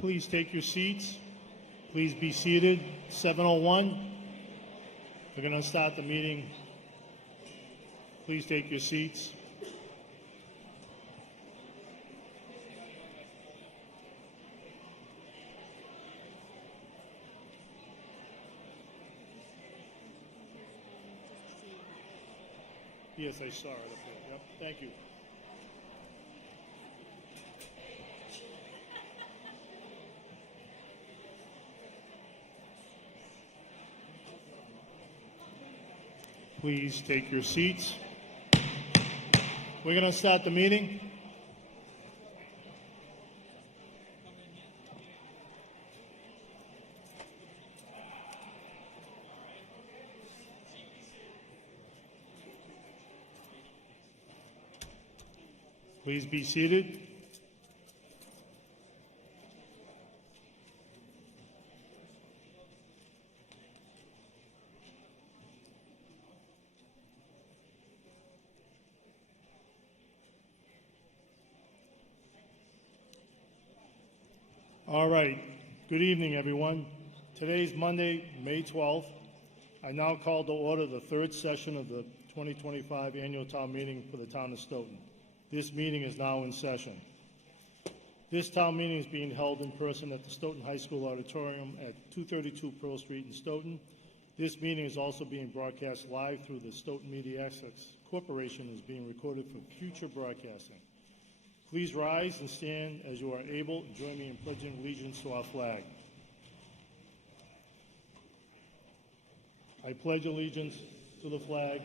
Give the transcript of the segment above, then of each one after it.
Please take your seats. Please be seated. 7:01. We're going to start the meeting. Please take your seats. Yes, I saw it up there. Yep, thank you. Please take your seats. We're going to start the meeting. Please be seated. All right. Good evening, everyone. Today is Monday, May 12th. I now call to order the third session of the 2025 Annual Town Meeting for the Town of Stoughton. This meeting is now in session. This town meeting is being held in person at the Stoughton High School Auditorium at 232 Pearl Street in Stoughton. This meeting is also being broadcast live through the Stoughton Media Access Corporation and is being recorded for future broadcasting. Please rise and stand as you are able and join me in pledging allegiance to our flag. I pledge allegiance to the flag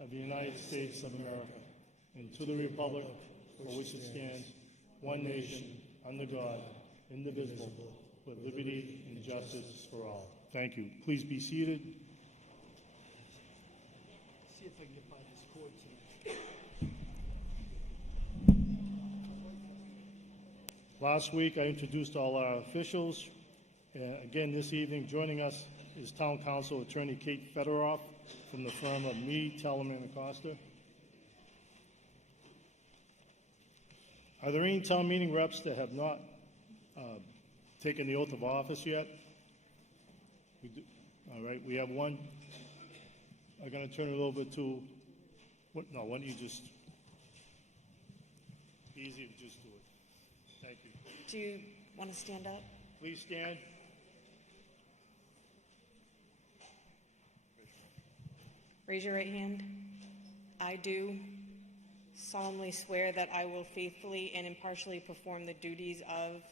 of the United States of America and to the republic for which it stands, one nation, under God, indivisible, with liberty and justice for all. Thank you. Please be seated. See if I can find this cord today. Last week, I introduced all our officials. Again, this evening, joining us is Town Council Attorney Kate Federoff from the firm of Mead, Telemann and Acosta. Are there any town meeting reps that have not taken the oath of office yet? We do. All right, we have one. I'm going to turn it over to, why don't you just, easy to just do it. Thank you. Do you want to stand up? Please stand. Raise your right hand. I do solemnly swear that I will faithfully and impartially perform the duties of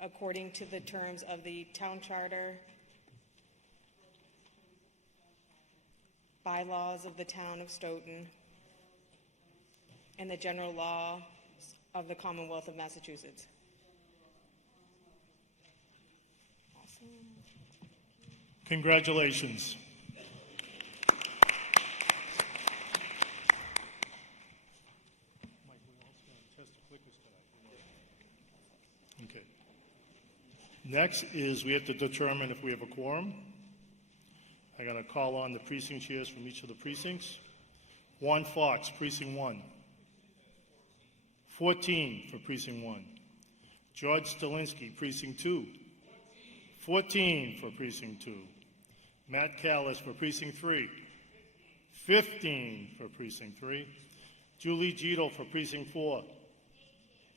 according to the terms of the town charter, bylaws of the town of Stoughton, and the general law of the Commonwealth of Massachusetts. Awesome. Congratulations. Okay. Next is we have to determine if we have a quorum. I'm going to call on the precinct chairs from each of the precincts. Juan Fox, Precinct 1. 14 for Precinct 1. George Stalinsky, Precinct 2. 14 for Precinct 2. Matt Callis for Precinct 3. 15 for Precinct 3. Julie Gito for Precinct 4.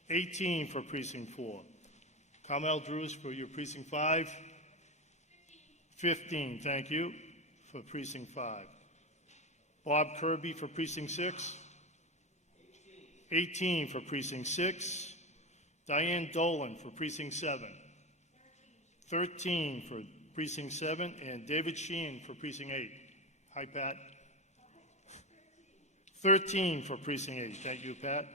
18 for Precinct 4. Carmel Drews for your Precinct 5. 15, thank you, for Precinct 5. Bob Kirby for Precinct 6. 18 for Precinct 6. Diane Dolan for Precinct 7. 13 for Precinct 7. And David Sheehan for Precinct 8. Hi, Pat. 13 for Precinct 8. Thank you, Pat.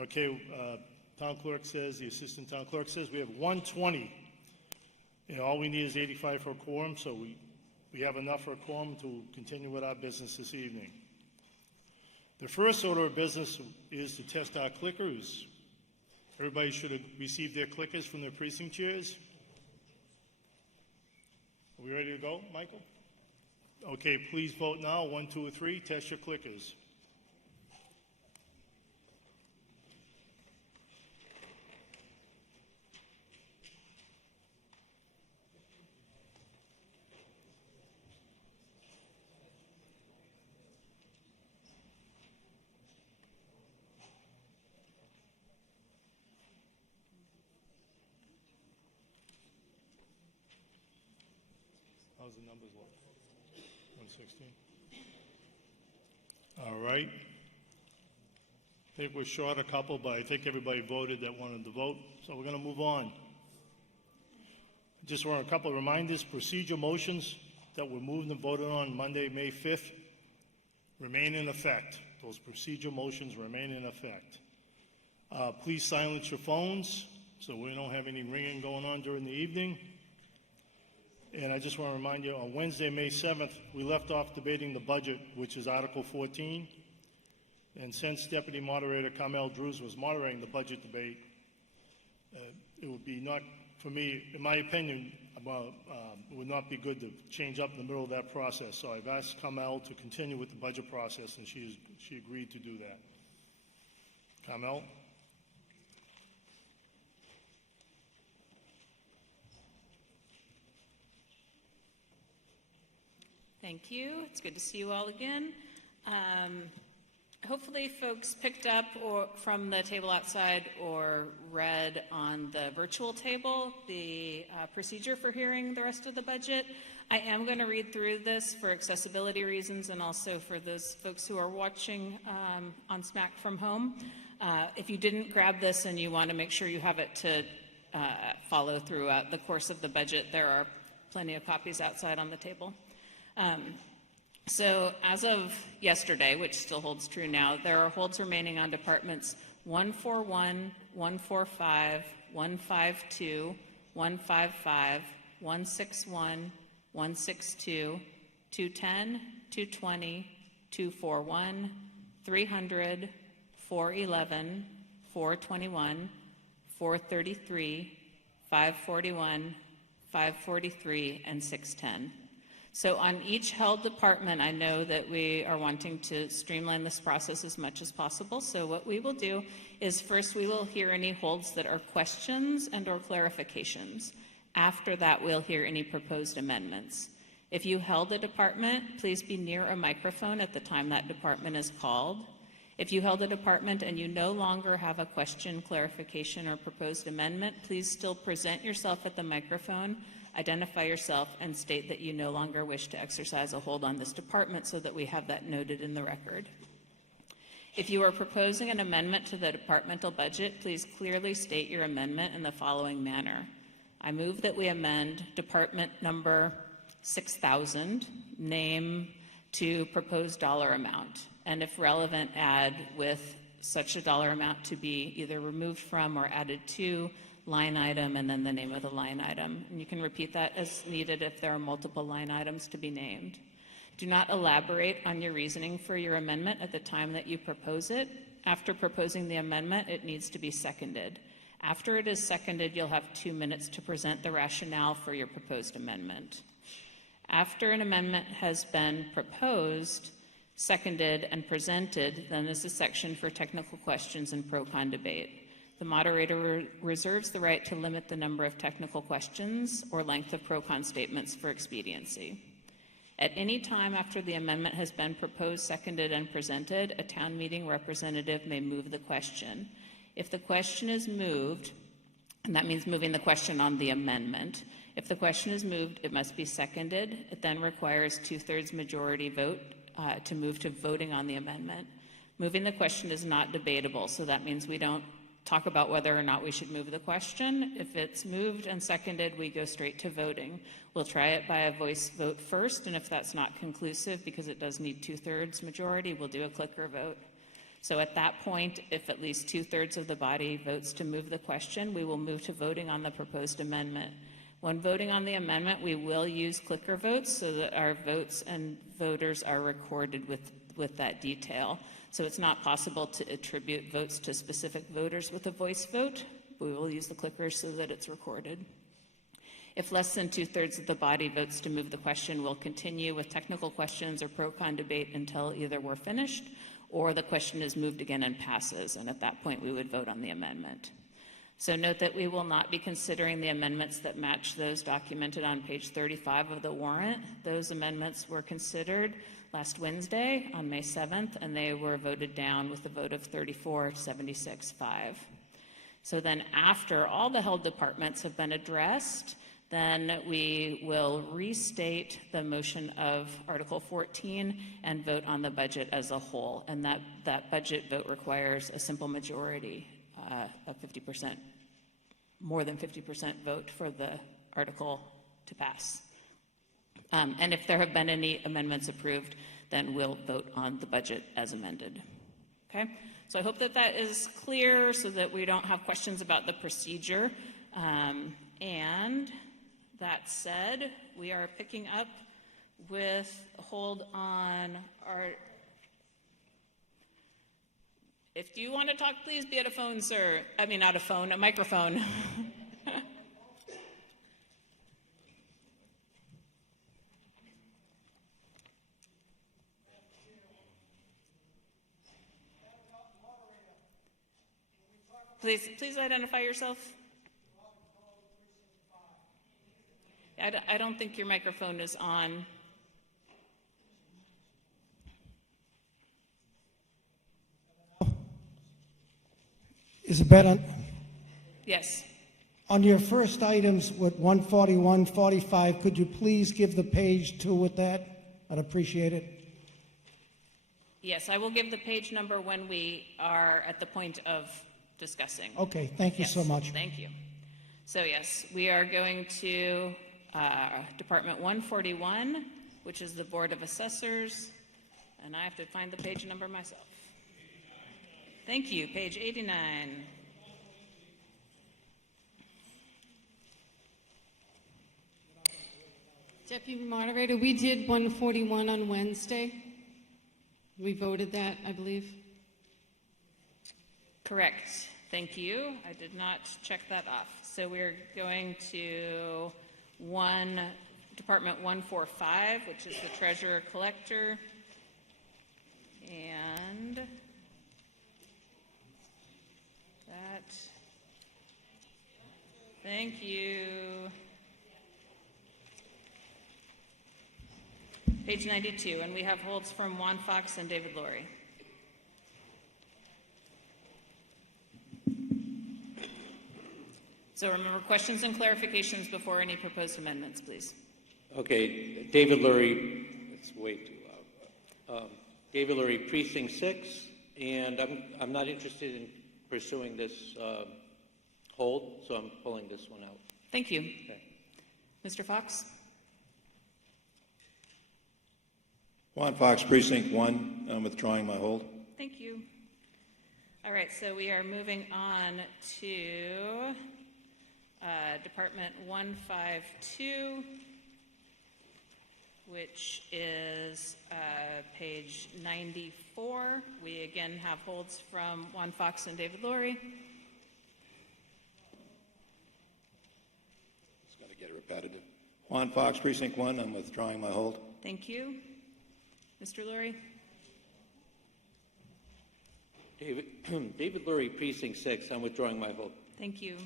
Okay, town clerk says, the assistant town clerk says we have 120. And all we need is 85 for a quorum, so we have enough for a quorum to continue with our business this evening. The first order of business is to test our clickers. Everybody should have received their clickers from their precinct chairs. Are we ready to go, Michael? Okay, please vote now. 1, 2, or 3. Test your clickers. How's the numbers look? 116? All right. I think we're short a couple, but I think everybody voted that wanted to vote, so we're going to move on. Just want a couple of reminders. Procedure motions that were moved and voted on Monday, May 5th, remain in effect. Those procedure motions remain in effect. Please silence your phones so we don't have any ringing going on during the evening. And I just want to remind you, on Wednesday, May 7th, we left off debating the budget, which is Article 14. And since Deputy Moderator Carmel Drews was moderating the budget debate, it would be not, for me, in my opinion, it would not be good to change up in the middle of that process. So I've asked Carmel to continue with the budget process, and she agreed to do that. Carmel? Thank you. It's good to see you all again. Hopefully folks picked up from the table outside or read on the virtual table the procedure for hearing the rest of the budget. I am going to read through this for accessibility reasons and also for those folks who are watching on SMAC from home. If you didn't grab this and you want to make sure you have it to follow throughout the course of the budget, there are plenty of copies outside on the table. So as of yesterday, which still holds true now, there are holds remaining on departments 141, 145, 152, 155, 161, 162, 210, 220, 241, 300, 411, 421, 433, 541, 543, and 610. So on each held department, I know that we are wanting to streamline this process as much as possible. So what we will do is first we will hear any holds that are questions and or clarifications. After that, we'll hear any proposed amendments. If you held a department, please be near a microphone at the time that department is called. If you held a department and you no longer have a question, clarification, or proposed amendment, please still present yourself at the microphone, identify yourself, and state that you no longer wish to exercise a hold on this department so that we have that noted in the record. If you are proposing an amendment to the departmental budget, please clearly state your amendment in the following manner. I move that we amend department number 6,000, name to proposed dollar amount, and if relevant, add with such a dollar amount to be either removed from or added to line item, and then the name of the line item. And you can repeat that as needed if there are multiple line items to be named. Do not elaborate on your reasoning for your amendment at the time that you propose it. After proposing the amendment, it needs to be seconded. After it is seconded, you'll have 2 minutes to present the rationale for your proposed amendment. After an amendment has been proposed, seconded, and presented, then is a section for technical questions and pro-con debate. The moderator reserves the right to limit the number of technical questions or length of pro-con statements for expediency. At any time after the amendment has been proposed, seconded, and presented, a town meeting representative may move the question. If the question is moved, and that means moving the question on the amendment, if the question is moved, it must be seconded. It then requires 2/3 majority vote to move to voting on the amendment. Moving the question is not debatable, so that means we don't talk about whether or not we should move the question. If it's moved and seconded, we go straight to voting. We'll try it by a voice vote first, and if that's not conclusive, because it does need 2/3 majority, we'll do a clicker vote. So at that point, if at least 2/3 of the body votes to move the question, we will move to voting on the proposed amendment. When voting on the amendment, we will use clicker votes so that our votes and voters are recorded with that detail. So it's not possible to attribute votes to specific voters with a voice vote. We will use the clicker so that it's recorded. If less than 2/3 of the body votes to move the question, we'll continue with technical questions or pro-con debate until either we're finished or the question is moved again and passes, and at that point we would vote on the amendment. So note that we will not be considering the amendments that match those documented on page 35 of the warrant. Those amendments were considered last Wednesday on May 7th, and they were voted down with a vote of 34-76-5. So then after all the held departments have been addressed, Then we will restate the motion of Article 14 and vote on the budget as a whole. And that budget vote requires a simple majority of 50%, more than 50% vote for the article to pass. And if there have been any amendments approved, then we'll vote on the budget as amended. Okay? So I hope that that is clear so that we don't have questions about the procedure. And that said, we are picking up with hold on our... If you want to talk, please be at a phone, sir. I mean, not a phone, a microphone. Please identify yourself. I don't think your microphone is on. Is it better? Yes. On your first items with 141, 45, could you please give the page to with that? I'd appreciate it. Yes, I will give the page number when we are at the point of discussing. Okay, thank you so Yes, much. Thank you. So yes, we are going to Department 141, which is the Board of Assessors, and I have to find the page number myself. Thank you, page 89. Deputy Moderator, we did 141 on Wednesday. We voted that, I believe. Correct. Thank you. I did not check that off. So we're going to Department 145, which is the Treasurer Collector. And that, thank you. Page 92, and we have holds from Juan Fox and David Laurie. So remember, questions and clarifications before any proposed amendments, please. Okay, David Lurie, it's way too loud. David Lurie, Precinct 6, and I'm not interested in pursuing this hold, so I'm pulling this one out. Thank you. Okay. Mr. Fox? Juan Fox, Precinct 1. I'm withdrawing my hold. Thank you. All right, so we are moving on to Department 152, which is page 94. We again have holds from Juan Fox and David Laurie. It's got to get repetitive. Juan Fox, Precinct 1. I'm withdrawing my hold. Thank you. Mr. Laurie? David Lurie, Precinct 6, I'm withdrawing my hold. Thank you.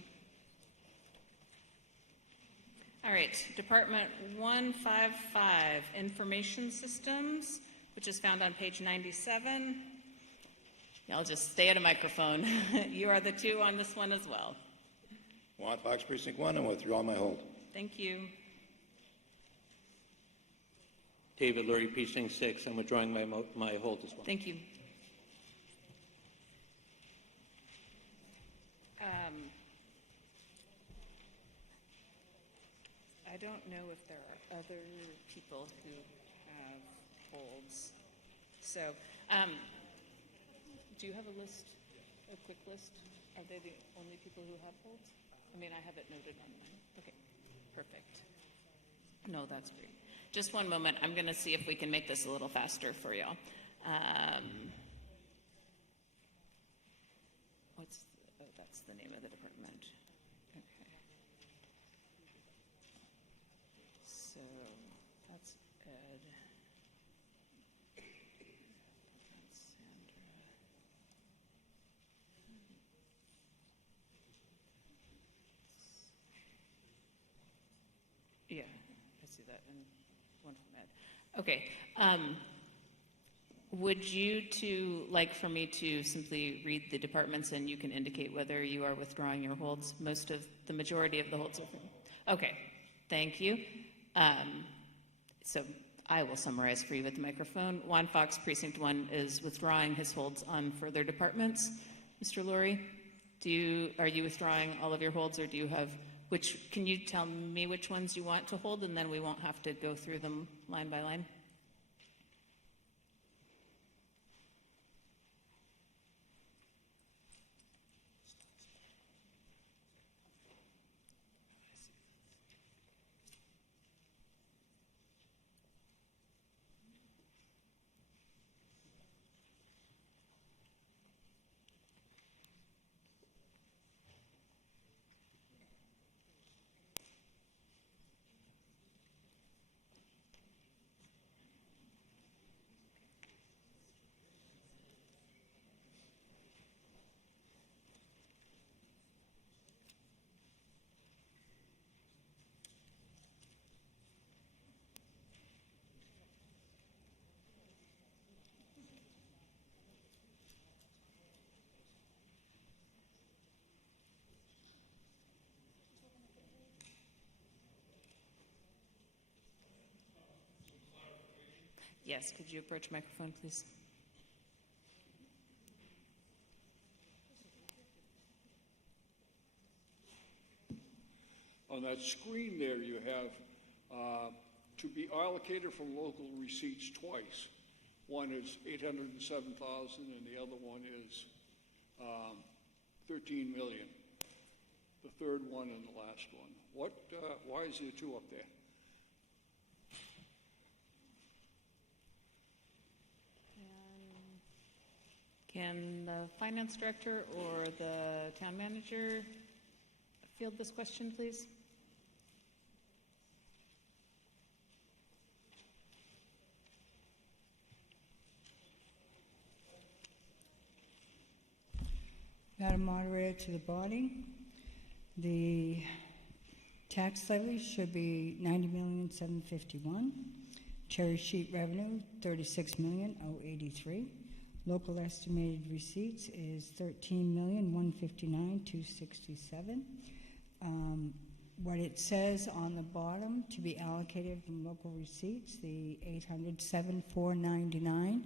All right, Department 155, Information Systems, which is found on page 97. Y'all just stay at a microphone. You are the two on this one as well. Juan Fox, Precinct 1. I'm withdrawing my hold. Thank you. David Lurie, Precinct 6, I'm withdrawing my hold as well. Thank you. I don't know if there are other people who have holds. So, do you have a list, a quick list? Are they the only people who have holds? I mean, I have it noted on mine. Okay, perfect. No, that's great. Just one moment. I'm going to see if we can make this a little faster for y'all. That's the name of the department. Okay. So that's Ed. That's Sandra. Yeah, I see that in one from Ed. Okay. Would you two like for me to simply read the departments and you can indicate whether you are withdrawing your holds? The majority of the holds are from. Okay, Thank you. So I will summarize for you with the microphone. Juan Fox, Precinct 1, is withdrawing his holds on further departments. Mr. Lurie, are you withdrawing all of your holds, or do you have, can you tell me which ones you want to hold, and then we won't have to go through them line by line? Yes, could you approach microphone, please? On that screen there, you have to be allocated from local receipts twice. One is 807,000 and the other one is 13 million. The third one and the last one. Why is there two up there? Can the finance director or the town manager field this question, please? Madam Moderator, to the body, the tax levy should be $90,751,000. Cherry sheet revenue, $36,083,000. Local estimated receipts is $13,159,267. What it says on the bottom to be allocated from local receipts, the $807,499.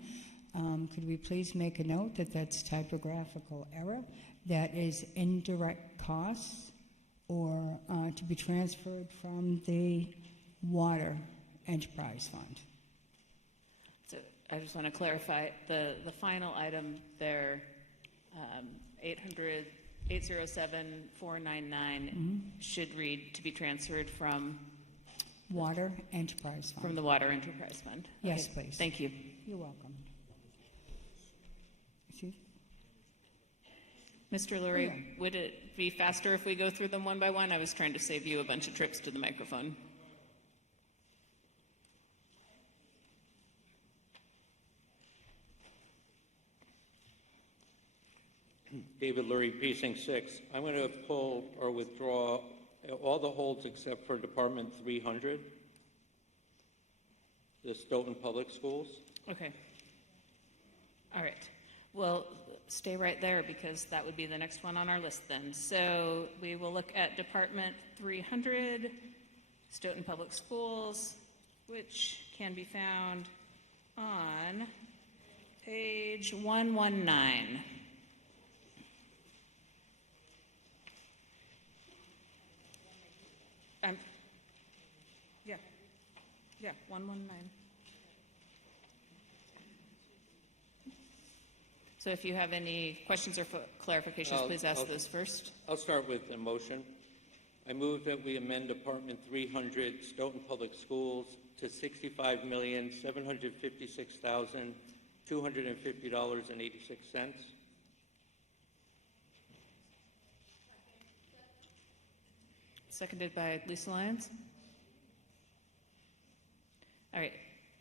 Could we please make a note that that's typographical error? That is indirect costs or to be transferred from the Water Enterprise Fund. So I just want to clarify the final item there, 807,499 should read to be to from Water Enterprise Fund. from the Water Enterprise Fund. Yes, Okay, please. Thank you. You're welcome. Excuse? Mr. Lurie, would it be faster if we go through them one by one? I was trying to save you a bunch of trips to the microphone. David Lurie, Precinct 6. I'm going to pull or withdraw all the holds except for Department 300, the Stoughton Public Schools. Okay. All right. Well, stay right there because that would be the next one on our list then. So we will look at Department 300, Stoughton Public Schools, which can be found on page 119. Yeah, 119. So if you have any questions or clarifications, please ask those first. I'll start with a motion. I move that we amend Department 300, Stoughton Public Schools, to $65,756,250.86. Seconded by Lisa Lyons. All right,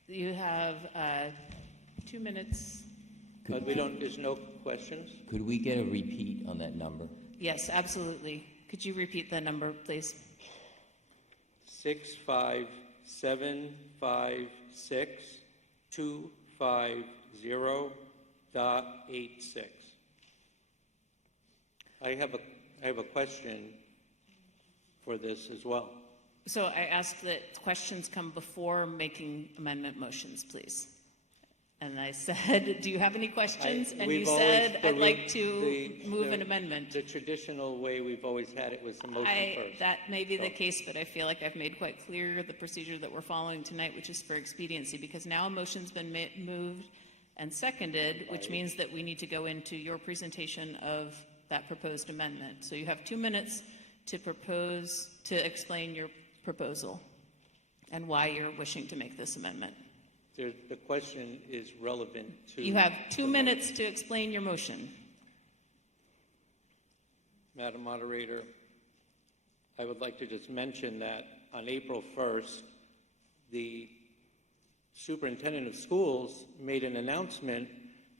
you have 2 minutes. There's no questions? Could we get a repeat on that number? Yes, absolutely. Could you repeat the number, please? 65756250250.86. I have a question for this as well. So I asked that questions come before making amendment motions, please. And I said, do you have any questions? And you We've always- said, the I'd ru- like to the- move the- an amendment. The traditional way we've always had it was the motion first. That may be the So- case, but I feel like I've made quite clear the procedure that we're following tonight, which is for expediency, because now a motion's been moved and seconded, which means that we need to go into your presentation of that proposed amendment. So you have 2 minutes to explain your proposal and why you're wishing to make this amendment. The question is relevant to. You have 2 minutes to explain your motion. Madam Moderator, I would like to just mention that on April 1st, the superintendent of schools made an announcement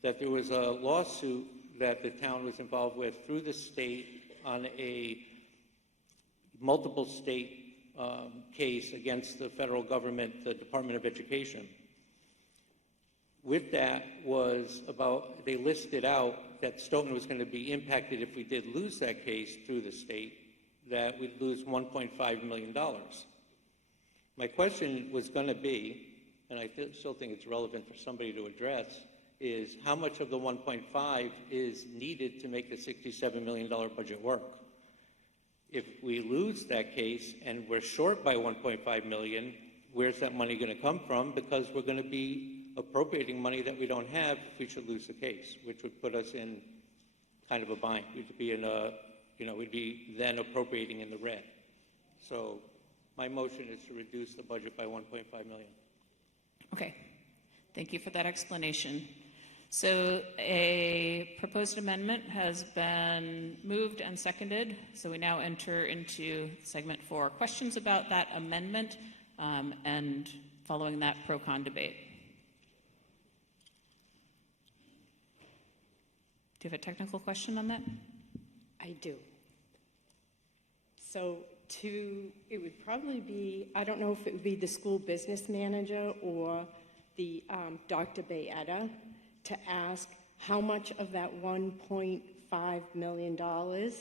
that there was a lawsuit that the town was involved with through the state on a multiple state case against the federal government, the Department of Education. With that was about, they listed out that Stoughton was going to be impacted if we did lose that case through the state, that we'd lose $1.5 million. My question was going to be, and I still think it's relevant for somebody to address, is how much of the 1.5 is needed to make the $67 million budget work? If we lose that case and we're short by 1.5 million, where's that money going to come from? Because we're going to be appropriating money that we don't have if we should lose the case, which would put us in kind of a bind. We'd be in a, we'd be then appropriating in the red. So my motion is to reduce the budget by 1.5 million. Okay, thank you for that explanation. So a proposed amendment has been moved and seconded. So we now enter into segment 4. Questions about that amendment and following that pro-con debate. Do you have a technical question on that? I do. So it would probably be, I don't know if it would be the school business manager or the Dr. Bayetta to ask how much of that $1.5 million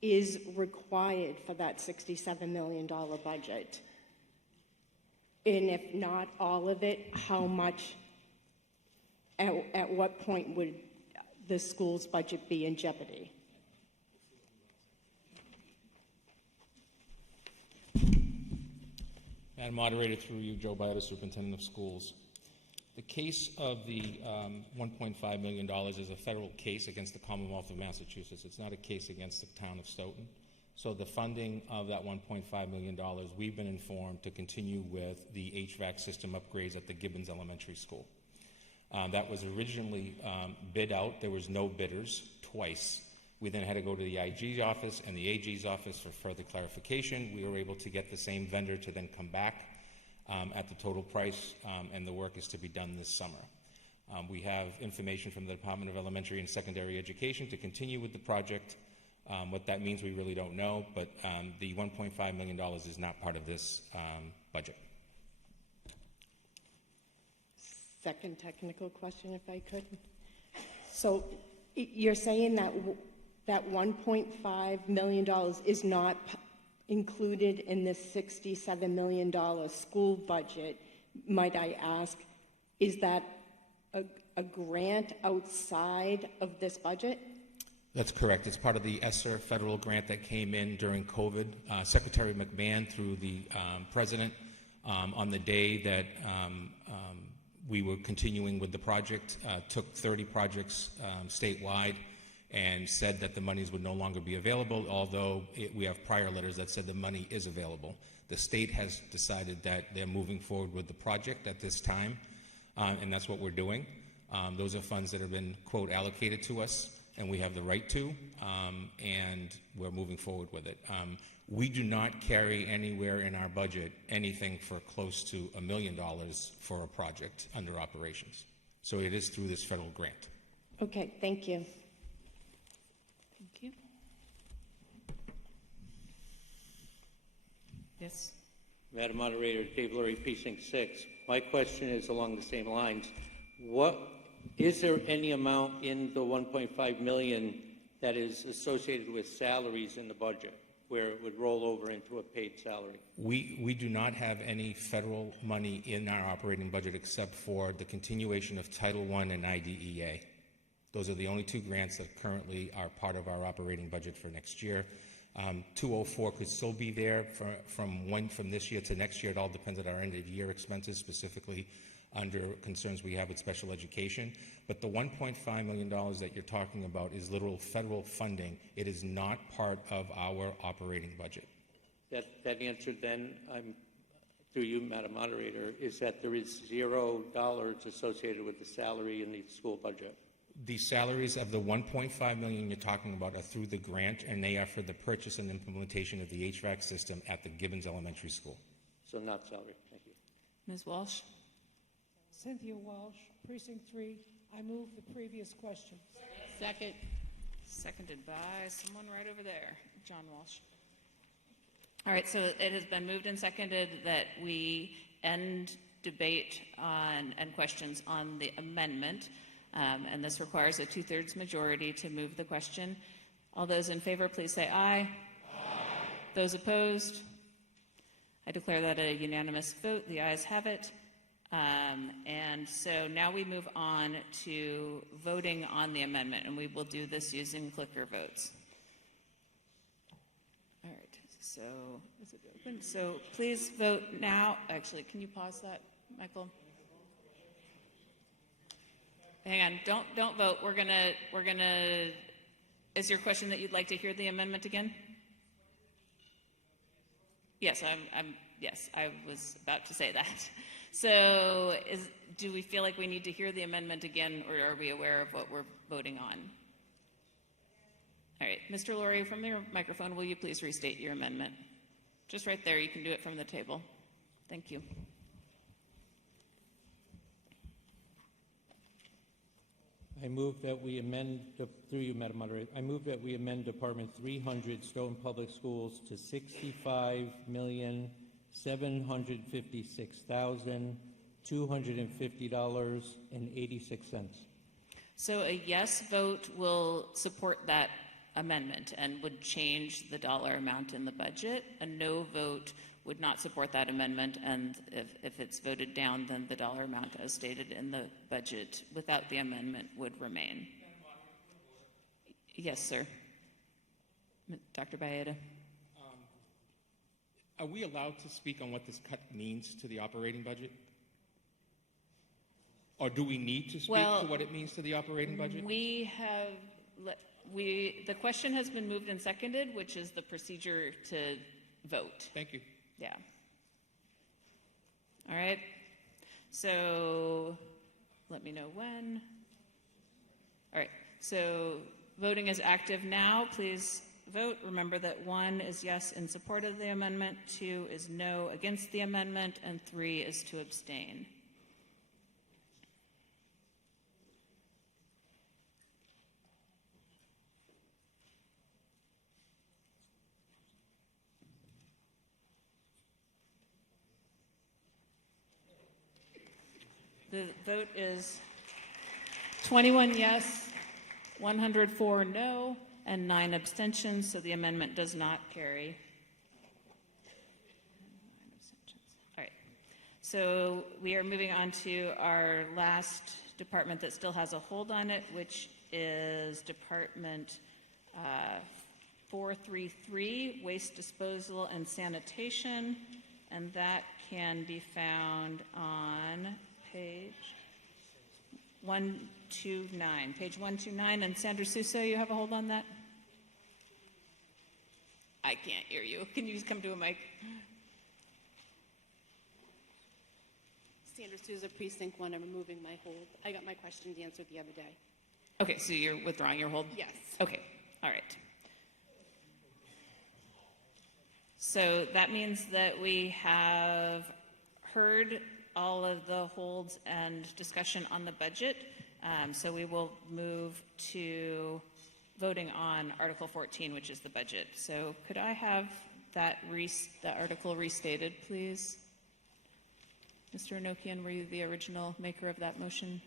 is required for that $67 million budget. And if not all of it, how much, at what point would the school's budget be in jeopardy? Madam Moderator, through you, Joe Byetta, Superintendent of Schools. The case of the $1.5 million is a federal case against the Commonwealth of Massachusetts. It's not a case against the town of Stoughton. So the funding of that $1.5 million, we've been informed to continue with the HVAC system upgrades at the Gibbons Elementary School. That was originally bid out. There was no bidders twice. We then had to go to the IG's office and the AG's office for further clarification. We were able to get the same vendor to then come back at the total price, and the work is to be done this summer. We have information from the Department of Elementary and Secondary Education to continue with the project. What that means, we really don't know, but the $1.5 million is not part of this budget. Second technical question, if I could. So you're saying that that $1.5 million is not included in this $67 million school budget. Might I ask, is that a grant outside of this budget? That's correct. It's part of the ESSER federal grant that came in during COVID. Secretary McMahon, through the president, on the day that we were continuing with the project, took 30 projects statewide and said that the monies would no longer be available, although we have prior letters that said the money is available. The state has decided that they're moving forward with the project at this time, and that's what we're doing. Those are funds that have been, quote, allocated to us, and we have the right to, and we're moving forward with it. We do not carry anywhere in our budget anything for close to $1 million for a project under operations. So it is through this federal grant. Okay, thank you. Thank you. Yes. Madam Moderator, Dave Lurie, Precinct 6. My question is along the same lines. Is there any amount in the $1.5 million that is associated with salaries in the budget? where it would roll over into a paid salary? We do not have any federal money in our operating budget except for the continuation of Title I and IDEA. Those are the only two grants that currently are part of our operating budget for next year. 204 could still be there from this year to next year. It all depends on our end of year expenses, specifically under concerns we have with special education. But the $1.5 million that you're talking about is literal federal funding. It is not part of our operating budget. That answer then, through you, Madam Moderator, is that there is $0 associated with the salary in the school budget. The salaries of the $1.5 million you're talking about are through the grant, and they are for the purchase and implementation of the HVAC system at the Gibbons Elementary School. So not salary. Thank you. Ms. Walsh? Cynthia Walsh, Precinct 3. I move the previous question. Second. Seconded by someone right over there, John Walsh. All right, so it has been moved and seconded that we end debate on and questions on the amendment, and this requires a 2/3 majority to move the question. All those in favor, please say aye. Aye. Those opposed? I declare that a unanimous vote. The ayes have it. And so now we move on to voting on the amendment, and we will do this using clicker votes. All right, so is it open? So please vote now. Actually, can you pause that, Michael? Hang on, don't vote. We're gonna. Is your question that you'd like to hear the amendment again? Yes, yes, I was about to say that. So do we feel like we need to hear the amendment again, or are we aware of what we're voting on? All right, Mr. Laurie, from your microphone, will you please restate your amendment? Just right there, you can do it from the table. Thank you. I move that we amend, through you, Madam Moderator, I move that we amend Department 300, Stoughton Public Schools, to $65,756,250.86. So a yes vote will support that amendment and would change the dollar amount in the budget. A no vote would not support that amendment, and if it's voted down, then the dollar amount as stated in the budget without the amendment would remain. Yes, sir. Dr. Baeta. Are we allowed to speak on what this cut means to the operating budget? Or do we need to speak to what it means to the operating budget? The question has been moved and seconded, which is the procedure to vote. Thank you. Yeah. All right. So let me know when. All right. So voting is active now. Please vote. Remember that 1 is yes in support of the amendment, 2 is no against the amendment, and 3 is to abstain. The vote is 21 yes, 104 no, and 9 abstentions, so the amendment does not carry. All right, so we are moving on to our last department that still has a hold on it, which is Department 433, Waste Disposal and Sanitation, and that can be found on page 129. Page 129. And Sandra Suso, you have a hold on that? I can't hear you. Can you just come to a mic? Sandra Souza, Precinct 1. I'm removing my hold. I got my questions answered the other day. Okay, so you're withdrawing your hold? Yes. Okay, all right. So that means that we have heard all of the holds and discussion on the budget. So we will move to voting on Article 14, which is the budget. So could I have that the article restated, please? Mr. Enochian, were you the original maker of that motion?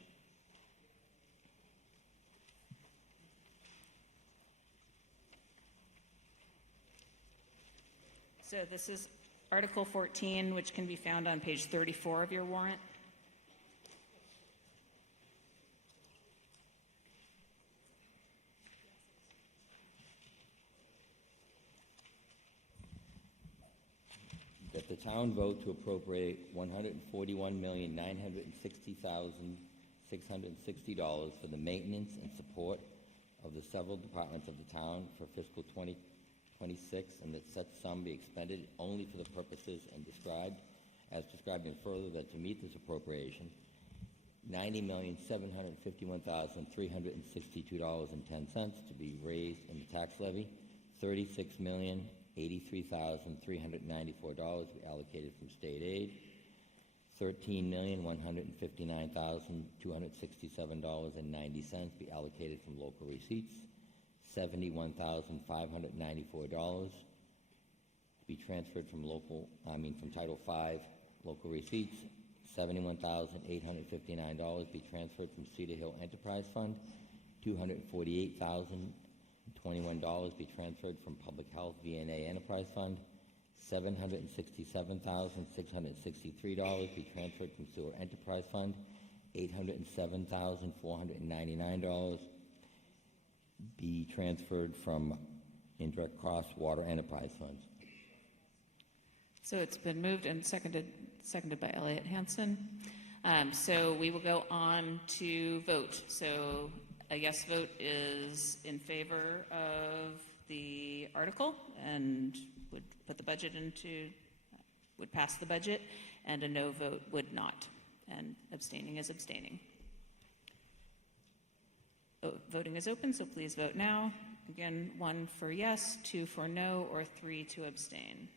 So this is Article 14, which can be found on page 34 of your warrant. That the town vote to appropriate $141,960,660 for the maintenance and support of the several departments of the town for fiscal 2026, and that such sum be expended only for the purposes and described in further, that to meet this appropriation, $90,751,362.10 to be raised in the tax levy, $36,083,394 to be allocated from state aid, $13,159,267.90 be allocated from local receipts, $71,594 to be transferred from from Title V local receipts, $71,859 be transferred from Cedar Hill Enterprise Fund, $248,021 be transferred from Public Health VNA Enterprise Fund, $767,663 be transferred from Sewer Enterprise Fund, $807,499 be transferred from Indirect Cost Water Enterprise Funds. So it's been moved and seconded by Elliot Hansen. So we will go on to vote. So a yes vote is in favor of the article and would put the budget would pass the budget, and a no vote would not, and abstaining is abstaining. Voting is open, so please vote now. Again, 1 for yes, 2 for no, or 3 to abstain.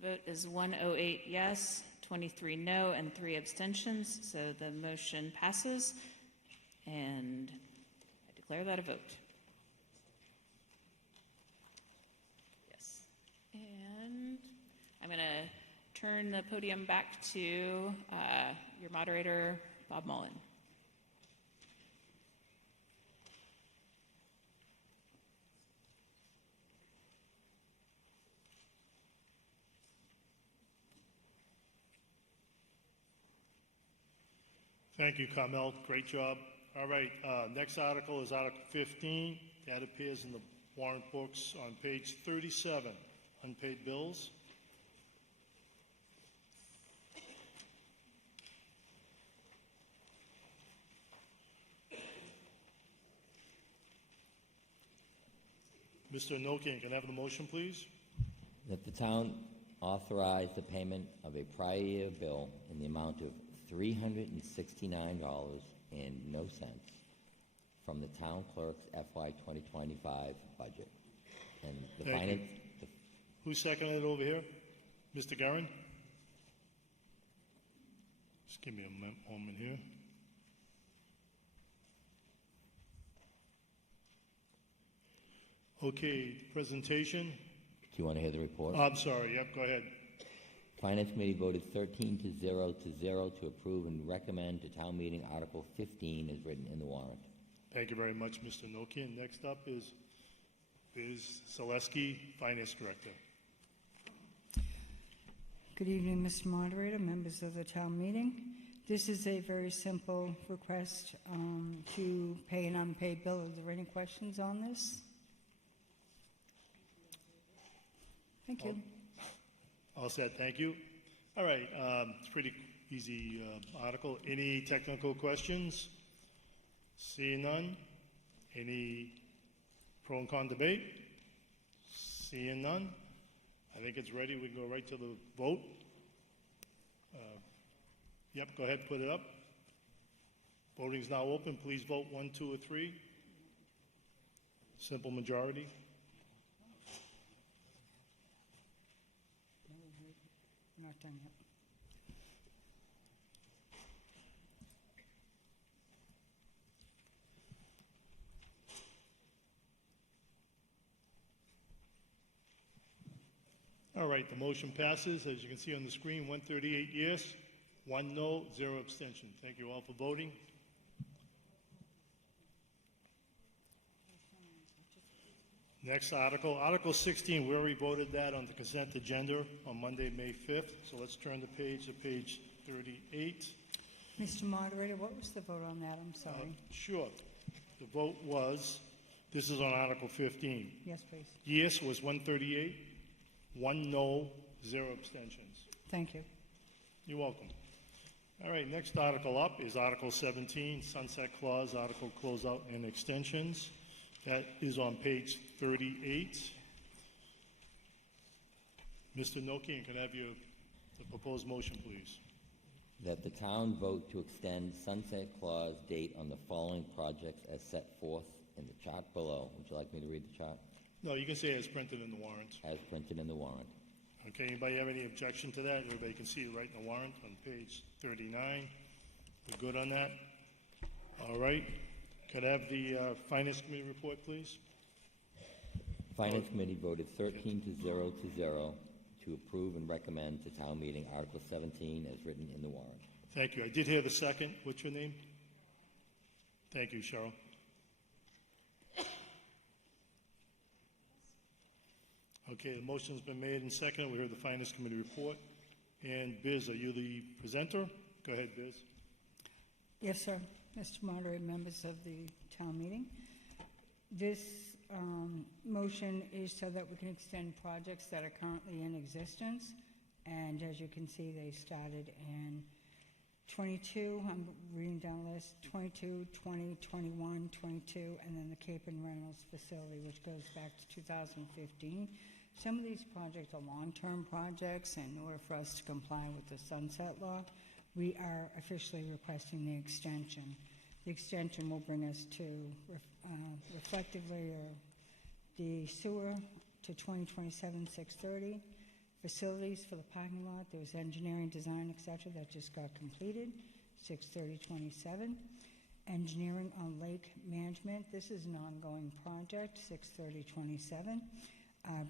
The vote is 108 yes, 23 no, and 3 abstentions, so the motion passes, and I declare that a vote. Yes. And I'm going to turn the podium back to your moderator, Bob Mullen. Thank you, Carmel. Great job. All right, next article is Article 15. That appears in the warrant books on page 37, unpaid bills. Mr. Nokian, can I have the motion, please? That the town authorize the payment of a prior year bill in the amount of $369.00 from the town clerk's FY 2025 budget. And the Thank finance... you. Who's seconding it over here? Mr. Garin? Just give me a moment here. Okay, presentation. Do you want to hear the report? Oh, I'm sorry. Yep, go ahead. Finance Committee voted 13-0 to approve and recommend to town meeting Article 15 as written in the warrant. Thank you very much, Mr. Nokian. Next up is Zaleski, Finance Director. Good evening, Mr. Moderator, members of the town meeting. This is a very simple request to pay an unpaid bill. Are there any questions on this? Thank you. All set, thank you. All right, it's a pretty easy article. Any technical questions? Seeing none. Any pro and con debate? Seeing none. I think it's ready. We can go right to the vote. Yep, go ahead, put it up. Voting is now open. Please vote 1, 2, or 3. Simple majority. Not done yet. All right, the motion passes. As you can see on the screen, 138 yes, 1 no, 0 abstention. Thank you all for voting. Next article, Article 16, we already voted that on the consent agenda on Monday, May 5th. So let's turn the page to page 38. Mr. Moderator, what was the vote on that? I'm sorry. Sure. The vote was, this is on Article 15. Yes, please. Yes was 138, 1 no, 0 abstentions. Thank you. You're welcome. All right, next article up is Article 17, Sunset Clause, Article Closeout and Extensions. That is on page 38. Mr. Nokian, can I have the proposed motion, please? That the town vote to extend sunset clause date on the following projects as set forth in the chart below. Would you like me to read the chart? No, you can say as printed in the warrant. As printed in the warrant. Okay, anybody have any objection to that? Everybody can see it right in the warrant on page 39. We're good on that? All right. Could I have the Finance Committee report, please? Finance Committee voted 13 to 0 to approve and recommend to town meeting Article 17 as written in the warrant. Thank you. I did hear the second. What's your name? Thank you, Cheryl. Okay, the motion's been made and seconded. We heard the Finance Committee report. And Biz, are you the presenter? Go ahead, Biz. Yes, sir. Mr. Moderator, members of the town meeting. This motion is so that we can extend projects that are currently in existence. And as you can see, they started in 22, I'm reading down the list, 22, 20, 21, 22, and then the Cape and Reynolds facility, which goes back to 2015. Some of these projects are long-term projects, and in order for us to comply with the sunset law, we are officially requesting the extension. The extension will bring us to reflectively the sewer to 2027-630, facilities for the parking lot. There was engineering, design, etc. that just got completed, 630-27. Engineering on lake management. This is an ongoing project, 630-27.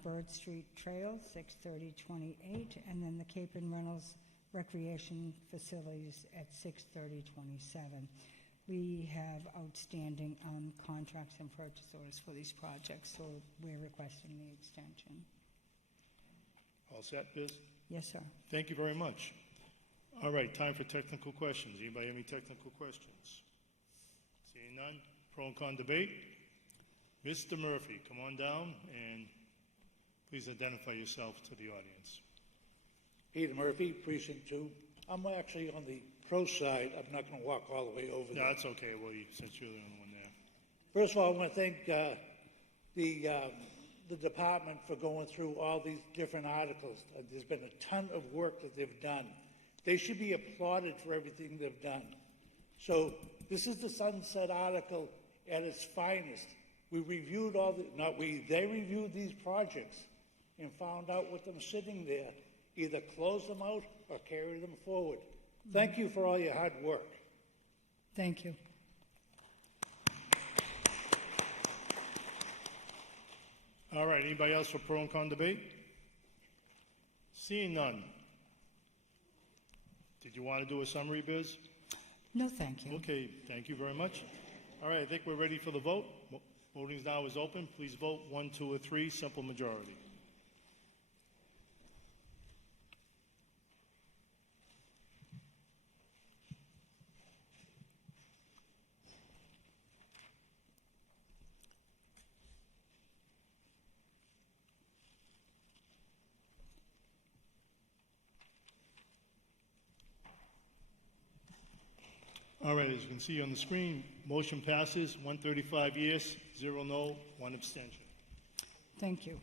Bird Street Trail, 630-28, and then the Cape and Reynolds recreation facilities at 630-27. We have outstanding contracts and purchase orders for these projects, so we're requesting the extension. All set, Biz? Yes, sir. Thank you very much. All right, time for technical questions. Anybody have any technical questions? Seeing none, pro and con debate. Mr. Murphy, come on down and please identify yourself to the audience. Peter Murphy, Precinct 2. I'm actually on the pro side. I'm not going to walk all the way over No, there. that's okay, Willie, since you're the only one there. First of all, I want to thank the department for going through all these different articles. There's been a ton of work that they've done. They should be applauded for everything they've done. So this is the sunset article at its finest. We reviewed they reviewed these projects and found out with them sitting there, either close them out or carry them forward. Thank you for all your hard work. Thank you. All right, anybody else for pro and con debate? Seeing none. Did you want to do a summary, Biz? No, thank you. Okay, thank you very much. All right, I think we're ready for the vote. Voting now is open. Please vote 1, 2, or 3, simple majority. All right, as you can see on the screen, motion passes, 135 yes, 0 no, 1 abstention. Thank you.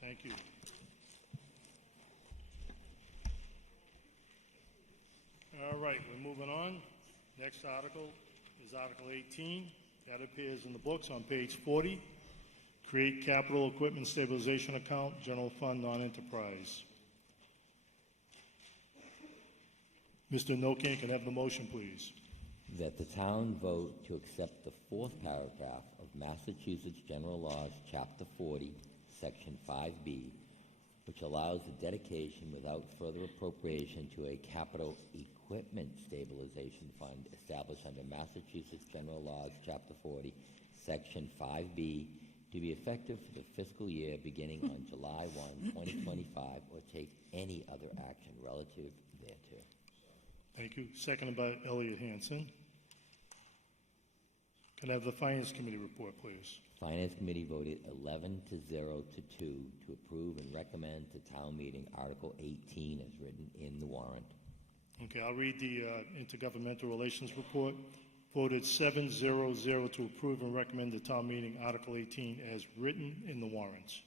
Thank you. All right, we're moving on. Next article is Article 18. That appears in the books on page 40. Create capital equipment stabilization account, general fund, non-enterprise. Mr. Nokian, can I have the motion, please? That the town vote to accept the fourth paragraph of Massachusetts General Laws, Chapter 40, Section 5B, which allows the dedication without further appropriation to a capital equipment stabilization fund established under Massachusetts General Laws, Chapter 40, Section 5B, to be effective for the fiscal year beginning on July 1, 2025, or take any other action relative thereto. Thank you. Seconded by Elliot Hansen. Can I have the Finance Committee report, please? Finance Committee voted 11-0 to 2 to approve and recommend to town meeting Article 18 as written in the warrant. Okay, I'll read the Intergovernmental Relations report. Voted 7-0-0 to approve and recommend to town meeting Article 18 as written in the warrants.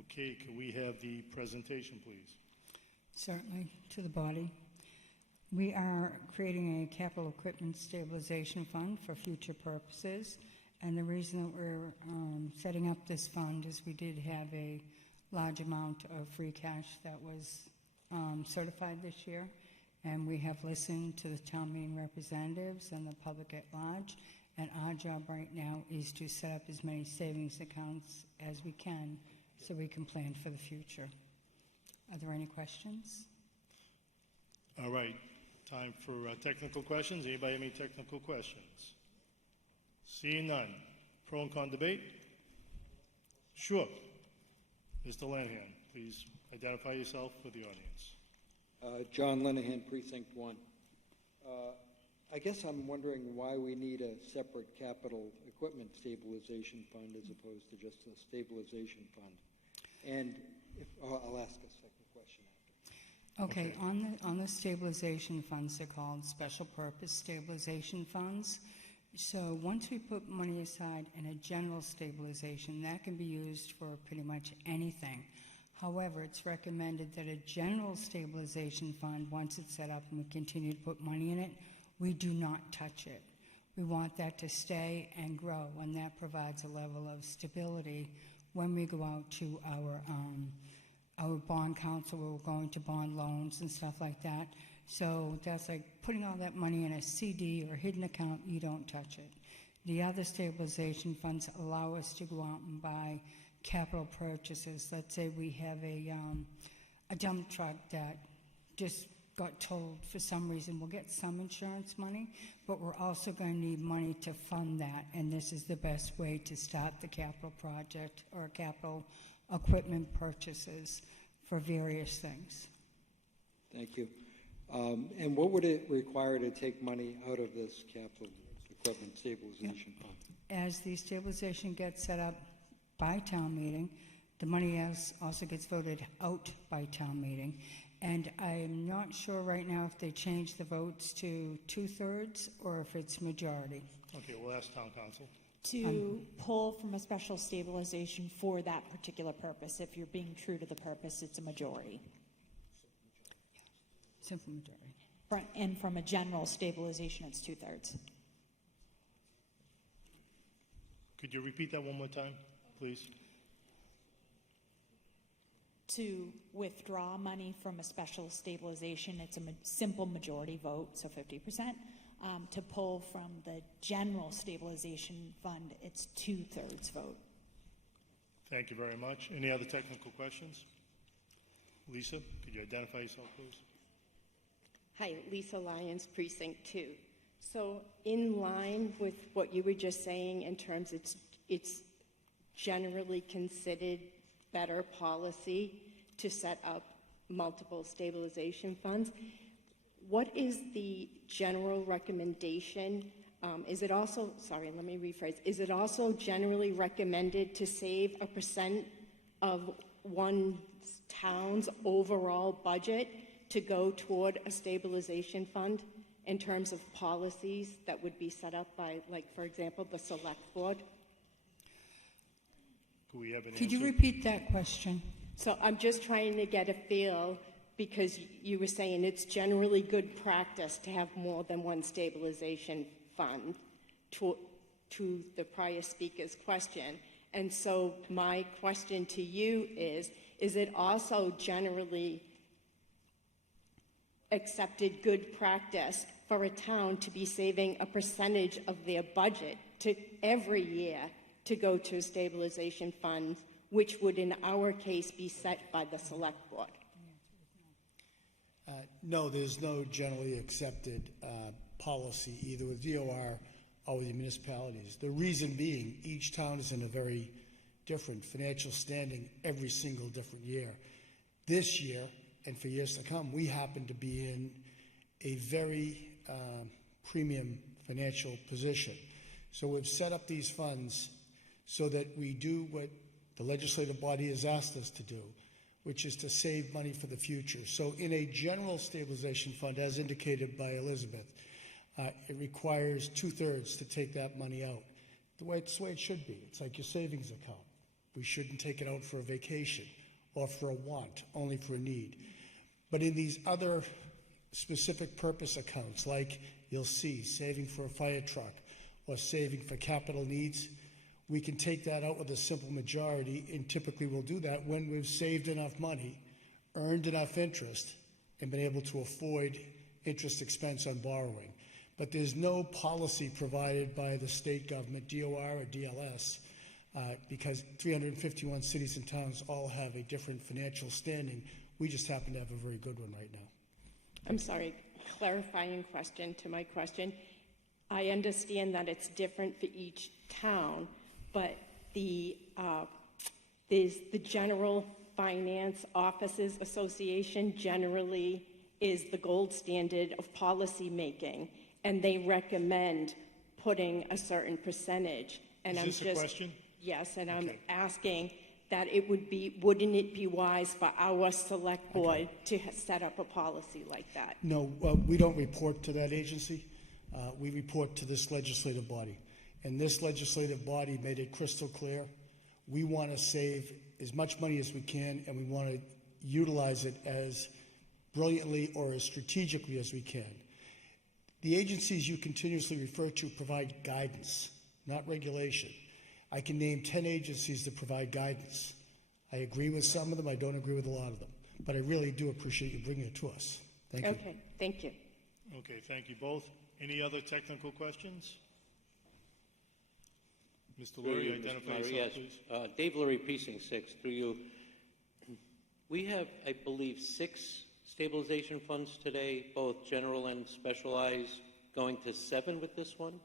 Okay, can we have the presentation, please? Certainly, to the body. We are creating a capital equipment stabilization fund for future purposes. And the reason that we're setting up this fund is we did have a large amount of free cash that was certified this year. And we have listened to the town meeting representatives and the public at large. And our job right now is to set up as many savings accounts as we can so we can plan for the future. Are there any questions? All right, time for technical questions. Anybody have any technical questions? Seeing none. Pro and con debate? Sure. Mr. Lanahan, please identify yourself for the audience. John Lenahan, Precinct 1. I guess I'm wondering why we need a separate capital equipment stabilization fund as opposed to just a stabilization fund. And I'll ask a second question after. Okay, on the stabilization funds, they're called special purpose stabilization funds. So once we put money aside in a general stabilization, that can be used for pretty much anything. However, it's recommended that a general stabilization fund, once it's set up and we continue to put money in it, we do not touch it. We want that to stay and grow, and that provides a level of stability when we go out to our bond council, where we're going to bond loans and stuff like that. So that's like putting all that money in a CD or hidden account, you don't touch it. The other stabilization funds allow us to go out and buy capital purchases. Let's say we have a dump truck that just got towed for some reason. We'll get some insurance money, but we're also going to need money to fund that, and this is the best way to start the capital project or capital equipment purchases for various things. Thank you. And what would it require to take money out of this capital equipment stabilization fund? As the stabilization gets set up by town meeting, the money also gets voted out by town meeting. And I'm not sure right now if they change the votes to 2/3 or if it's majority. Okay, we'll ask town council. To pull from a special stabilization for that particular purpose. If you're being true to the purpose, it's a majority. Simple majority. And from a general stabilization, it's 2/3. Could you repeat that one more time, please? To withdraw money from a special stabilization, it's a simple majority vote, so 50%. To pull from the general stabilization fund, it's 2/3 vote. Thank you very much. Any other technical questions? Lisa, could you identify yourself, please? Hi, Lisa Lyons, Precinct 2. So in line with what you were just saying in terms it's generally considered better policy to set up multiple stabilization funds. What is the general recommendation? Is it also generally recommended to save a percent of one town's overall budget to go toward a stabilization fund in terms of policies that would be set up by, like, for example, the select board? Could we have an Could answer? you repeat that question? So I'm just trying to get a feel, because you were saying it's generally good practice to have more than one stabilization fund, to the prior speaker's question. And so my question to you is it also generally accepted good practice for a town to be saving a percentage of their budget to every year to go to a stabilization fund which would in our case be set by the select board? No, there's no generally accepted policy either with DOR or with the municipalities. The reason being, each town is in a very different financial standing every single different year. This year, and for years to come, we happen to be in a very premium financial position. So we've set up these funds so that we do what the legislative body has asked us to do, which is to save money for the future. So in a general stabilization fund, as indicated by Elizabeth, it requires 2/3 to take that money out. It's the way it should be. It's like your savings account. We shouldn't take it out for a vacation or for a want, only for a need. But in these other specific purpose accounts, like you'll see, saving for a fire truck or saving for capital needs, we can take that out with a simple majority, and typically we'll do that when we've saved enough money, earned enough interest, and been able to avoid interest expense on borrowing. But there's no policy provided by the state government, DOR or DLS, because 351 cities and towns all have a different financial standing. We just happen to have a very good one right now. I'm sorry, clarifying question to my question. I understand that it's different for each town, but there's the General Finance Officers Association generally is the gold standard of policy making, and they recommend putting a certain percentage. And Is this a question? Yes, and I'm asking that wouldn't it be wise for our select board to set up a policy like that? No, we don't report to that agency. We report to this legislative body. And this legislative body made it crystal clear. We want to save as much money as we can, and we want to utilize it as brilliantly or as strategically as we can. The agencies you continuously refer to provide guidance, not regulation. I can name 10 agencies that provide guidance. I agree with some of them. I don't agree with a lot of them. But I really do appreciate you bringing it to us. Thank you. Okay, thank you. Okay, thank you both. Any other technical questions? Mr. Lurie, identify yourself, please. Dave Lurie, Precinct 6, through you. We have, I believe, 6 stabilization funds today, both general and specialized, going to 7 with this one?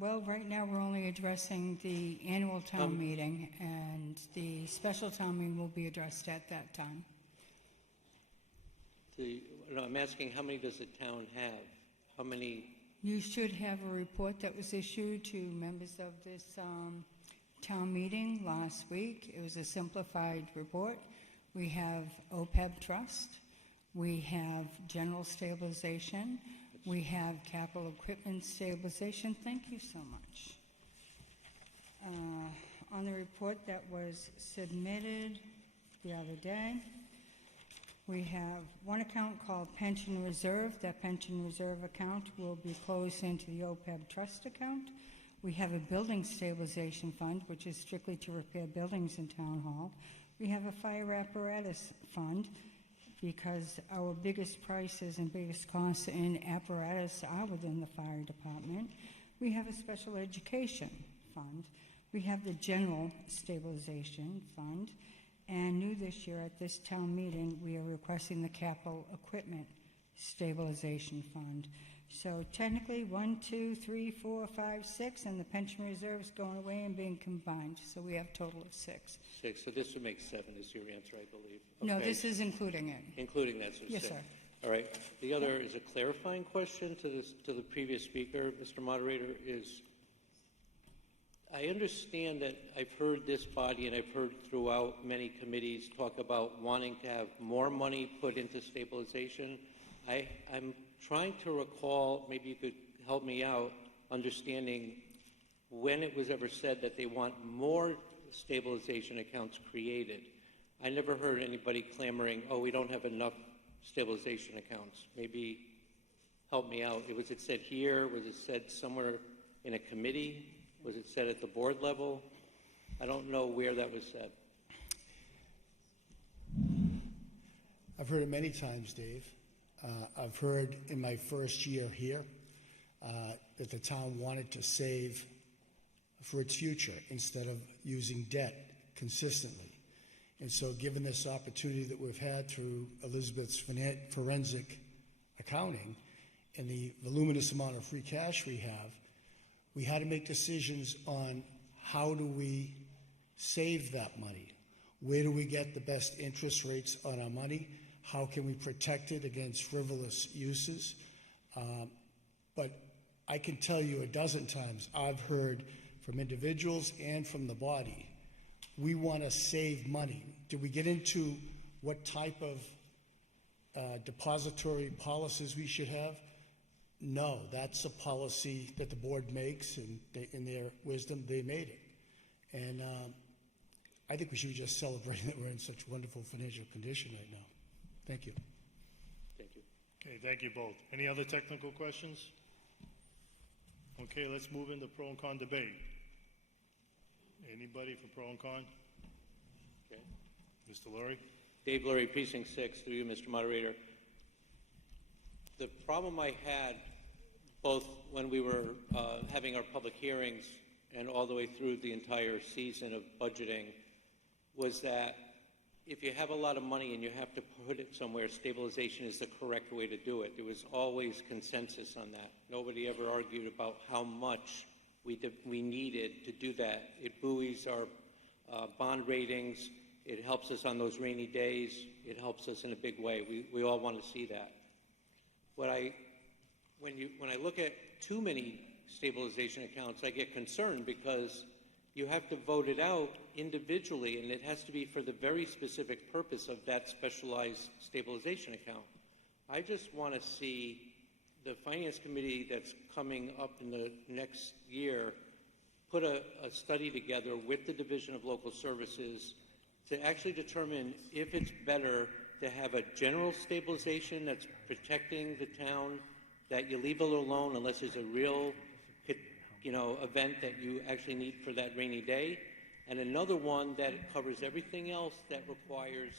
Well, right now, we're only addressing the annual town meeting, and the special town meeting will be addressed at that time. I'm asking, how many does the town have? How many? You should have a report that was issued to members of this town meeting last week. It was a simplified report. We have OPEB Trust. We have General Stabilization. We have Capital Equipment Stabilization. Thank you so much. On the report that was submitted the other day, we have one account called Pension Reserve. That Pension Reserve account will be closed into the OPEB Trust account. We have a Building Stabilization Fund, which is strictly to repair buildings in Town Hall. We have a Fire Apparatus Fund, because our biggest prices and biggest costs in apparatus are within the fire department. We have a Special Education Fund. We have the General Stabilization Fund. And new this year at this town meeting, we are requesting the Capital Equipment Stabilization Fund. So technically, 1, 2, 3, 4, 5, 6, and the pension reserve is going away and being combined. So we have a total of 6. 6, so this would make 7 is your answer, I believe. No, Okay. this is including it. Including that, so Yes, 6. sir. All right. The other is a clarifying question to the previous speaker, Mr. Moderator, is I understand that I've heard this body and I've heard throughout many committees talk about wanting to have more money put into stabilization. I'm trying to recall, maybe you could help me out, understanding when it was ever said that they want more stabilization accounts created. I never heard anybody clamoring, oh, we don't have enough stabilization accounts. Maybe help me out. Was it said here? Was it said somewhere in a committee? Was it said at the board level? I don't know where that was said. I've heard it many times, Dave. I've heard in my first year here that the town wanted to save for its future instead of using debt consistently. And so given this opportunity that we've had through Elizabeth's forensic accounting and the voluminous amount of free cash we have, we had to make decisions on how do we save that money? Where do we get the best interest rates on our money? How can we protect it against frivolous uses? But I can tell you a dozen times I've heard from individuals and from the body, we want to save money. Did we get into what type of depository policies we should have? No, that's a policy that the board makes, and in their wisdom, they made it. And I think we should be just celebrating that we're in such wonderful financial condition right now. Thank you. Thank you. Okay, thank you both. Any other technical questions? Okay, let's move into pro and con debate. Anybody for pro and con? Okay. Mr. Lurie? Dave Lurie, Precinct 6, through you, Mr. Moderator. The problem I had, both when we were having our public hearings and all the way through the entire season of budgeting, was that if you have a lot of money and you have to put it somewhere, stabilization is the correct way to do it. There was always consensus on that. Nobody ever argued about how much we needed to do that. It buoys our bond ratings. It helps us on those rainy days. It helps us in a big way. We all want to see that. When I look at too many stabilization accounts, I get concerned because you have to vote it out individually, and it has to be for the very specific purpose of that specialized stabilization account. I just want to see the Finance Committee that's coming up in the next year put a study together with the Division of Local Services to actually determine if it's better to have a general stabilization that's protecting the town, that you leave it alone unless there's a real event that you actually need for that rainy day, and another one that covers everything else that requires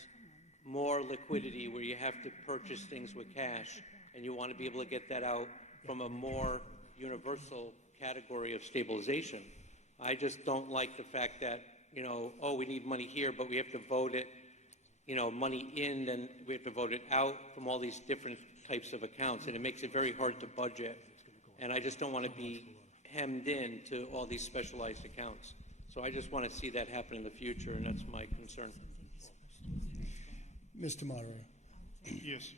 more liquidity, where you have to purchase things with cash, and you want to be able to get that out from a more universal category of stabilization. I just don't like the fact that, we need money here, but we have to vote it, money in, then we have to vote it out from all these different types of accounts, and it makes it very hard to budget. And I just don't want to be hemmed in to all these specialized accounts. So I just want to see that happen in the future, and that's my concern. Mr. Moderator. Yes.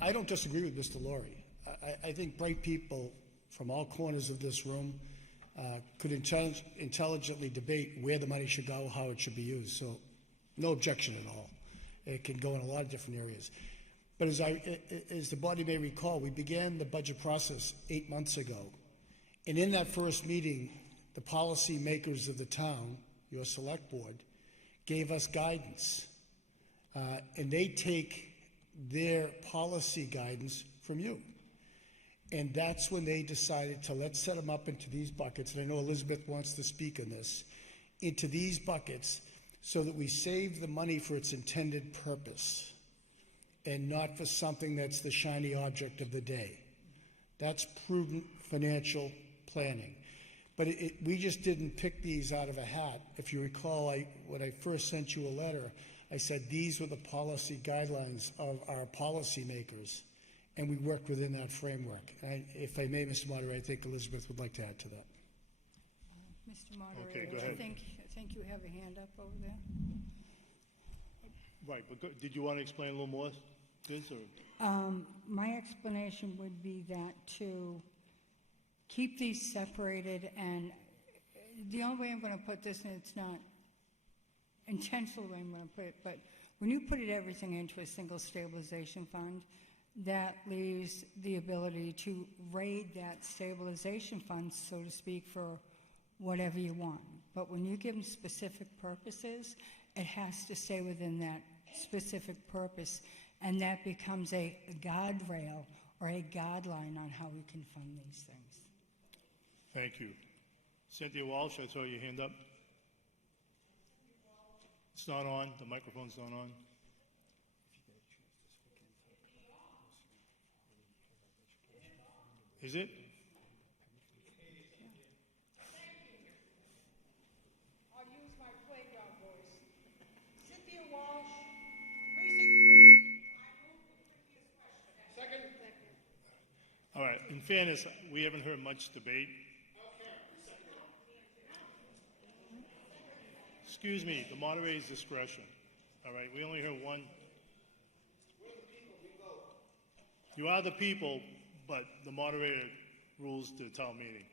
I don't disagree with Mr. Lurie. I think bright people from all corners of this room could intelligently debate where the money should go, how it should be used. So no objection at all. It can go in a lot of different areas. But as the body may recall, we began the budget process 8 months ago. And in that first meeting, the policy makers of the town, your select board, gave us guidance. And they take their policy guidance from you. And that's when they decided to let's set them up into these buckets. And I know Elizabeth wants to speak on this. Into these buckets so that we save the money for its intended purpose and not for something that's the shiny object of the day. That's prudent financial planning. But we just didn't pick these out of a hat. If you recall, when I first sent you a letter, I said these were the policy guidelines of our policymakers, and we worked within that framework. If I may, Mr. Moderator, I think Elizabeth would like to add to that. Mr. Moderator, Okay, go ahead. I think you have a hand up over there. Right, but did you want to explain a little more, Liz? Or? My explanation would be that to keep these separated, and the only way I'm going to put this, and it's not intentional way I'm going to put it, but when you put everything into a single stabilization fund, that leaves the ability to raid that stabilization fund, so to speak, for whatever you want. But when you give them specific purposes, it has to stay within that specific purpose, and that becomes a guardrail or a guideline on how we can fund these things. Thank you. Cynthia Walsh, I saw your hand up. It's not on. The microphone's not on. Is it? I'll use my playground voice. fairness, we haven't heard much debate. Excuse me, the moderator's discretion. All right, we only heard one. You are the people, but the moderator rules the town meeting.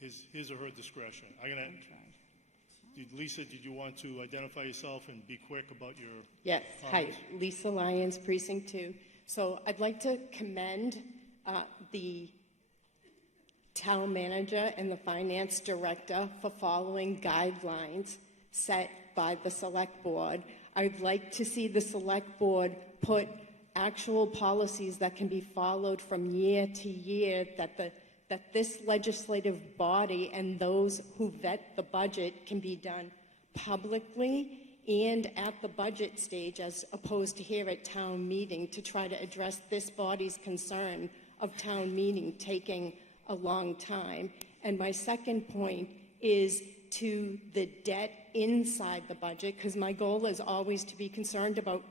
His or her discretion. Lisa, did you want to identify yourself and be quick about your Yes, comments? hi, Lisa Lyons, Precinct 2. So I'd like to commend the town manager and the finance director for following guidelines set by the select board. I'd like to see the select board put actual policies that can be followed from year to year, that this legislative body and those who vet the budget can be done publicly and at the budget stage, as opposed to here at town meeting, to try to address this body's concern of town meeting taking a long time. And my second point is to the debt inside the budget, because my goal is always to be concerned about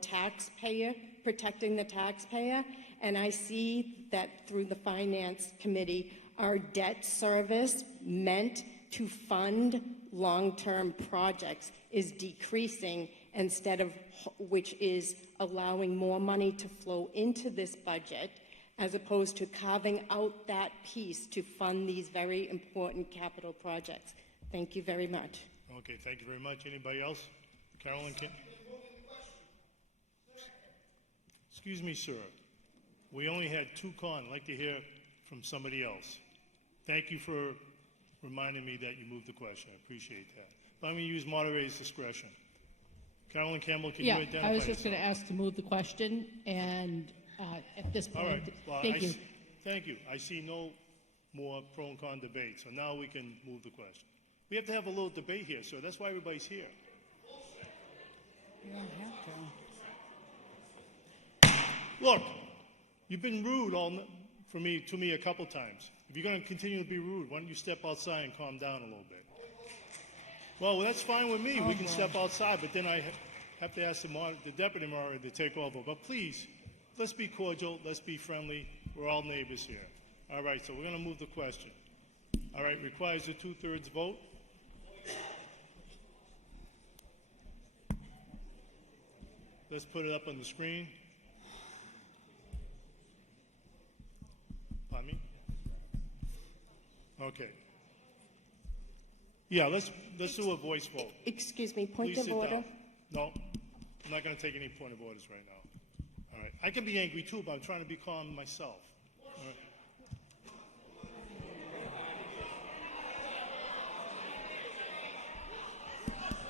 protecting the taxpayer. And I see that through the Finance Committee, our debt service meant to fund long-term projects is decreasing which is allowing more money to flow into this budget, as opposed to carving out that piece to fund these very important capital projects. Thank you very much. Okay, thank you very much. Anybody else? Carolyn, excuse me, sir. We only had two I'd like to hear from somebody else. Thank you for reminding me that you moved the question. I appreciate that. But I'm going to use moderator's discretion. Carolyn Campbell, can you identify I was just going to yourself? ask to move the question, and at this All point, right. Well, thank you. Thank you. I see no more pro and con debate, so now we can move the question. We have to have a little debate here, sir. That's why everybody's here. You don't have to. Look, you've been rude to me a couple times. If you're going to continue to be rude, why don't you step outside and calm down a little bit? Well, that's fine with me. We can step outside, but then I have to ask the deputy moderator to take over. But please, let's be cordial. Let's be friendly. We're all neighbors here. All right, so we're going to move the question. All right, requires a 2/3 vote. Let's put it up on the screen. Pardon me? Okay. Yeah, let's do a voice vote. Excuse me, point Please of sit order. down. No, I'm not going to take any point of orders right now. All right. I can be angry too, but I'm trying to be calm myself. All right.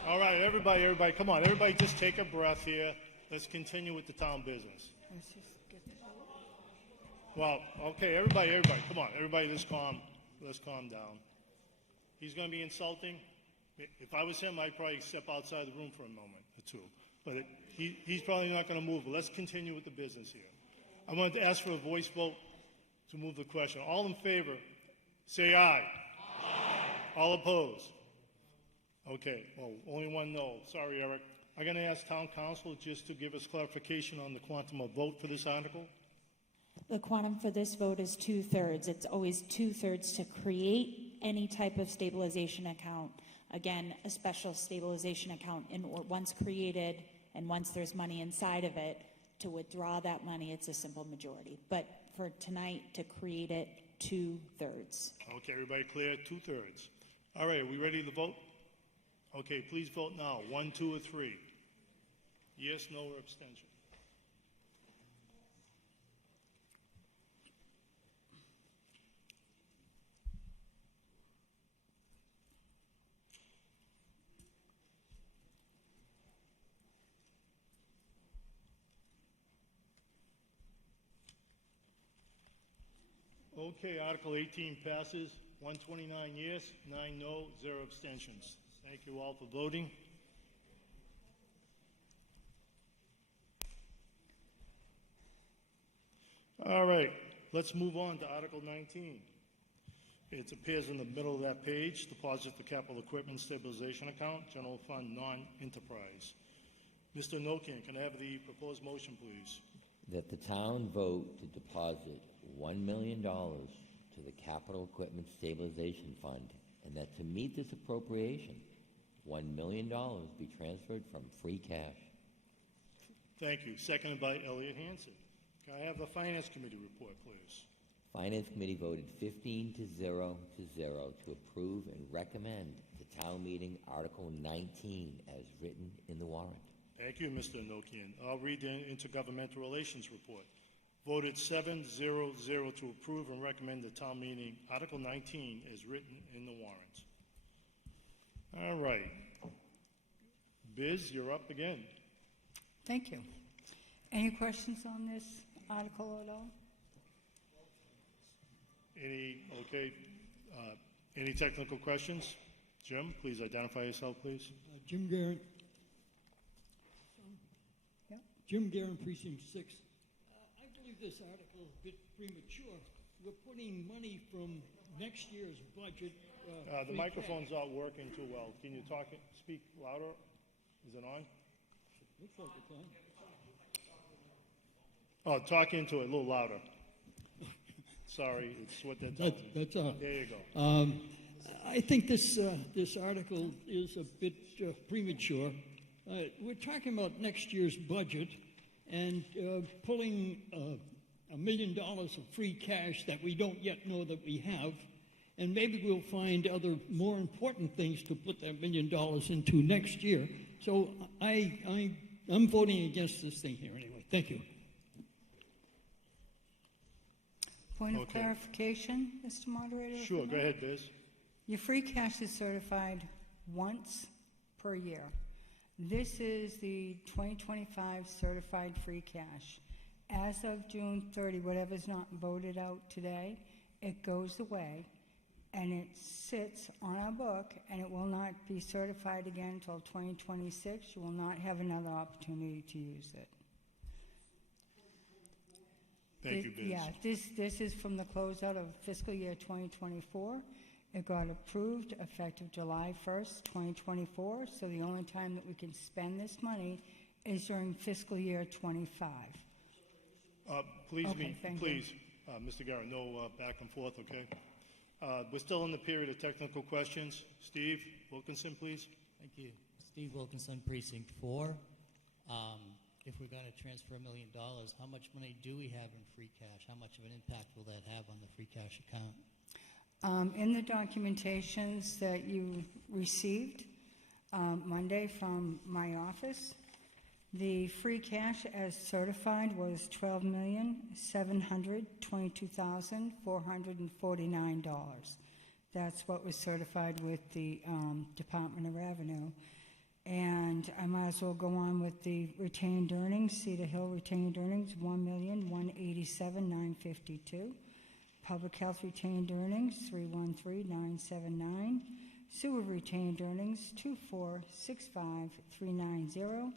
All right, everybody, come on. Everybody just take a breath here. Let's continue with the town business. Well, okay, everybody, come on. Everybody, let's calm down. He's going to be insulting. If I was him, I'd probably step outside the room for a moment or two. But he's probably not going to move. But let's continue with the business here. I wanted to ask for a voice vote to move the question. All in favor, say aye. Aye. All opposed? Okay, well, only one no. Sorry, Eric. I'm going to ask town council just to give us clarification on the quantum of vote for this article. The quantum for this vote is 2/3. It's always 2/3 to create any type of stabilization account. Again, a special stabilization account, once created and once there's money inside of it, to withdraw that money, it's a simple majority. But for tonight, to create it, 2/3. Okay, everybody clear? 2/3. All right, are we ready to vote? Okay, please vote now. 1, 2, or 3. Yes, no, or abstention. Okay, Article 18 passes. 129 yes, 9 no, 0 abstentions. Thank you all for voting. All right, let's move on to Article 19. It appears in the middle of that page. Deposit the capital equipment stabilization account, general fund, non-enterprise. Mr. Nokian, can I have the proposed motion, please? That the town vote to deposit $1 million to the Capital Equipment Stabilization Fund, and that to meet this appropriation, $1 million be transferred from free cash. Thank you. Seconded by Elliot Hanson. Can I have the Finance Committee report, please? Finance Committee voted 15 to 0 to approve and recommend the town meeting Article 19 as written in the warrant. Thank you, Mr. Enochian. I'll read the Intergovernmental Relations report. Voted 7-0-0 to approve and recommend the town meeting Article 19 as written in the warrant. All right. Biz, you're up again. Thank you. Any questions on this article at all? Any technical questions? Jim, please identify yourself, please. Jim Garrett. Yep. Jim Garrett, Precinct 6. I believe this article is a bit premature. We're putting money from next year's budget. The microphone's not working too well. Can you speak louder? Is it on? Looks like it's on. Oh, talk into it a little louder. Sorry, it's what that tells me. That's all. There you go. I think this article is a bit premature. We're talking about next year's budget and pulling $1 million of free cash that we don't yet know that we have, and maybe we'll find other more important things to put that $1 million into next year. So I'm voting against this thing here anyway. Thank you. Point of clarification, Mr. Moderator? Sure, go ahead, Biz. Your free cash is certified once per year. This is the 2025 certified free cash. As of June 30, whatever's not voted out today, it goes away and it sits on our book, and it will not be certified again until 2026. You will not have another opportunity to use it. Thank you, Biz. Yeah, this is from the closeout of fiscal year 2024. It got approved effective July 1st, 2024, so the only time that we can spend this money is during fiscal year 25. Please, Okay, please, Mr. Garrett, no back and forth, okay? We're still in the period of technical questions. Steve Wilkinson, please. Thank you. Steve Wilkinson, Precinct 4. If we're going to transfer $1 million, how much money do we have in free cash? How much of an impact will that have on the free cash account? In the documentations that you received Monday from my office, the free cash as certified was $12,722,449. That's what was certified with the Department of Revenue. And I might as well go on with the retained earnings. Cedar Hill retained earnings, $1,187,952. Public health retained earnings, $313,979. Sewer retained earnings, $2,465,390.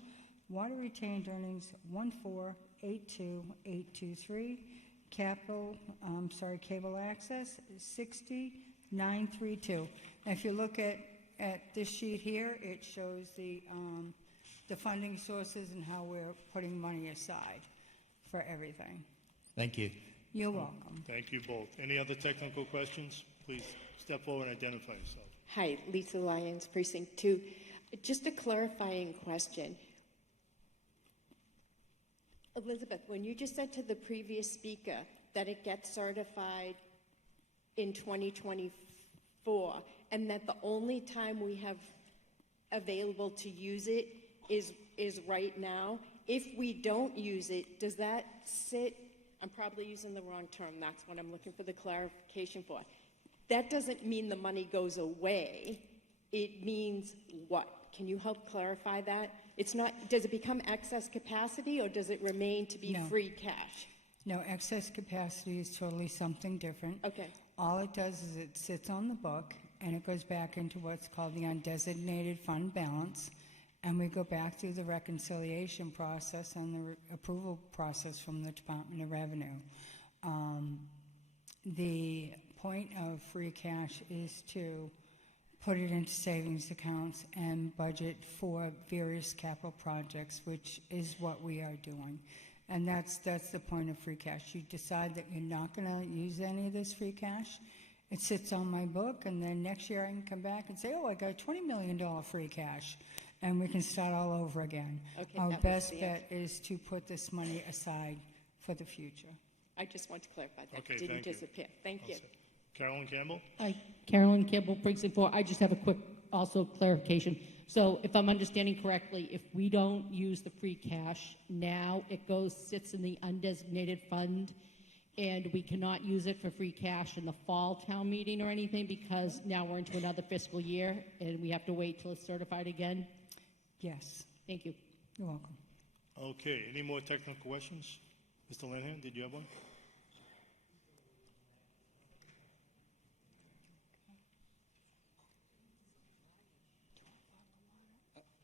Water retained earnings, $1,482,823. Cable access, $60,932. Now, if you look at this sheet here, it shows the funding sources and how we're putting money aside for everything. Thank you. You're welcome. Thank you both. Any other technical questions? Please step forward and identify yourself. Hi, Lisa Lyons, Precinct 2. Just a clarifying question. Elizabeth, when you just said to the previous speaker that it gets certified in 2024 and that the only time we have available to use it is right now, if we don't use it, does that sit, I'm probably using the wrong term, that's what I'm looking for the clarification for. That doesn't mean the money goes away. It means what? Can you help clarify that? It's not, does it become excess capacity or does it remain to be free cash? No, excess capacity is totally something different. Okay. All it does is it sits on the book and it goes back into what's called the undesignated fund balance, and we go back through the reconciliation process and the approval process from the Department of Revenue. The point of free cash is to put it into savings accounts and budget for various capital projects, which is what we are doing. And that's the point of free cash. You decide that you're not going to use any of this free cash. It sits on my book, and then next year I can come back and say, oh, I got $20 million free cash, and we can start all over again. Okay, Our that was best the bet is to put this money aside for the future. I just want to clarify that. Okay, It didn't thank you. disappear. Thank you. Carolyn Campbell? Hi, Carolyn Campbell, Precinct 4. I just have a quick, also clarification. So if I'm understanding correctly, if we don't use the free cash now, it sits in the undesignated fund, and we cannot use it for free cash in the fall town meeting or anything, because now we're into another fiscal year, and we have to wait till it's certified again? Yes. Thank you. You're welcome. Okay, any more technical questions? Mr. Lanahan, did you have one?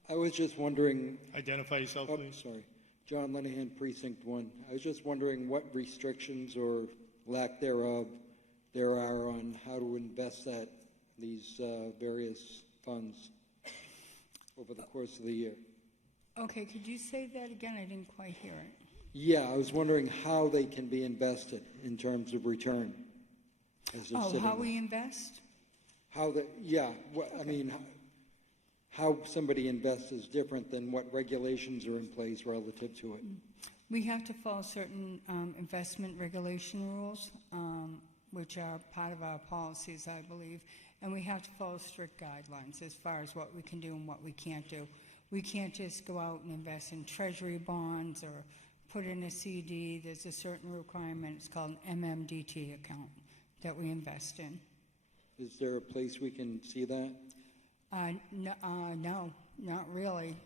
I was just wondering. Identify yourself, Oh, please. sorry. John Lenahan, Precinct 1. I was just wondering what restrictions or lack thereof there are on how to invest these various funds over the course of the year. Okay, could you say that again? I didn't quite hear it. Yeah, I was wondering how they can be invested in terms of return. As they're Oh, sitting how there. we invest? I mean, how somebody invests is different than what regulations are in place relative to it. We have to follow certain investment regulation rules, which are part of our policies, I believe, and we have to follow strict guidelines as far as what we can do and what we can't do. We can't just go out and invest in treasury bonds or put in a CD. There's a certain requirement. It's called an MMDT account that we invest in. Is there a place we can see that? No, not really.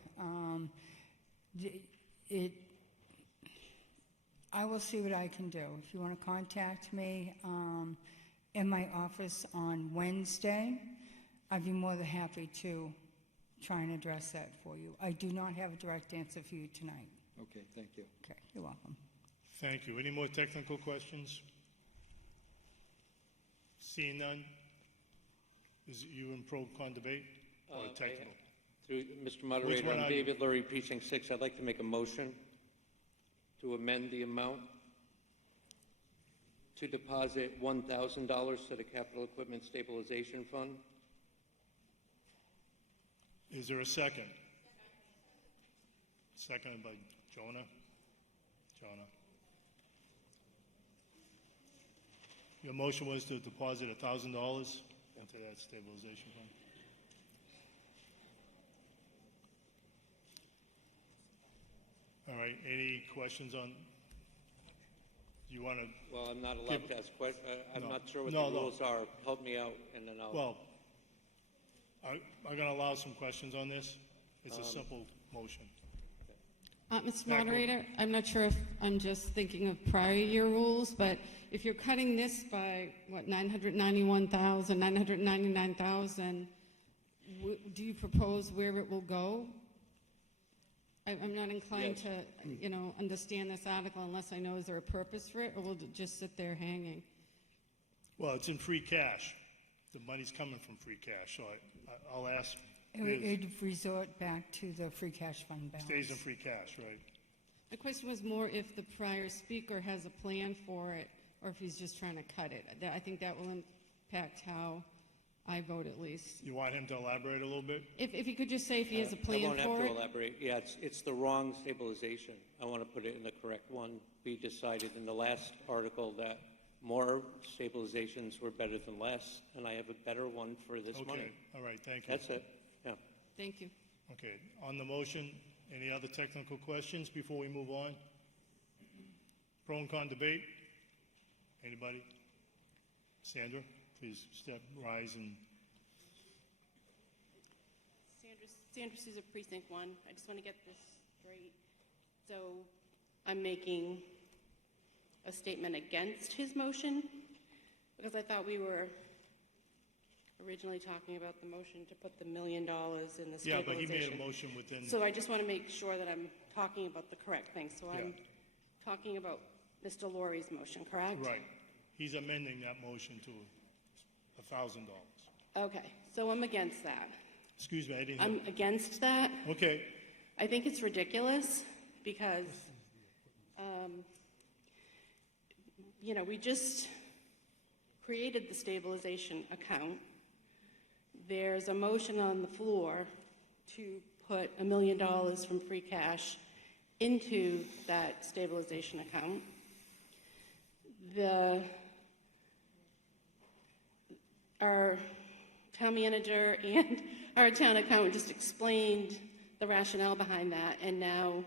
I will see what I can do. If you want to contact me in my office on Wednesday, I'd be more than happy to try and address that for you. I do not have a direct answer for you tonight. Okay, thank you. Okay, you're welcome. Thank you. Any more technical questions? Seeing none? Is it you in pro-con debate or technical? Through Mr. Which Moderator, one I'm are you? David Lurie, Precinct 6. I'd like to make a motion to amend the amount to deposit $1,000 to the Capital Equipment Stabilization Fund. Is there a second? Seconded by Jonah. Your motion was to deposit $1,000 into that stabilization fund. All right, any questions on, you want to? Well, I'm not allowed to ask questions. I'm No. not sure what No, the no. rules are. Help me out, and then I'll... Well, I'm going to allow some questions on this. It's a simple motion. Mr. Moderator, I'm not sure if I'm just thinking of prior year rules, but if you're cutting this by, what, 991,000, 999,000, do you propose where it will go? I'm not inclined Yes. to, understand this article unless I know, is there a purpose for it, or will it just sit there hanging? Well, it's in free cash. The money's coming from free cash, so I'll ask. It'd resort back to the free cash fund balance. Stays in free cash, right? My question was more if the prior speaker has a plan for it, or if he's just trying to cut it. I think that will impact how I vote, at least. You want him to elaborate a little bit? If you could just say if he has a I plan won't have for to it. elaborate. Yeah, it's the wrong stabilization. I want to put it in the correct one. We decided in the last article that more stabilizations were better than less, and I have a better one for this money. Okay, all right, thank you. That's it, yeah. Thank you. Okay, on the motion, any other technical questions before we move on? Pro and con debate? Anybody? Sandra, please rise and... Sandra Souza, Precinct 1. I just want to get this straight. So I'm making a statement against his motion because I thought we were originally talking about the motion to put the $1 million in the stabilization. Yeah, but he made a motion within... So I just want to make sure that I'm talking about the correct thing. So I'm Yeah. talking about Mr. Laurie's motion, correct? Right. He's amending that motion to $1,000. Okay, so I'm against that. Excuse me, I didn't... I'm against that. Okay, I think it's ridiculous because we just created the stabilization account. There's a motion on the floor to put $1 million from free cash into that stabilization account. Our town manager and our town accountant just explained the rationale behind that, and now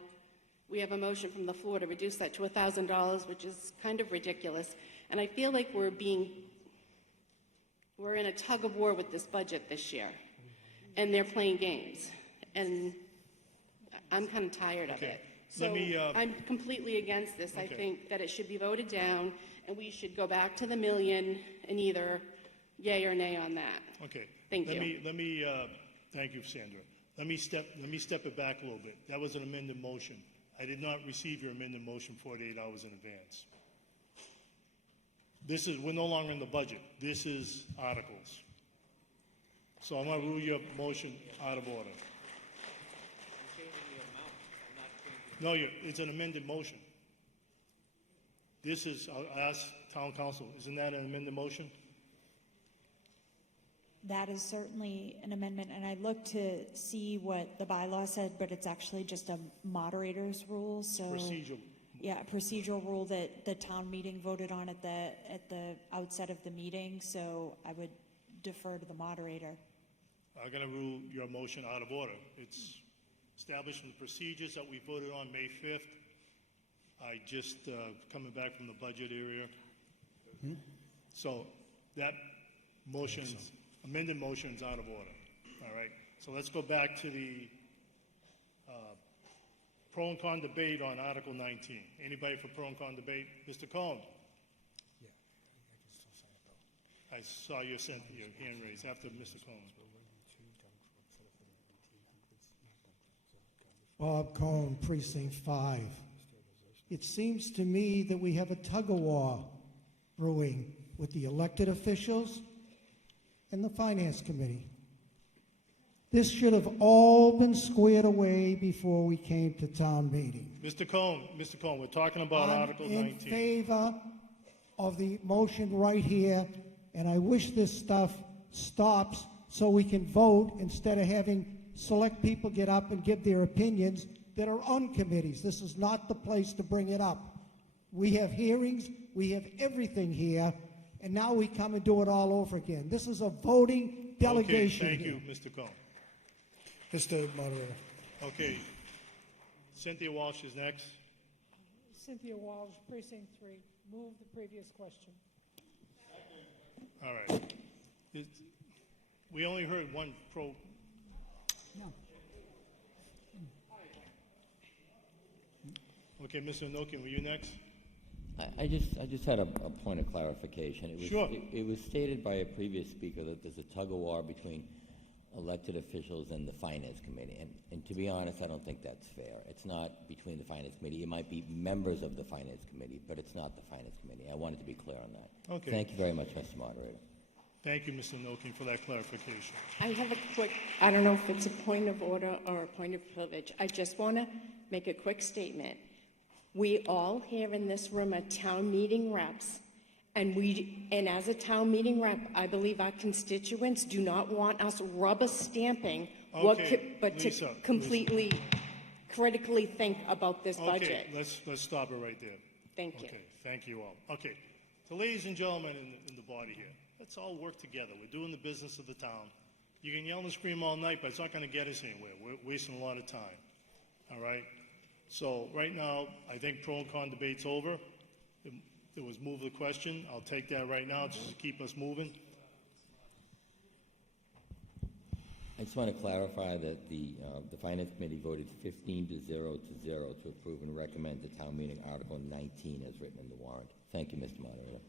we have a motion from the floor to reduce that to $1,000, which is kind of ridiculous. And I feel like we're in a tug of war with this budget this year, and they're playing games, and I'm kind of tired of it. So I'm completely against this. I think that it should be voted down, and we should go back to the million and either yay or nay on that. Okay. Thank you. Thank you, Sandra. Let me step it back a little bit. That was an amended motion. I did not receive your amended motion 48 hours in advance. We're no longer in the budget. This is articles. So I'm going to rule your motion out of order. No, it's an amended motion. I'll ask town council, isn't that an amended motion? That is certainly an amendment, and I looked to see what the bylaw said, but it's actually just a moderator's rule, so. Procedural. Yeah, a procedural rule that the town meeting voted on at the outset of the meeting, so I would defer to the moderator. I'm going to rule your motion out of order. It's established in the procedures that we voted on May 5th. I just coming back from the budget area. So that motion's amended motion's out of order. All right. So let's go back to the pro and con debate on Article 19. Anybody for pro and con debate? Mr. Cohen? Yeah, I saw your hand raised after Mr. Cohen. Bob Cohn, Precinct 5. It seems to me that we have a tug-of-war brewing with the elected officials and the Finance Committee. This should have all been squared away before we came to town meeting. Mr. Cohen, we're talking about Article 19. I'm in favor of the motion right here, and I wish this stuff stops so we can vote instead of having select people get up and give their opinions that are on committees. This is not the place to bring it up. We have hearings, we have everything here, and now we come and do it all over again. This is a voting delegation. Okay, thank here. you, Mr. Cohen. Mr. Moderator. Okay. Cynthia Walsh is next. Cynthia Walsh, Precinct 3. Move the previous question. All right. We only heard one pro. No. Okay, Mr. Anokian, were you next? I just had a point of clarification. Sure. It was stated by a previous speaker that there's a tug-of-war between elected officials and the Finance Committee. And to be honest, I don't think that's fair. It's not between the Finance Committee. It might be members of the Finance Committee, but it's not the Finance Committee. I wanted to be clear on that. Okay. Thank you very much, Mr. Moderator. Thank you, Mr. Anokian, for that clarification. I have a quick, I don't know if it's a point of order or a point of privilege. I just want to make a quick statement. We all here in this room are town meeting reps, and as a town meeting rep, I believe our constituents do not want us rubber stamping Lisa, completely critically think about this budget. Okay, let's stop it right there. Thank you. Okay, thank you all. Okay, so ladies and gentlemen in the body here, let's all work together. We're doing the business of the town. You can yell and scream all night, but it's not going to get us anywhere. We're wasting a lot of time. All right? So right now, I think pro and con debate's over. It was move the question. I'll take that right now just to keep us moving. I just want to clarify that the Finance Committee voted 15-0 to approve and recommend the town meeting Article 19 as written in the warrant. Thank you, Mr. Moderator.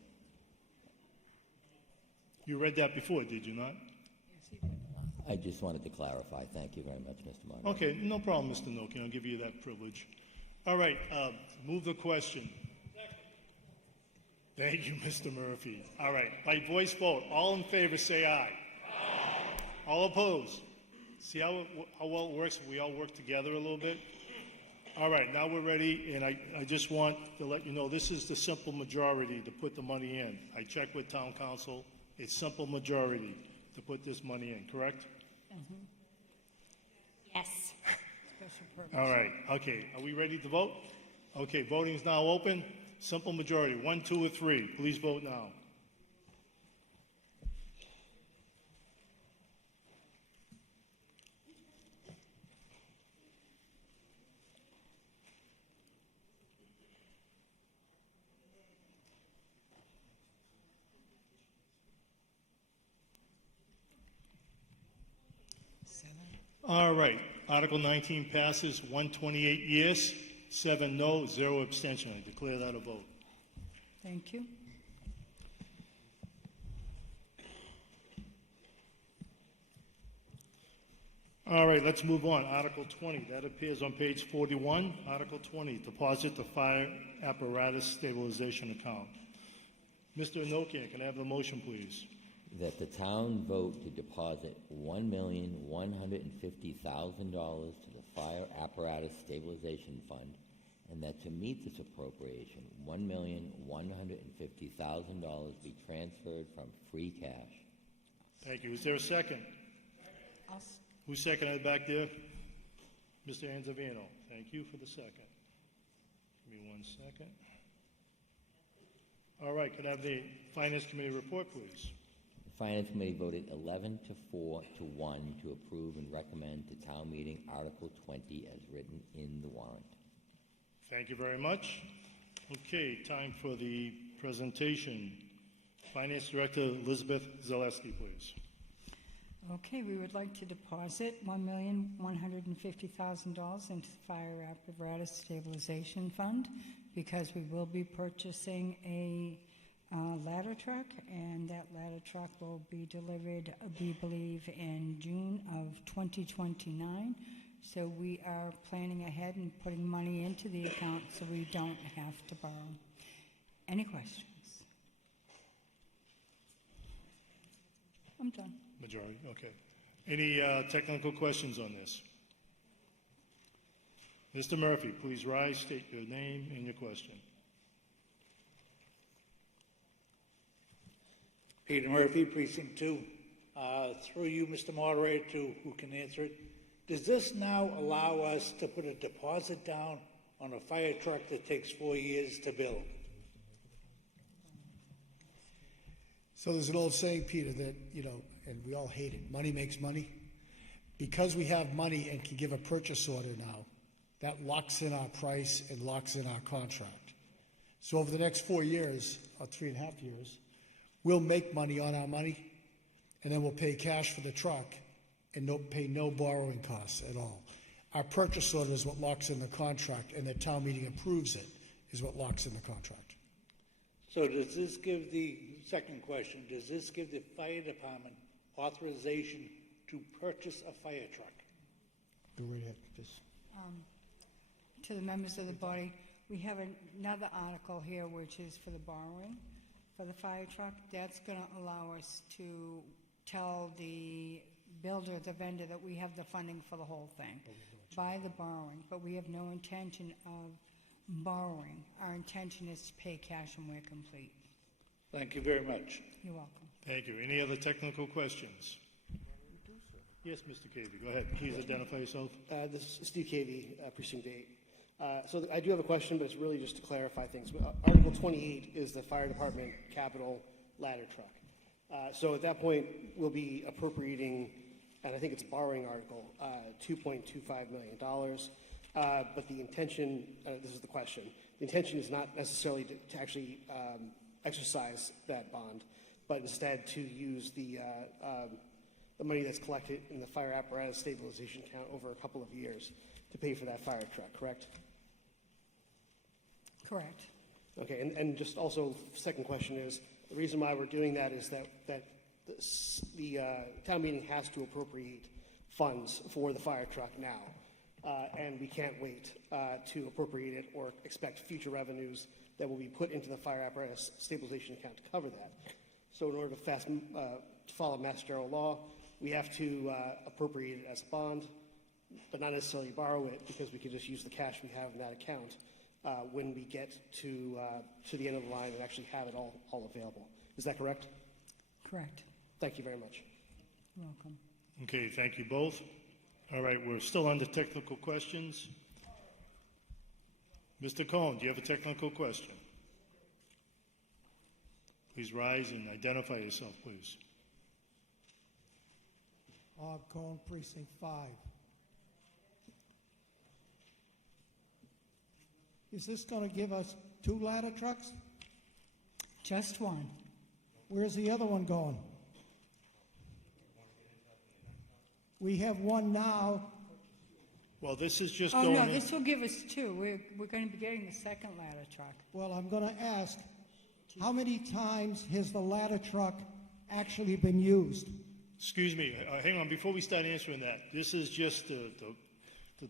You read that before, did you not? I just wanted to clarify. Thank you very much, Mr. Moderator. Okay, no problem, Mr. Noki. I'll give you that privilege. All right, move the question. Thank you, Mr. Murphy. All right, by voice vote, all in favor say aye. Aye. All opposed? See how well it works if we all work together a little bit? All right, now we're ready, and I just want to let you know, this is the simple majority to put the money in. I checked with town council, it's simple majority to put this money in, correct? Yes. All right, okay, are we ready to vote? Okay, voting is now open. Simple majority, 1, 2, or 3. Please vote now. All right, Article 19 passes, 128 yes, 7 no, 0 abstention. I declare that a vote. Thank you. All right, let's move on. Article 20, that appears on page 41. Article 20, deposit the fire apparatus stabilization account. Mr. Enokian, can I have the motion, please? That the town vote to deposit $1,150,000 to the Fire Apparatus Stabilization Fund, and that to meet this appropriation, $1,150,000 be transferred from free cash. Thank you. Is there a second? Who seconded back there? Mr. Anzavino. Thank you for the second. Give me 1 second. All right, could I have the Finance Committee report, please? The Finance Committee voted 11 to 4 to 1 to approve and recommend to town meeting Article 20 as written in the warrant. Thank you very much. Okay, time for the presentation. Finance Director Elizabeth Zaleski, please. Okay, we would like to deposit $1,150,000 into the Fire Apparatus Stabilization Fund because we will be purchasing a ladder truck, and that ladder truck will be delivered, we believe, in June of 2029. So we are planning ahead and putting money into the account so we don't have to borrow. Any questions? I'm done. Majority, okay. Any technical questions on this? Mr. Murphy, please rise, state your name and your question. Peter Murphy, Precinct 2. Through you, Mr. Moderator, to who can answer it. Does this now allow us to put a deposit down on a fire truck that takes 4 years to build? So there's an old saying, Peter, that, and we all hate it, money makes money. Because we have money and can give a purchase order now, that locks in our price and locks in our contract. So over the next 4 years, or 3.5 years, we'll make money on our money, and then we'll pay cash for the truck and pay no borrowing costs at all. Our purchase order is what locks in the contract, and the town meeting approves it, is what locks in the contract. So does this give the, second question, does this give the fire department authorization to purchase a fire truck? Go right ahead, just. To the members of the body, we have another article here which is for the borrowing for the fire truck. That's going to allow us to tell the builder, the vendor, that we have the funding for the whole thing by the borrowing, but we have no intention of borrowing. Our intention is to pay cash when we're complete. Thank you very much. You're welcome. Thank you. Any other technical questions? Yes, Mr. Cavey, go ahead. Please identify yourself. This is Steve Cavey, Precinct 8. So I do have a question, but it's really just to clarify things. Article 28 is the fire department capital ladder truck. So at that point, we'll be appropriating, and I think it's a borrowing article, $2.25 million. But the intention, this is the question, the intention is not necessarily to actually exercise that bond, but instead to use the money that's collected in the fire apparatus stabilization account over a couple of years to pay for that fire truck, correct? Correct. Okay, and just also, second question is, the reason why we're doing that is that the town meeting has to appropriate funds for the fire truck now, and we can't wait to appropriate it or expect future revenues that will be put into the fire apparatus stabilization account to cover that. So in order to follow Mass General Law, we have to appropriate it as a bond. but not necessarily borrow it, because we could just use the cash we have in that account when we get to the end of the line and actually have it all available. Is that correct? Correct. Thank you very much. You're welcome. Okay, thank you both. All right, we're still under technical questions. Mr. Cohen, do you have a technical question? Please rise and identify yourself, please. Bob Cohen, Precinct 5. Is this going to give us 2 ladder trucks? Just one. Where's the other one going? We have one now. Well, this is just Oh, going no, in. this will give us 2. We're going to be getting the second ladder truck. Well, I'm going to ask, how many times has the ladder truck actually been used? Excuse me, hang on, before we start answering that, this is just the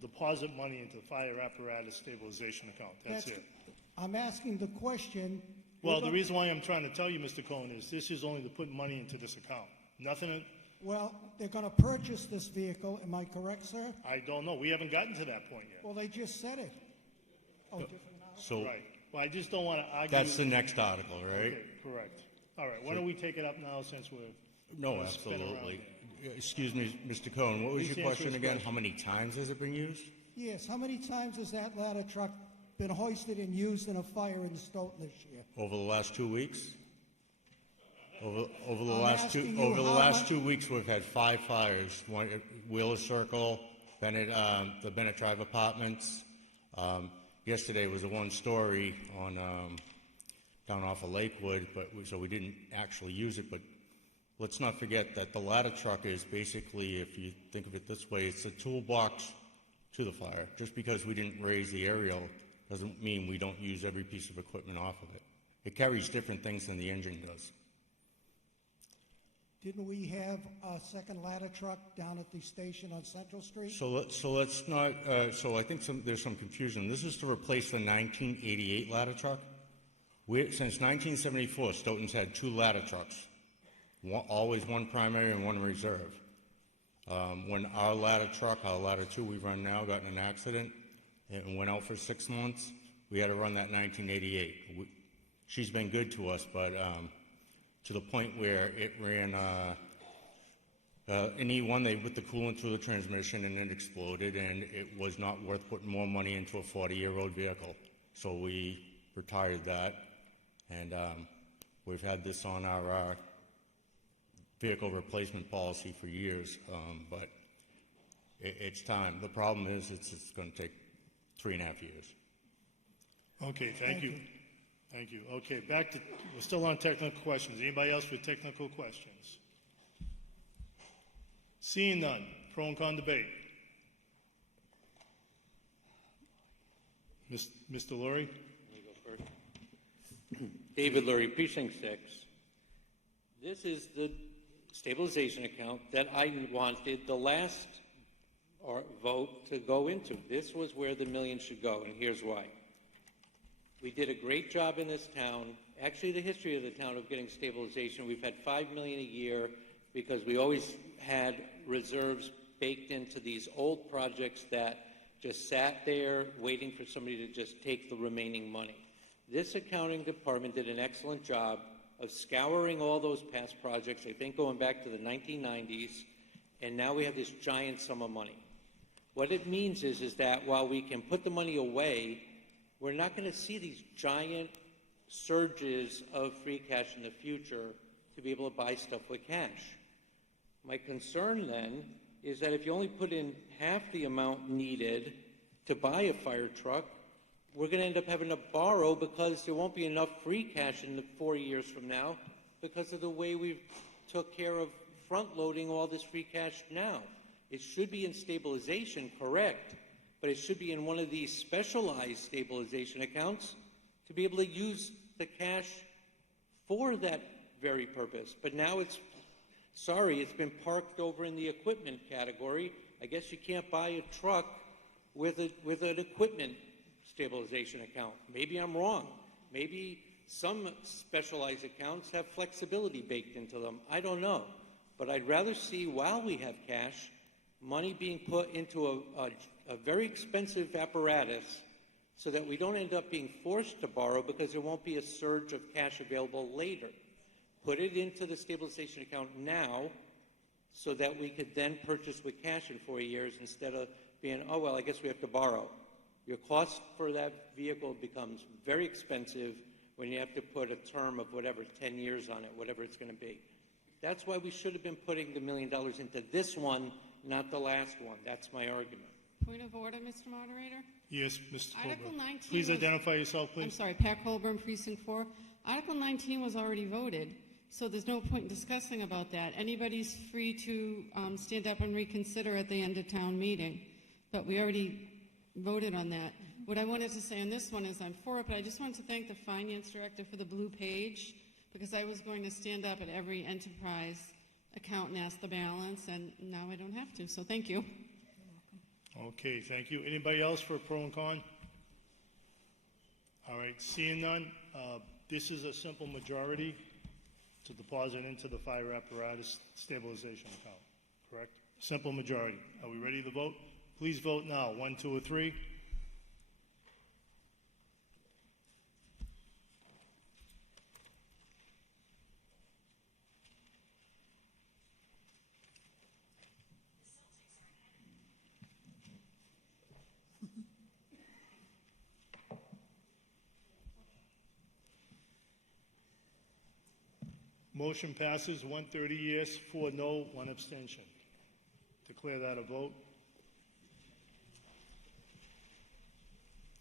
deposit money into the fire apparatus stabilization account, that's it. I'm asking the question. Well, the reason why I'm trying to tell you, Mr. Cohen, is this is only to put money into this account. Nothing, Well, they're going to purchase this vehicle, am I correct, sir? I don't know, we haven't gotten to that point yet. Well, they just said it. Oh, different now? So Right, well, I just don't want to argue. that's the next article, right? Okay, correct. All right, why don't we take it up now since we're. No, gonna spin around absolutely. here. Excuse me, Mr. Cohen, what was Please your answer question his again? question. How many times has it been used? Yes, how many times has that ladder truck been hoisted and used in a fire in Stoughton this year? Over the last 2 weeks? Over the I'm last asking two, you over the how last much- 2 weeks, we've had 5 fires. One at Wheeler Circle, Bennett, the Bennett Drive Apartments. Yesterday was a 1-story on, down off of Lakewood, so we didn't actually use it, but let's not forget that the ladder truck is basically, if you think of it this way, it's a toolbox to the fire. Just because we didn't raise the aerial doesn't mean we don't use every piece of equipment off of it. It carries different things than the engine does. Didn't we have a second ladder truck down at the station on Central Street? So let's not, so I think there's some confusion. This is to replace the 1988 ladder truck. Since 1974, Stoughton's had 2 ladder trucks. Always one primary and one reserve. When our ladder truck, our ladder 2 we run now, got in an accident and went out for 6 months, we had to run that 1988. She's been good to us, but to the point where it ran an E1, they put the coolant through the transmission and it exploded, and it was not worth putting more money into a 40-year-old vehicle. So we retired that, and we've had this on our vehicle replacement policy for years, but it's time. The problem is it's going to take 3.5 years. Okay, thank you. Thank you. Okay, we're still on technical questions. Anybody else with technical questions? Seeing none, pro and con debate. Mr. Lurie? Let me go first. David Lurie, Precinct 6. This is the stabilization account that I wanted the last vote to go into. This was where the million should go, and here's why. We did a great job in this town, actually the history of the town, of getting stabilization. We've had $5 million a year because we always had reserves baked into these old projects that just sat there waiting for somebody to just take the remaining money. This accounting department did an excellent job of scouring all those past projects, I think going back to the 1990s, and now we have this giant sum of money. What it means is that while we can put the money away, we're not going to see these giant surges of free cash in the future to be able to buy stuff with cash. My concern then is that if you only put in half the amount needed to buy a fire truck, we're going to end up having to borrow because there won't be enough free cash in the 4 years from now because of the way we've took care of front-loading all this free cash now. It should be in stabilization, correct, but it should be in one of these specialized stabilization accounts to be able to use the cash for that very purpose. But now it's been parked over in the equipment category. I guess you can't buy a truck with an equipment stabilization account. Maybe I'm wrong. Maybe some specialized accounts have flexibility baked into them. I don't know. But I'd rather see, while we have cash, money being put into a very expensive apparatus so that we don't end up being forced to borrow because there won't be a surge of cash available later. Put it into the stabilization account now so that we could then purchase with cash in 4 years instead of being, oh, well, I guess we have to borrow. Your cost for that vehicle becomes very expensive when you have to put a term of whatever, 10 years on it, whatever it's going to be. That's why we should have been putting the $1 million into this one, not the last one. That's my argument. Point of order, Mr. Moderator? Yes, Mr. Article Colburn. 19 Please was- identify yourself, please. I'm sorry, Pat Colburn, Precinct 4. Article 19 was already voted, so there's no point in discussing about that. Anybody's free to stand up and reconsider at the end of town meeting, but we already voted on that. What I wanted to say on this one is I'm for it, but I just wanted to thank the finance director for the blue page, because I was going to stand up at every enterprise account and ask the balance, and now I don't have to, so thank you. Okay, thank you. Anybody else for pro and con? All right, seeing none, this is a simple majority to deposit into the fire apparatus stabilization account, correct? Simple majority. Are we ready to vote? Please vote now. 1, 2, or 3. Motion passes 130 yes, 4 no, 1 abstention. Declare that a vote.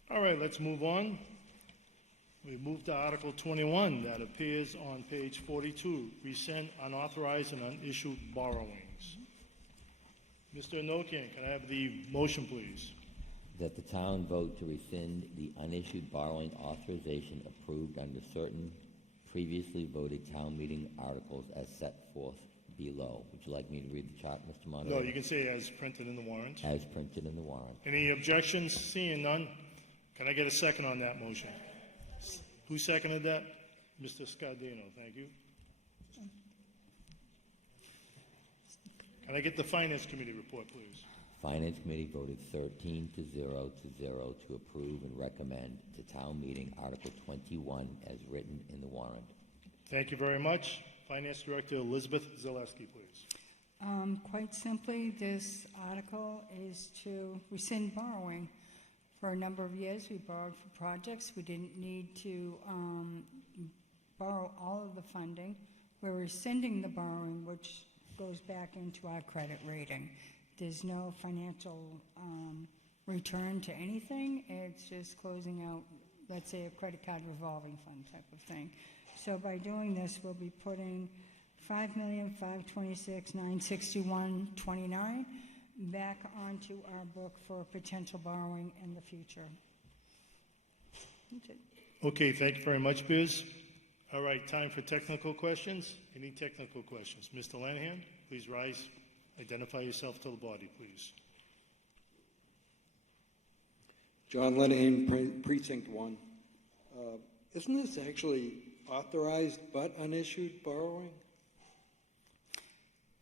All right, let's move on. We move to Article 21 that appears on page 42, rescind unauthorized and unissued borrowings. Mr. Anokian, can I have the motion, please? That the town vote to rescind the unissued borrowing authorization approved under certain previously voted town meeting articles as set forth below. Would you like me to read the chart, Mr. Moderator? No, you can say as printed in the warrant. As printed in the warrant. Any objections? Seeing none, can I get a second on that motion? Who seconded that? Mr. Scardino, thank you. Can I get the Finance Committee report, please? Finance Committee voted 13-0 to approve and recommend to town meeting Article 21 as written in the warrant. Thank you very much. Finance Director Elizabeth Zaleski, please. Quite simply, this article is to rescind borrowing. For a number of years, we borrowed for projects. We didn't need to borrow all of the funding. We're rescinding the borrowing, which goes back into our credit rating. There's no financial return to anything. It's just closing out, let's say, a credit card revolving fund type of thing. So by doing this, we'll be putting $5,526,961.29 back onto our book for potential borrowing in the future. That's it. Okay, thank you very much, Biz. All right, time for technical questions. Any technical questions? Mr. Lanahan, please rise. Identify yourself to the body, please. John Lenahan, Precinct 1. Isn't this actually authorized but unissued borrowing?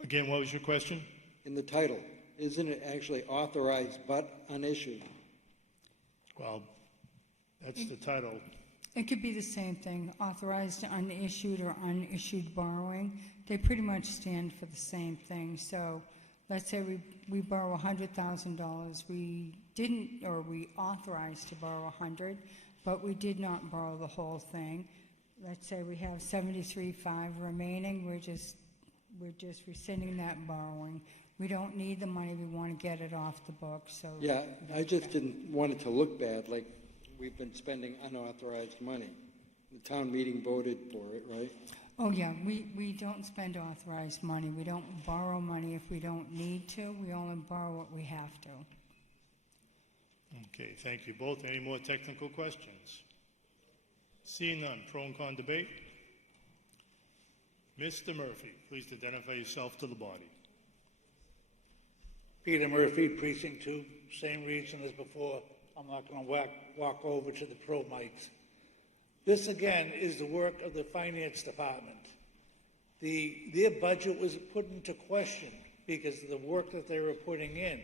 Again, what was your question? In the title, isn't it actually authorized but unissued? Well, that's the title. It could be the same thing, authorized, unissued, or unissued borrowing. They pretty much stand for the same thing. So let's say we borrow $100,000. We didn't, or we authorized to borrow 100, but we did not borrow the whole thing. Let's say we have 73.5 remaining. We're just rescinding that borrowing. We don't need the money. We want to get it off the books. So Yeah, I just didn't want it to look bad, like we've been spending unauthorized money. The town meeting voted for it, right? Oh, yeah, we don't spend authorized money. We don't borrow money if we don't need to. We only borrow what we have to. Okay, thank you both. Any more technical questions? Seeing none, pro and con debate. Mr. Murphy, please identify yourself to the body. Peter Murphy, Precinct 2, same reason as before. I'm not going to walk over to the pro mics. This, again, is the work of the Finance Department. Their budget was put into question because of the work that they were putting in.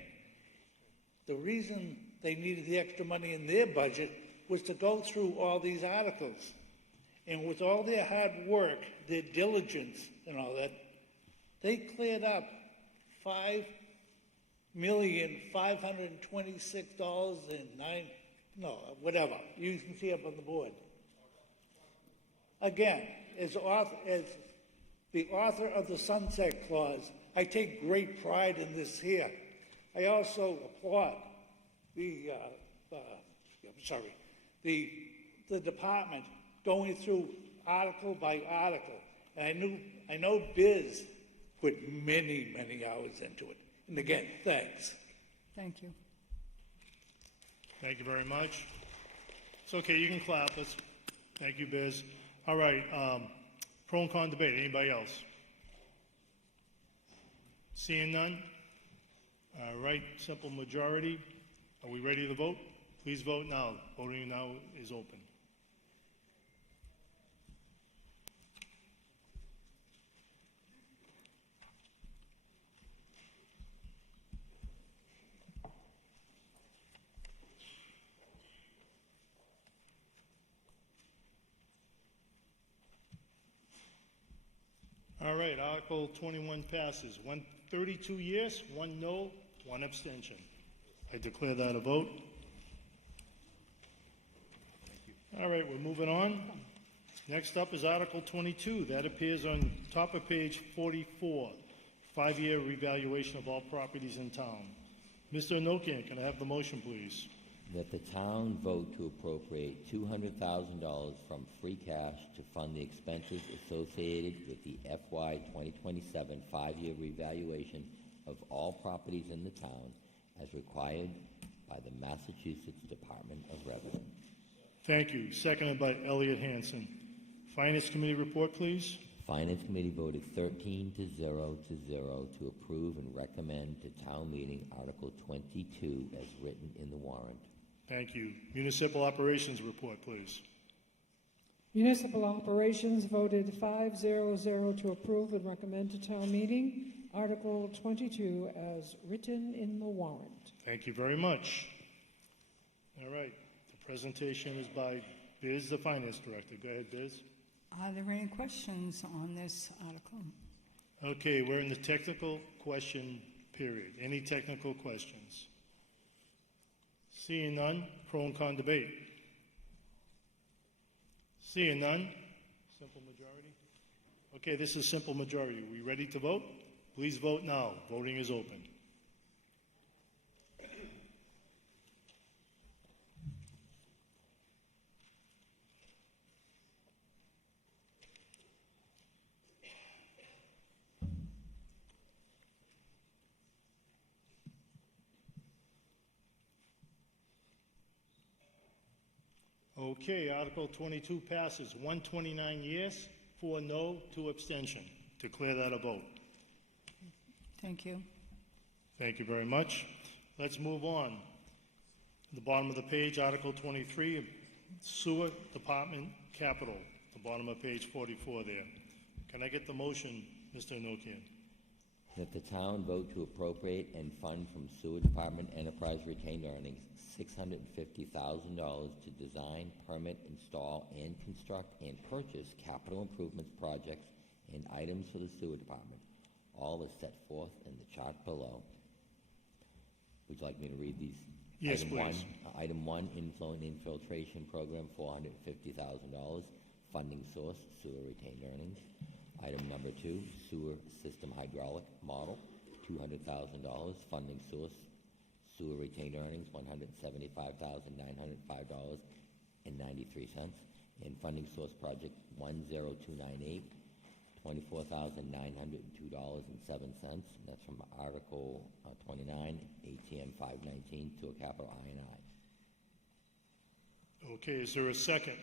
The reason they needed the extra money in their budget was to go through all these articles. And with all their hard work, their diligence and all that, they cleared up $5,526,009, whatever. You can see up on the board. Again, as the author of the Sunset Clause, I take great pride in this here. I also applaud the department going through article by article. And I know Biz put many, many hours into it. And again, thanks. Thank you. Thank you very much. It's okay, you can clap. Thank you, Biz. All right, pro and con debate. Anybody else? Seeing none? All right, simple majority. Are we ready to vote? Please vote now. Voting now is open. All right, Article 21 passes. 132 yes, 1 no, 1 abstention. I declare that a vote. All right, we're moving on. Next up is Article 22. That appears on top of page 44, 5-year revaluation of all properties in town. Mr. Anokian, can I have the motion, please? That the town vote to appropriate $200,000 from free cash to fund the expenses associated with the FY 2027 5-year revaluation of all properties in the town as required by the Massachusetts Department of Revenue. Thank you. Seconded by Elliot Hansen. Finance Committee report, please. Finance Committee voted 13-0 to approve and recommend to town meeting Article 22 as written in the warrant. Thank you. Municipal Operations report, please. Municipal Operations voted 5-0 to approve and recommend to town meeting Article 22 as written in the warrant. Thank you very much. All right. The presentation is by Biz, the Finance Director. Go ahead, Biz. Are there any questions on this article? Okay, we're in the technical question period. Any technical questions? Seeing none, pro and con debate. Seeing none, simple majority. Okay, this is simple majority. Are we ready to vote? Please vote now. Voting is open. Okay, Article 22 passes. 129 yes, 4 no, 2 abstention. Declare that a vote. Thank you. Thank you very much. Let's move on. The bottom of the page, Article 23, Sewer Department Capital. The bottom of page 44 there. Can I get the motion, Mr. Anokian? That the town vote to appropriate and fund from Sewer Department Enterprise Retained Earnings $650,000 to design, permit, install, and construct and purchase capital improvements projects and items for the Sewer Department, all as set forth in the chart below. Would you like me to read these? Yes, Item please. Item 1, Inflow and Infiltration Program, $450,000. Funding source, sewer retained earnings. Item number 2, Sewer System Hydraulic Model, $200,000. Funding source, sewer retained earnings, $175,905.93. And funding source project 10298, $24,902.07. That's from Article 29, ATM 519 to a capital I&I. Okay, is there a second?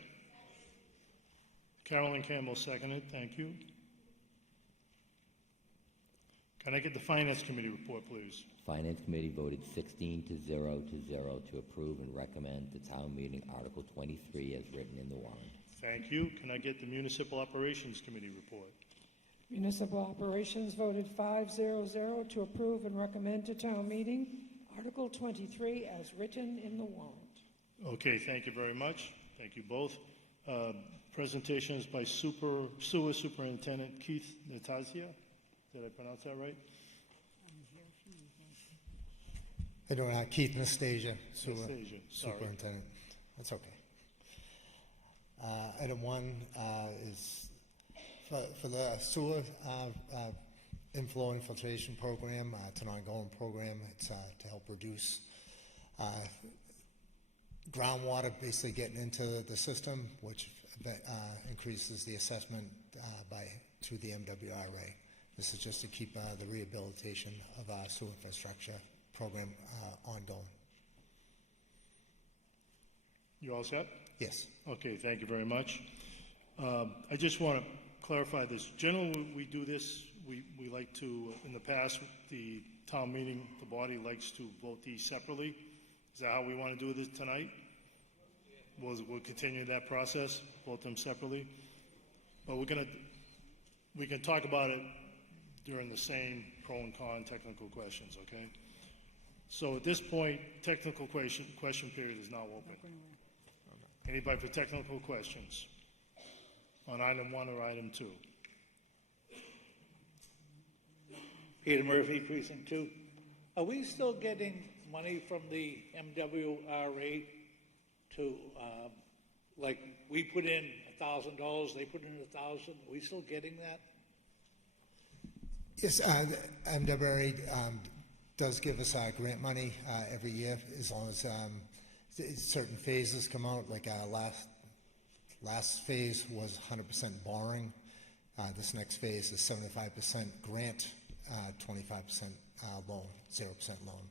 Carolyn Campbell seconded. Thank you. Can I get the Finance Committee report, please? Finance Committee voted 16-0 to approve and recommend to town meeting Article 23 as written in the warrant. Thank you. Can I get the Municipal Operations Committee report? Municipal Operations voted 5-0-0 to approve and recommend to town meeting Article 23 as written in the warrant. Okay, thank you very much. Thank you both. Presentations by Sewer Superintendent Keith Natasia. Did I pronounce that right? I don't know, Keith Nastasia, Sewer Nastasia, sorry. Superintendent. That's okay. Item 1 is for the sewer inflow infiltration program. It's an ongoing program. It's to help reduce groundwater basically getting into the system, which increases the assessment through the MWRA. This is just to keep the rehabilitation of our sewer infrastructure program ongoing. You all set? Yes. Okay, thank you very much. I just want to clarify this. Generally, we do this, we like to, in the past, the town meeting, the body likes to vote these separately. Is that how we want to do this tonight? We'll continue that process, vote them separately. But we can talk about it during the same pro and con technical questions, okay? So at this point, technical question period is now open. Anybody for technical questions on item 1 or item 2? Peter Murphy, Precinct 2. Are we still getting money from the MWRA to, like, we put in $1,000, they put in $1,000, are we still getting that? Yes, the MWRA does give us grant money every year, as long as certain phases come out. Like last phase was 100% borrowing. This next phase is 75% grant, 25% loan, 0% loan.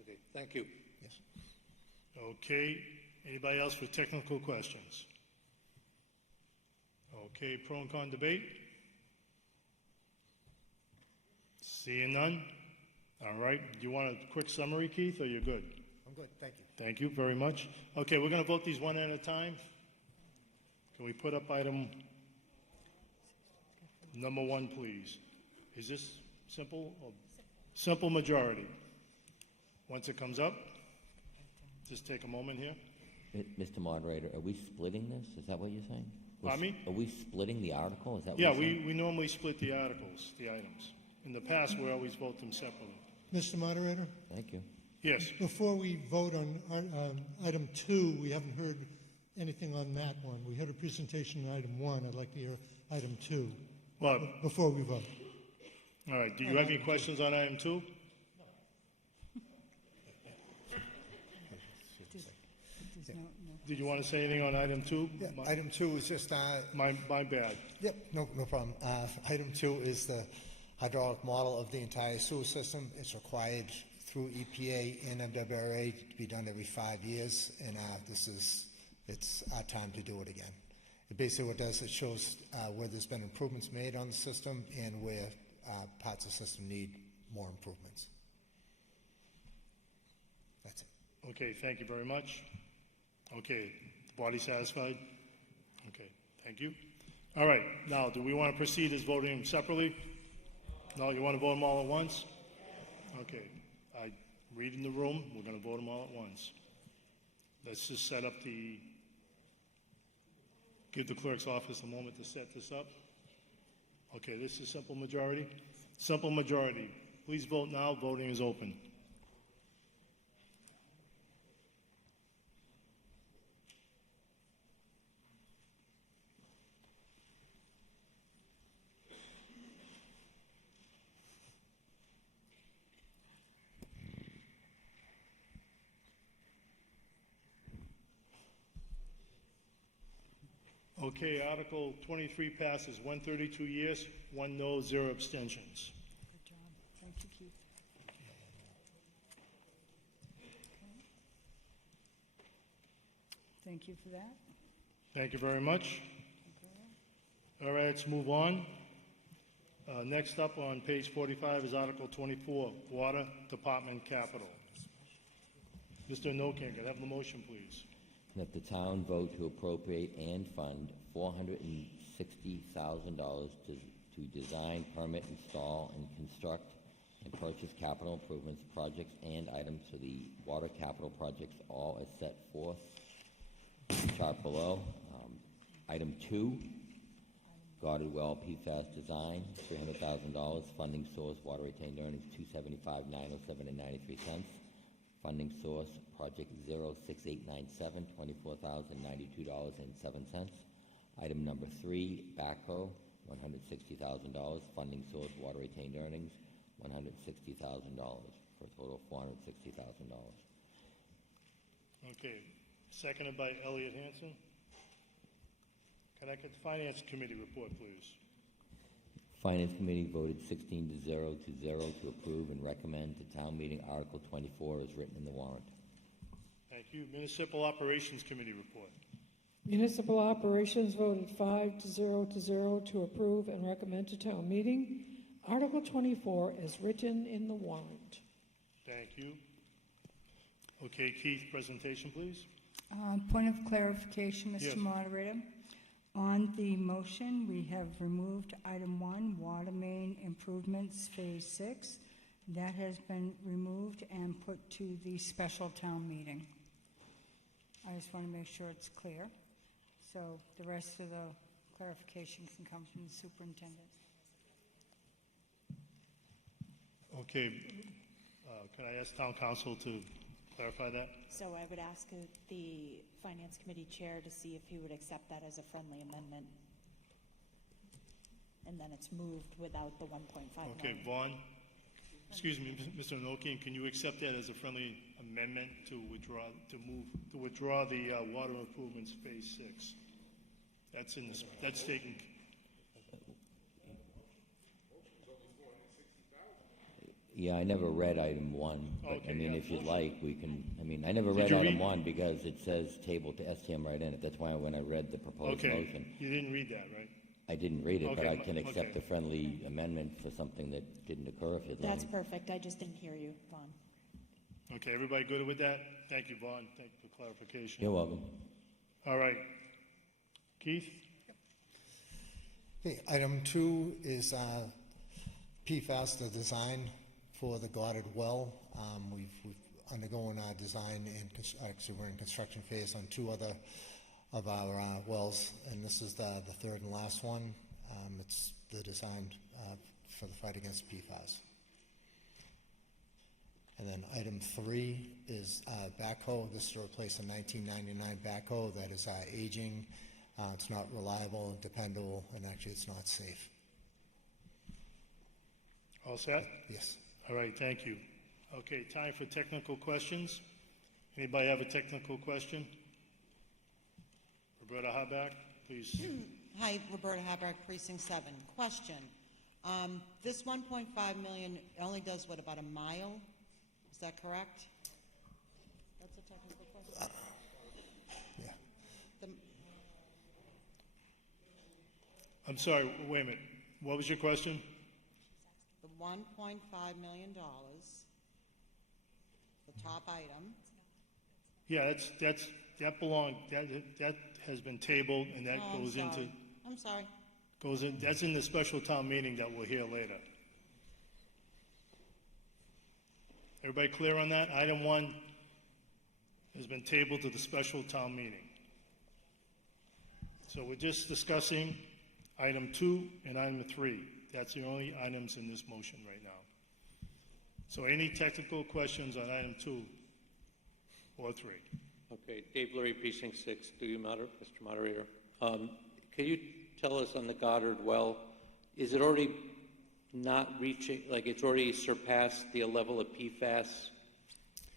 Okay, thank you. Yes. Okay, anybody else for technical questions? Okay, pro and con debate? Seeing none? All right, do you want a quick summary, Keith, or you're good? I'm good, thank you. Thank you very much. Okay, we're going to vote these one at a time. Can we put up item number 1, please? Is this simple? Simple majority. Once it comes up, just take a moment here. Mr. Moderator, are we splitting this? Is that what you're saying? Pardon me? Are we splitting the article? Is that what Yeah, you're saying? we normally split the articles, the items. In the past, we always vote them separately. Mr. Moderator? Thank you. Yes. Before we vote on item 2, we haven't heard anything on that one. We had a presentation on item 1. I'd like to hear item 2 Well, before we vote. all right, do you have any questions on item 2? Did you want to say anything on item 2? Yeah, item 2 is just... My bad. Yep, no problem. Item 2 is the hydraulic model of the entire sewer system. It's required through EPA and MWRA to be done every 5 years, and it's our time to do it again. It basically what it does, it shows where there's been improvements made on the system and where parts of the system need more improvements. That's it. Okay, thank you very much. Okay, body satisfied? Okay, thank you. All right, now, do we want to proceed as voting them separately? No, you want to vote them all at once? Okay, I read in the room, we're going to vote them all at once. Let's just set up give the clerk's office a moment to set this up. Okay, this is simple majority. Simple majority. Please vote now, voting is open. Okay, Article 23 passes 132 yes, 1 no, 0 abstentions. Good job. Thank you, Keith. Thank you for that. Thank you very much. All right, let's move on. Next up on page 45 is Article 24, Water Department Capital. Mr. Noking, can I have the motion, please? That the town vote to appropriate and fund $460,000 to to design, permit, install, and construct and purchase capital improvements, projects, and items for the water capital projects, all as set forth in the chart below. Item 2, Guarded Well PFAS design, $300,000. Funding source, water retained earnings, $275,907 and 93 cents. Funding source, project 06897, $24,092.07. Item number 3, backhoe, $160,000. Funding source, water retained earnings, $160,000, for a total of $460,000. Okay, seconded by Elliot Hanson. Can I get the Finance Committee report, please? Finance Committee voted 16-0 to approve and recommend to town meeting Article 24 as written in the warrant. Thank you. Municipal Operations Committee report. Municipal Operations voted 5-0 to approve and recommend to town meeting Article 24 as written in the warrant. Thank you. Okay, Keith, presentation, please. Point of clarification, Mr. Yes. Moderator. On the motion, we have removed item 1, water main improvements, phase 6. That has been removed and put to the special town meeting. I just want to make sure it's clear. So the rest of the clarification can come from the superintendent. Okay, can I ask town council to clarify that? So I would ask the Finance Committee Chair to see if he would accept that as a friendly amendment. And then it's moved without the 1.5 million. Okay, Vaughn, excuse me, Mr. Enochian, can you accept that as a friendly amendment to withdraw the water improvements phase 6? That's in this, that's taken. Yeah, I never read item 1, but Okay, I mean, yeah. if you'd like, we can, I mean, I never Did read you item read- 1 because it says table to STM right in it. That's why when I read the proposed Okay, motion, you didn't read that, right? I didn't read it, but Okay, I can okay. accept a friendly amendment for something that didn't occur if you'd like. That's perfect. I just didn't hear you, Vaughn. Okay, everybody good with that? Thank you, Vaughn. Thank you for clarification. You're welcome. All right. Keith? Okay, item 2 is PFAS, the design for the guarded well. We've undergone our design and actually we're in construction phase on 2 other of our wells, and this is the third and last one. It's the design for the fight against PFAS. And then item 3 is backhoe. This is to replace a 1999 backhoe that is aging. It's not reliable, dependable, and actually it's not safe. All set? Yes. All right, thank you. Okay, time for technical questions. Anybody have a technical question? Roberta Habak, please. Hi, Roberta Habrack, Precinct 7. Question. This 1.5 million only does what, about a mile? Is that correct? That's a technical question. Yeah. I'm sorry, wait a minute. What was your question? The $1.5 million, the top item, Yeah, that has been tabled and that Oh, I'm goes into, sorry. I'm sorry. that's in the special town meeting that we'll hear later. Everybody clear on that? Item 1 has been tabled to the special town meeting. So we're just discussing item 2 and item 3. That's the only items in this motion right now. So any technical questions on item 2 or 3? Okay, Dave Lurie, Precinct 6. Do you, Mr. Moderator? Can you tell us on the Goddard well, is it already not reaching, like it's already surpassed the level of PFAS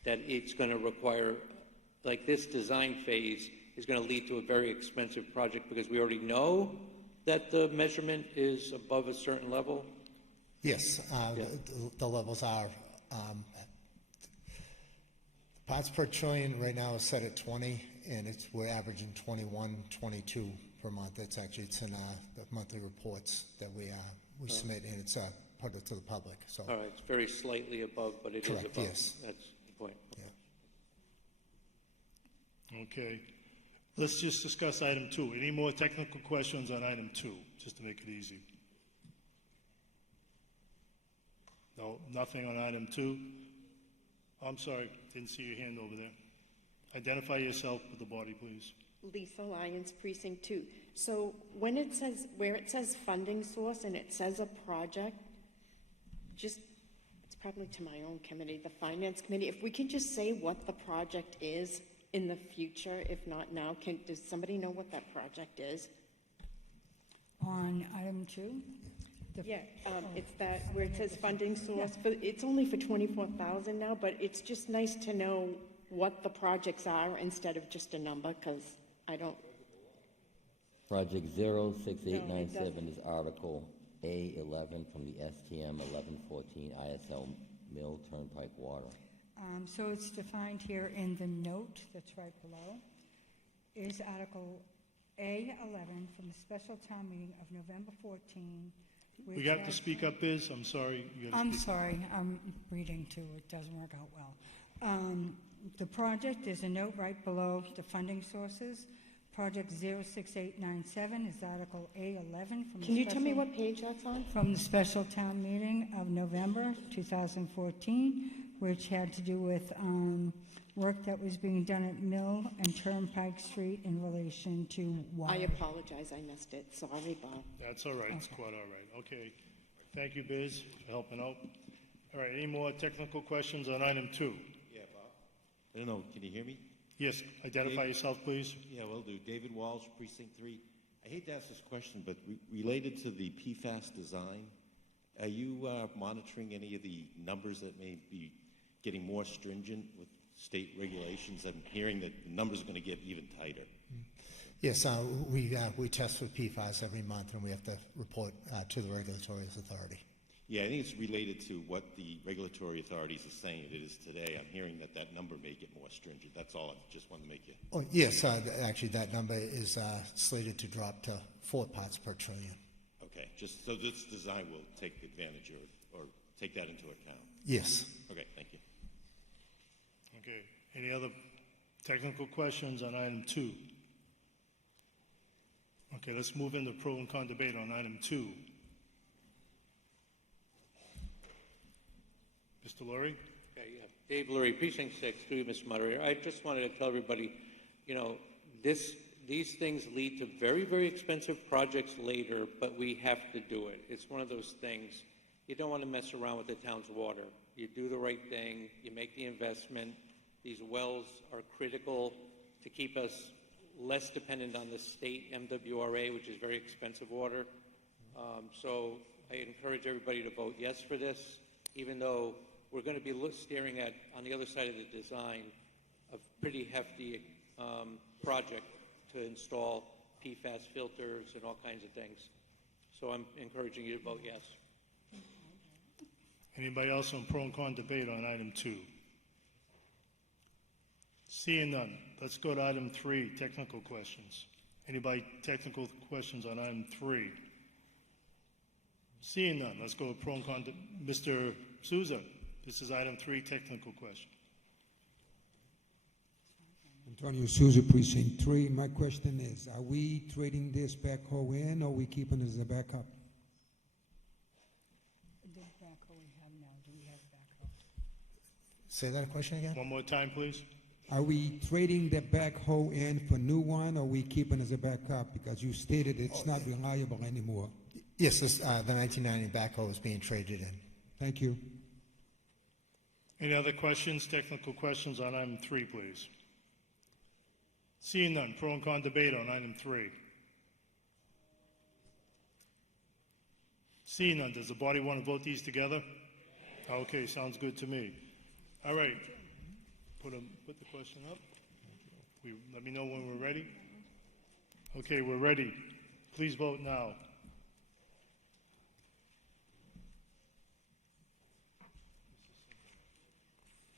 that it's going to require, like this design phase is going to lead to a very expensive project because we already know that the measurement is above a certain level? Yes, the levels are. Parts per trillion right now is set at 20, and we're averaging 21, 22 per month. It's in the monthly reports that we submit, and it's put it to the public. So. All right, it's very slightly above, but it Correct, is above. yes. That's the point. Yeah. Okay. Let's just discuss item 2. Any more technical questions on item 2, just to make it easy? No, nothing on item 2. I'm sorry, didn't see your hand over there. Identify yourself with the body, please. Lisa Lyons, Precinct 2. So when it says, where it says funding source and it says a project, just, it's probably to my own committee, the Finance Committee, if we can just say what the project is in the future, if not now, does somebody know what that project is? On item 2? Yeah, it's that, where it says funding source, it's only for 24,000 now, but it's just nice to know what the projects are instead of just a number, because I don't, Project 06897 No, it doesn't. is Article A11 from the STM 1114 ISL Mill Turnpike Water. So it's defined here in the note that's right below, is Article A11 from the special town meeting of November 14. We which got to has- speak up, Biz. I'm sorry. You gotta I'm speak up. sorry, I'm reading too, it doesn't work out well. The project, there's a note right below the funding sources. Project 06897 is Article A11 from the can you tell me special- what page that's on? from the special town meeting of November 2014, which had to do with work that was being done at Mill and Turnpike Street in relation to water. I apologize, I missed it, sorry, Bob. That's all right. It's quite all right. Okay. Thank you, Biz, for helping out. All right, any more technical questions on item 2? Yeah, Bob. I don't know, can you hear me? Yes, identify yourself, please. Yeah, will do. David Walsh, Precinct 3. I hate to ask this question, but related to the PFAS design, are you monitoring any of the numbers that may be getting more stringent with state regulations? I'm hearing that the numbers are going to get even tighter. Yes, we test for PFAS every month, and we have to report to the regulatory authority. Yeah, I think it's related to what the regulatory authorities are saying it is today. I'm hearing that that number may get more stringent. That's all. I just wanted to make you... Oh, yes, actually, that number is slated to drop to 4 parts per trillion. Okay, just so this design will take advantage or take that into account? Yes. Okay, thank you. Okay. Any other technical questions on item 2? Okay, let's move into pro and con debate on item 2. Mr. Lurie? Okay, yeah. Dave Lurie, Precinct 6, through you, Mr. Moderator. I just wanted to tell everybody, you know, these things lead to very, very expensive projects later, but we have to do it. It's one of those things, you don't want to mess around with the town's water. You do the right thing, you make the investment. These wells are critical to keep us less dependent on the state MWRA, which is very expensive water. So I encourage everybody to vote yes for this, even though we're going to be staring at, on the other side of the design, a pretty hefty project to install PFAS filters and all kinds of things. So I'm encouraging you to vote yes. Anybody else on pro and con debate on item 2? Seeing none, let's go to item 3, technical questions. Anybody technical questions on item 3? Seeing none, let's go to pro and con. Mr. Souza, this is item 3, technical question. Antonio Souza, Precinct 3. My question is, are we trading this backhoe in, or are we keeping it as a backup? The backhoe we have now, do we have a backhoe? Say that question again? One more time, please. Are we trading the backhoe in for new one, or are we keeping it as a backup? Because you stated it's not reliable anymore. Yes, the 1990 backhoe is being traded in. Thank you. Any other questions, technical questions on item 3, please? Seeing none, pro and con debate on item 3. Seeing none, does the body want to vote these together? Okay, sounds good to me. All right, put the question up. Let me know when we're ready. Okay, we're ready. Please vote now.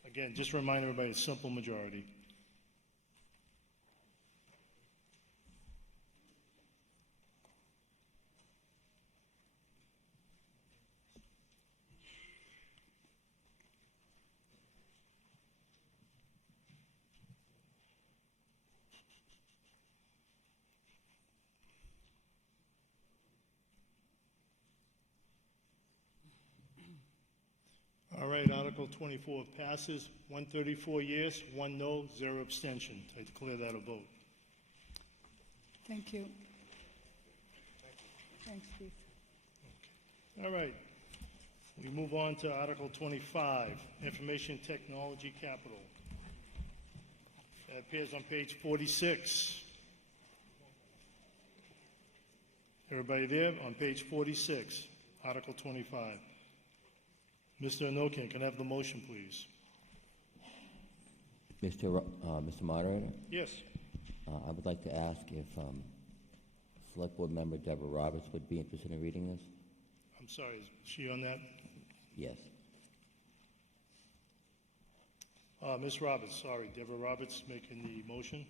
Again, just remind everybody, it's simple majority. right, Article 24 passes, 134 yes, 1 no, 0 abstention. I declare that a vote. Thank you. Thanks, Keith. All right. We move on to Article 25, Information Technology Capital. That appears on page 46. Everybody there? On page 46, Article 25. Mr. Anokian, can I have the motion, please? Mr. Moderator, Yes. I would like to ask if Select Board Member Deborah Roberts would be interested in reading this? I'm sorry, is she on that? Yes. Ms. Roberts, sorry, Deborah Roberts making the motion.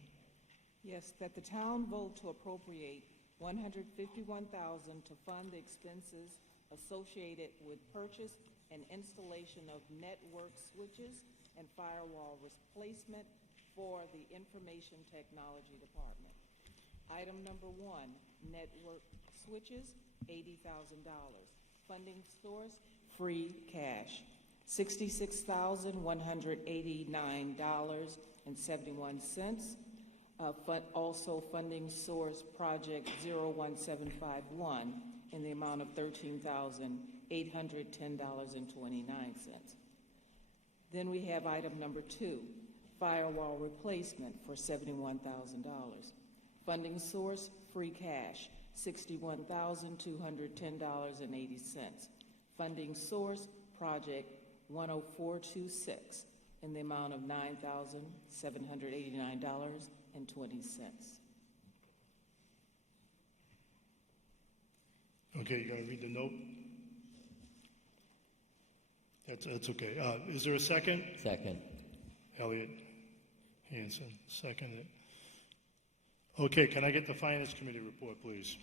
Yes, that the town vote to appropriate $151,000 to fund the expenses associated with purchase and installation of network switches and firewall replacement for the Information Technology Department. Item number 1, network switches, $80,000. Funding source, free cash, $66,189.71. Also funding source project 01751 in the amount of $13,810.29. Then we have item number 2, firewall replacement for $71,000. Funding source, free cash, $61,210.80. Funding source, project 10426 in the amount of $9,789.20. Okay, you gotta read the note? That's okay. Is there a second? Second. Elliot Hanson, seconded. Okay, can I get the Finance Committee report, please?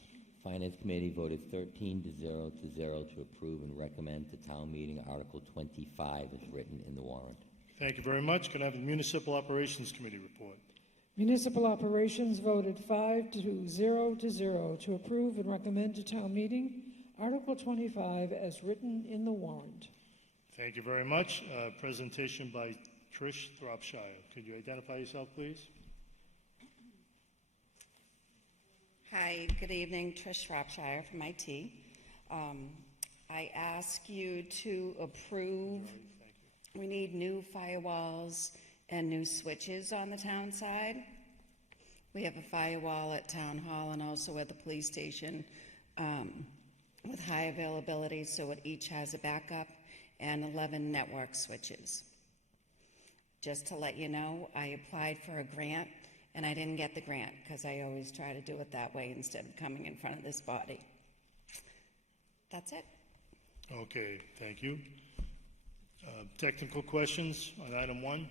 Finance Committee voted 13-0 to 0 to approve and recommend to town meeting Article 25 as written in the warrant. Thank you very much. Can I have the Municipal Operations Committee report? Municipal Operations voted 5-0 to 0 to approve and recommend to town meeting Article 25 as written in the warrant. Thank you very much. Presentation by Trish Thropshire. Could you identify yourself, please? Hi, good evening. Trish Shropshire from IT. I ask you to approve, we need new firewalls and new switches on the town side. We have a firewall at Town Hall and also at the police station with high availability, so it each has a backup, and 11 network switches. Just to let you know, I applied for a grant and I didn't get the grant because I always try to do it that way instead of coming in front of this body. That's it. Okay, thank you. Technical questions on item 1?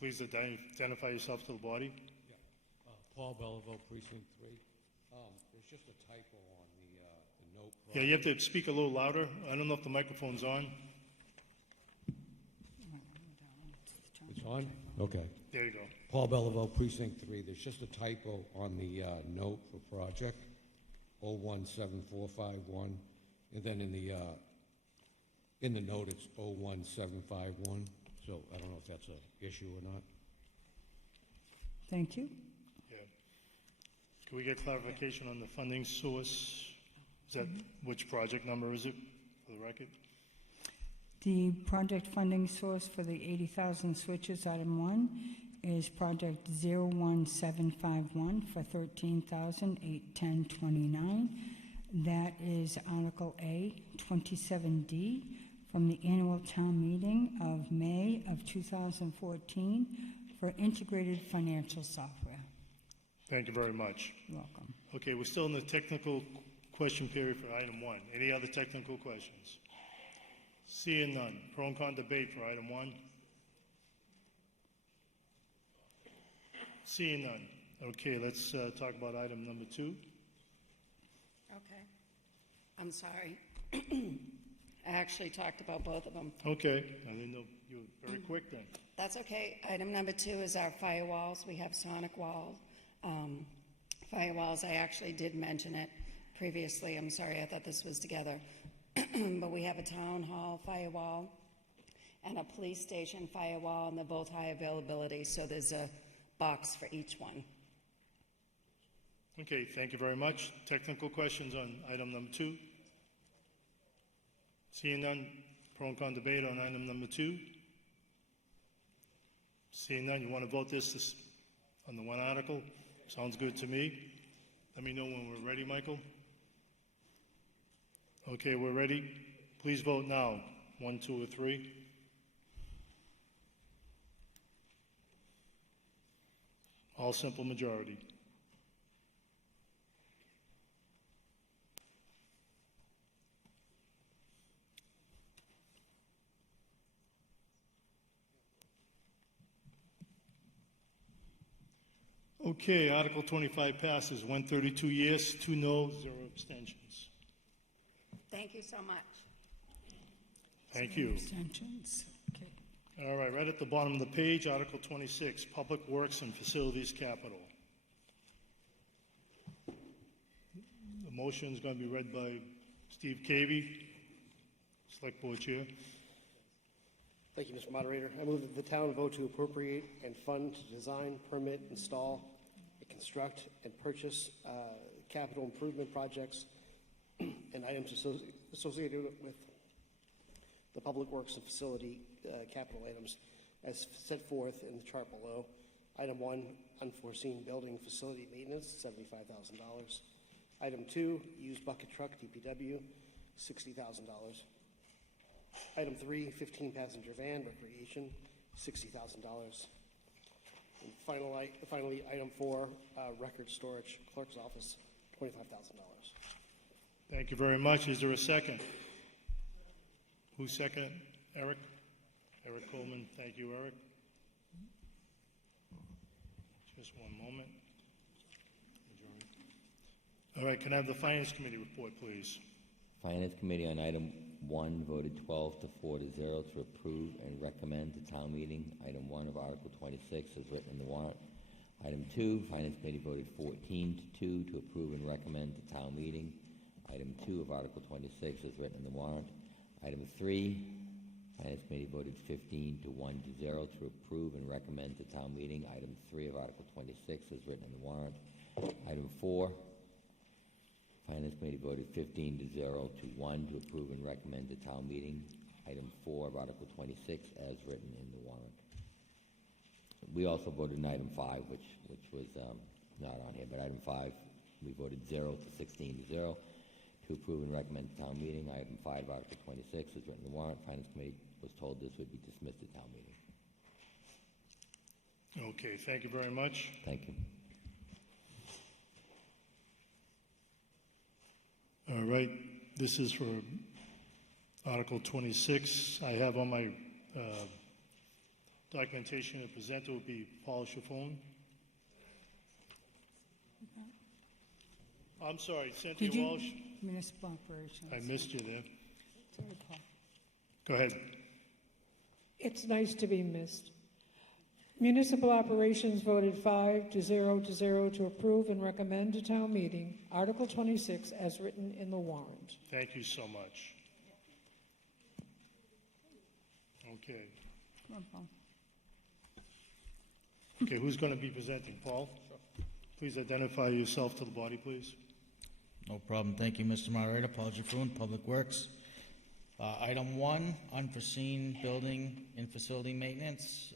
Please identify yourself to the body. Paul Belleville, Precinct 3. There's just a typo on the note. Yeah, you have to speak a little louder. I don't know if the microphone's on. It's on? Okay. There you go. Paul Belleville, Precinct 3. There's just a typo on the note for project 017451, and then in the note it's 01751. So I don't know if that's an issue or not. Thank you. Yeah. Can we get clarification on the funding source? Is that, which project number is it, for the record? The project funding source for the 80,000 switches, item 1, is project 01751 for $13,810.29. That is Article A, 27D, from the annual town meeting of May of 2014 for integrated financial software. Thank you very much. You're welcome. Okay, we're still in the technical question period for item 1. Any other technical questions? Seeing none. Pro and con debate for item 1. Seeing none. Okay, let's talk about item number 2. Okay. I'm sorry. I actually talked about both of them. Okay, I didn't know you were very quick then. That's okay. Item number 2 is our firewalls. We have Sonic Wall Firewalls, I actually did mention it previously. I'm sorry, I thought this was together. But we have a town hall firewall and a police station firewall, and they're both high availability, so there's a box for each one. Okay, thank you very much. Technical questions on item number 2? Seeing none, pro and con debate on item number 2? Seeing none, you want to vote this on the one article? Sounds good to me. Let me know when we're ready, Michael. Okay, we're ready. Please vote now. 1, 2, or 3. All simple majority. Okay, Article 25 passes. 132 yes, 2 no, 0 abstentions. Thank you so much. Thank you. Abstentions. Okay. All right, right at the bottom of the page, Article 26, Public Works and Facilities Capital. The motion is going to be read by Steve Cavey, Select Board Chair. Thank you, Mr. Moderator. I move that the town vote to appropriate and fund to design, permit, install, construct, and purchase capital improvement projects and items associated with the public works and facility capital items as set forth in the chart below. Item 1, unforeseen building facility maintenance, $75,000. Item 2, used bucket truck, DPW, $60,000. Item 3, 15-passenger van, recreation, $60,000. And finally, item 4, record storage, clerk's office, $25,000. Thank you very much. Is there a second? Who's second? Eric? Eric Coleman. Thank you, Eric. Just one moment. All right, can I have the Finance Committee report, please? Finance Committee on item 1 voted 12 to 4 to 0 to approve and recommend to town meeting item 1 of Article 26 as written in the warrant. Item 2, Finance Committee voted 14 to 2 to approve and recommend to town meeting item 2 of Article 26 as written in the warrant. Item 3, Finance Committee voted 15 to 1 to 0 to approve and recommend to town meeting item 3 of Article 26 as written in the warrant. Item 4, Finance Committee voted 15 to 0 to 1 to approve and recommend to town meeting item 4 of Article 26 as written in the warrant. We also voted in item 5, which was not on here, but item 5, we voted 0 to 16 to 0 to approve and recommend to town meeting item 5 of Article 26 as written in the warrant. Finance Committee was told this would be dismissed at town meeting. Okay, thank you very much. Thank you. All right, this is for Article 26. I have on my documentation to present will be Paul Chiffone. I'm sorry, Cynthia Did you- Walsh. Municipal operations. I missed you there. Sorry, Paul. Go ahead. It's nice to be missed. Municipal Operations voted 5 to 0 to 0 to approve and recommend to town meeting Article 26 as written in the warrant. Thank you so much. Okay. Come on, Paul. Okay, who's going to be presenting? Paul? Please identify yourself to the body, please. No problem. Thank you, Mr. Moderator. Paul Jaffoon, Public Works. Item 1, unforeseen building and facility maintenance.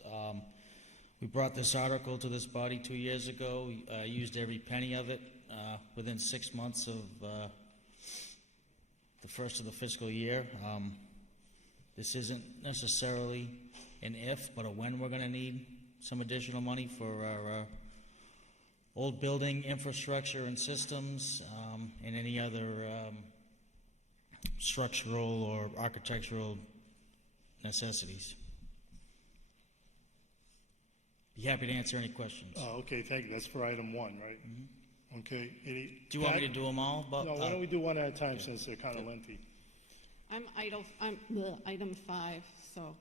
We brought this article to this body 2 years ago, used every penny of it within 6 months of the first of the fiscal year. This isn't necessarily an if, but a when we're going to need some additional money for our old building infrastructure and systems and any other structural or architectural necessities. Be happy to answer any questions. Okay, thank you. That's for item 1, right? Mm-hmm. Okay. Do you want me to do them all? But, no, why don't we do one at a time since they're kind of lengthy. I'm item 5, so.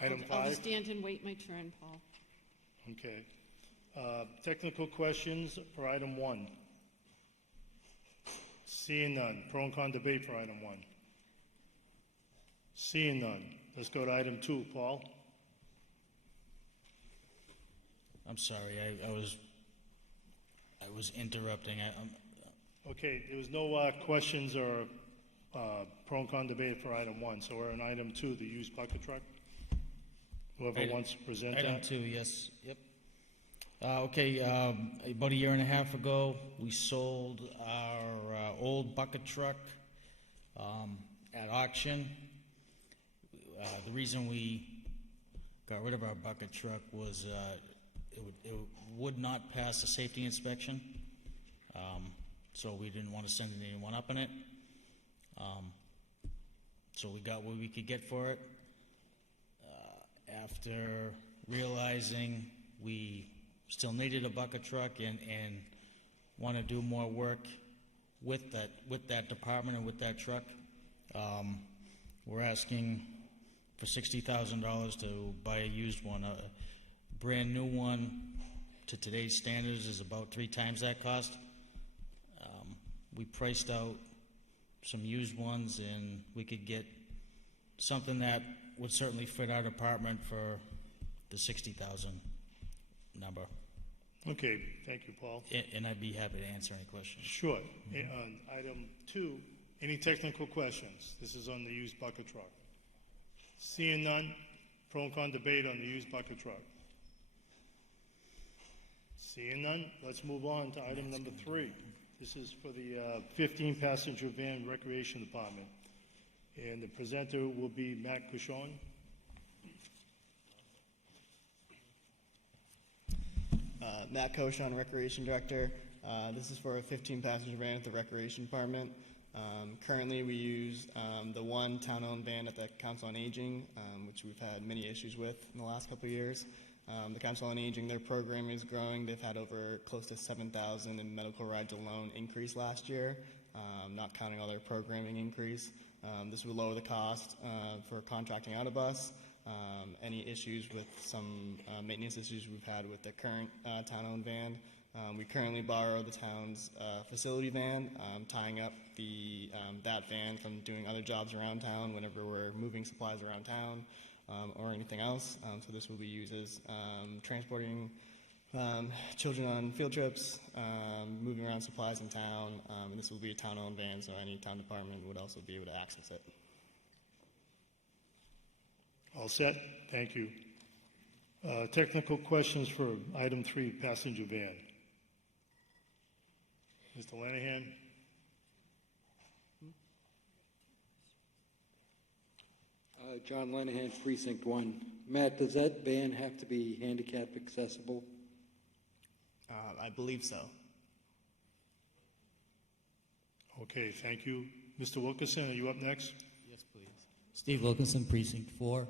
Item I'll 5? just stand and wait my turn, Paul. Okay. Technical questions for item 1. Seeing none, pro and con debate for item 1. Seeing none, let's go to item 2. Paul? I'm sorry, I was interrupting. Okay, there was no questions or pro and con debate for item 1, so we're on item 2, the used bucket truck. Whoever wants to present that. Item 2, yes, yep. Okay, about a year and a half ago, we sold our old bucket truck at auction. The reason we got rid of our bucket truck was it would not pass the safety inspection, so we didn't want to send anyone up in it. So we got what we could get for it. After realizing we still needed a bucket truck and want to do more work with that department and with that truck, we're asking for $60,000 to buy a used one. A brand new one to today's standards is about 3 times that cost. We priced out some used ones, and we could get something that would certainly fit our department for the $60,000 number. Okay, thank you, Paul. And I'd be happy to answer any questions. Sure. On item 2, any technical questions? This is on the used bucket truck. Seeing none, pro and con debate on the used bucket truck. Seeing none, let's move on to item number 3. This is for the 15-passenger van recreation department. And the presenter will be Matt Cushon. Matt Cushon, Recreation Director. This is for a 15-passenger van at the Recreation Department. Currently, we use the one town-owned van at the Council on Aging, which we've had many issues with in the last couple of years. The Council on Aging, their program is growing. They've had over close to 7,000 in medical rides alone increase last year, not counting all their programming increase. This would lower the cost for contracting out a bus. Any issues with some maintenance issues we've had with the current town-owned van. We currently borrow the town's facility van, tying up that van from doing other jobs around town whenever we're moving supplies around town or anything else. So this will be used as transporting children on field trips, moving around supplies in town. And this will be a town-owned van, so any town department would also be able to access it. All set? Thank you. Technical questions for item 3, passenger van. Mr. Lanahan? John Lenahan, Precinct 1. Matt, does that van have to be handicap accessible? I believe so. Okay, thank you. Mr. Wilkerson, are you up next? Yes, please. Steve Wilkinson, Precinct 4.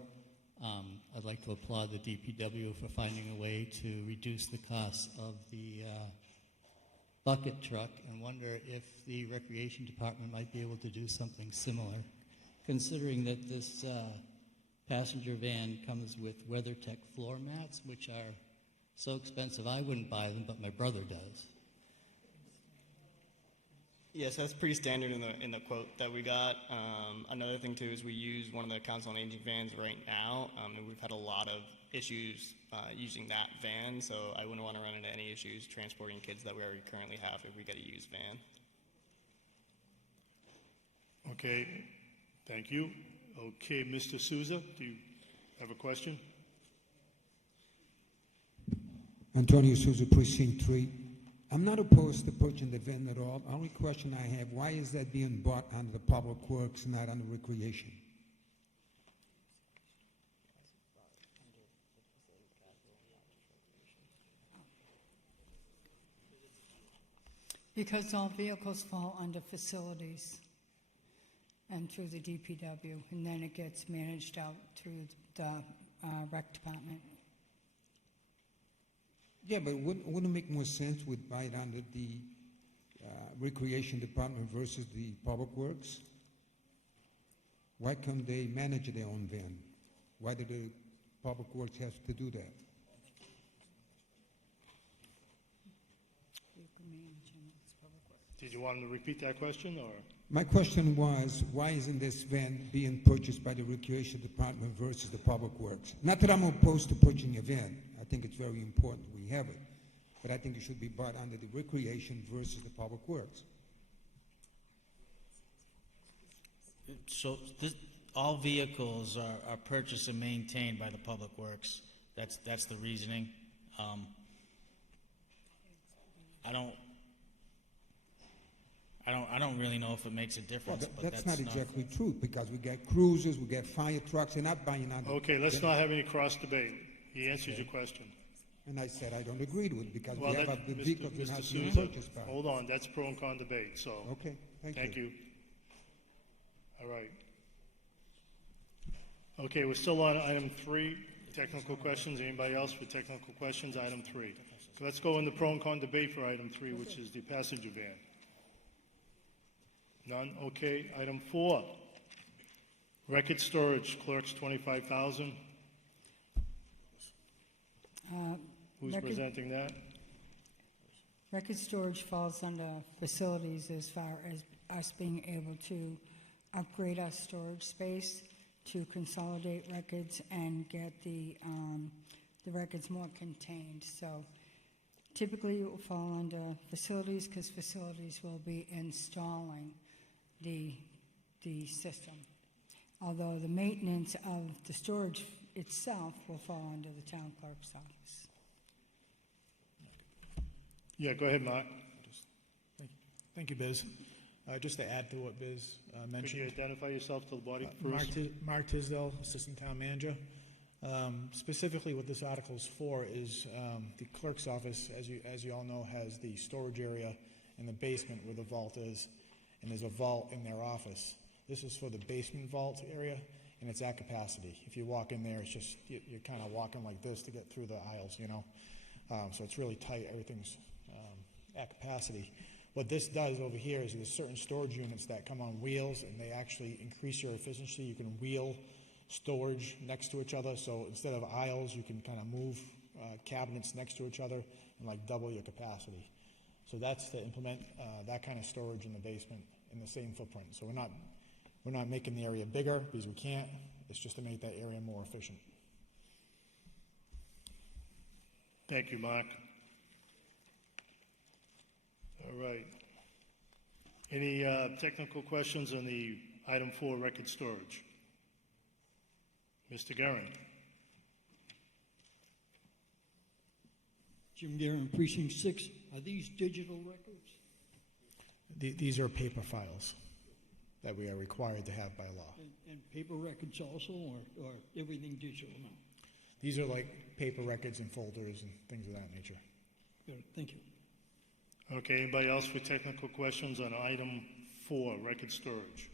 I'd like to applaud the DPW for finding a way to reduce the cost of the bucket truck and wonder if the Recreation Department might be able to do something similar, considering that this passenger van comes with WeatherTech floor mats, which are so expensive I wouldn't buy them, but my brother does. Yes, that's pretty standard in the quote that we got. Another thing too is we use one of the Council on Aging vans right now, and we've had a lot of issues using that van, so I wouldn't want to run into any issues transporting kids that we already currently have if we get a used van. Okay, thank you. Okay, Mr. Souza, do you have a question? Antonio Souza, Precinct 3. I'm not opposed to purchasing the van at all. The only question I have, why is that being bought under the Public Works, not under Recreation? Because all vehicles fall under facilities and through the DPW, and then it gets managed out through the rec department. Yeah, but wouldn't it make more sense with buy it under the Recreation Department versus the Public Works? Why can't they manage their own van? Why do the Public Works have to do that? Did you want him to repeat that question, or? My question was, why isn't this van being purchased by the Recreation Department versus the Public Works? Not that I'm opposed to purchasing a van. I think it's very important we have it. But I think it should be bought under the Recreation versus the Public Works. So all vehicles are purchased and maintained by the Public Works. That's the reasoning. I don't really know if it makes a difference, Well, but that's not exactly true, because we get cruisers, we get fire trucks, they're not buying under. Okay, let's not have any cross debate. He answers your question. And I said I don't agree with it, because Well, we have that, the vehicles we're Mr. not being Souza, purchased by. hold on, that's pro and con debate, so. Okay, thank you. All right. Okay, we're still on item 3, technical questions. Anybody else for technical questions? Item 3. So let's go into pro and con debate for item 3, which is the passenger van. None? Okay. Item 4, record storage, clerks 25,000. Who's record- presenting that? Record storage falls under facilities as far as us being able to upgrade our storage space to consolidate records and get the records more contained. So typically it will fall under facilities, because facilities will be installing the system. Although the maintenance of the storage itself will fall under the town clerk's office. Yeah, go ahead, Mark. Thank you, Biz. Just to add to what Biz Could mentioned. you identify yourself to the body first? Mark Tisdale, Assistant Town Manager. Specifically what this article is for is the clerk's office, as you all know, has the storage area in the basement where the vault is, and there's a vault in their office. This is for the basement vault area, and it's at capacity. If you walk in there, it's just, you're kind of walking like this to get through the aisles, you know? So it's really tight, everything's at capacity. What this does over here is there's certain storage units that come on wheels, and they actually increase your efficiency. You can wheel storage next to each other, so instead of aisles, you can kind of move cabinets next to each other and like double your capacity. So that's to implement that kind of storage in the basement in the same footprint. So we're not making the area bigger because we can't. It's just to make that area more efficient. Thank you, Mark. All right. Any technical questions on the item 4, record storage? Mr. Guerin. Jim Guerin, Precinct 6. Are these digital records? These are paper files that we are required to have by law. And paper records also, or everything digital now? These are like paper records and folders and things of that nature. Good, thank you. Okay, anybody else for technical questions on item 4, record storage?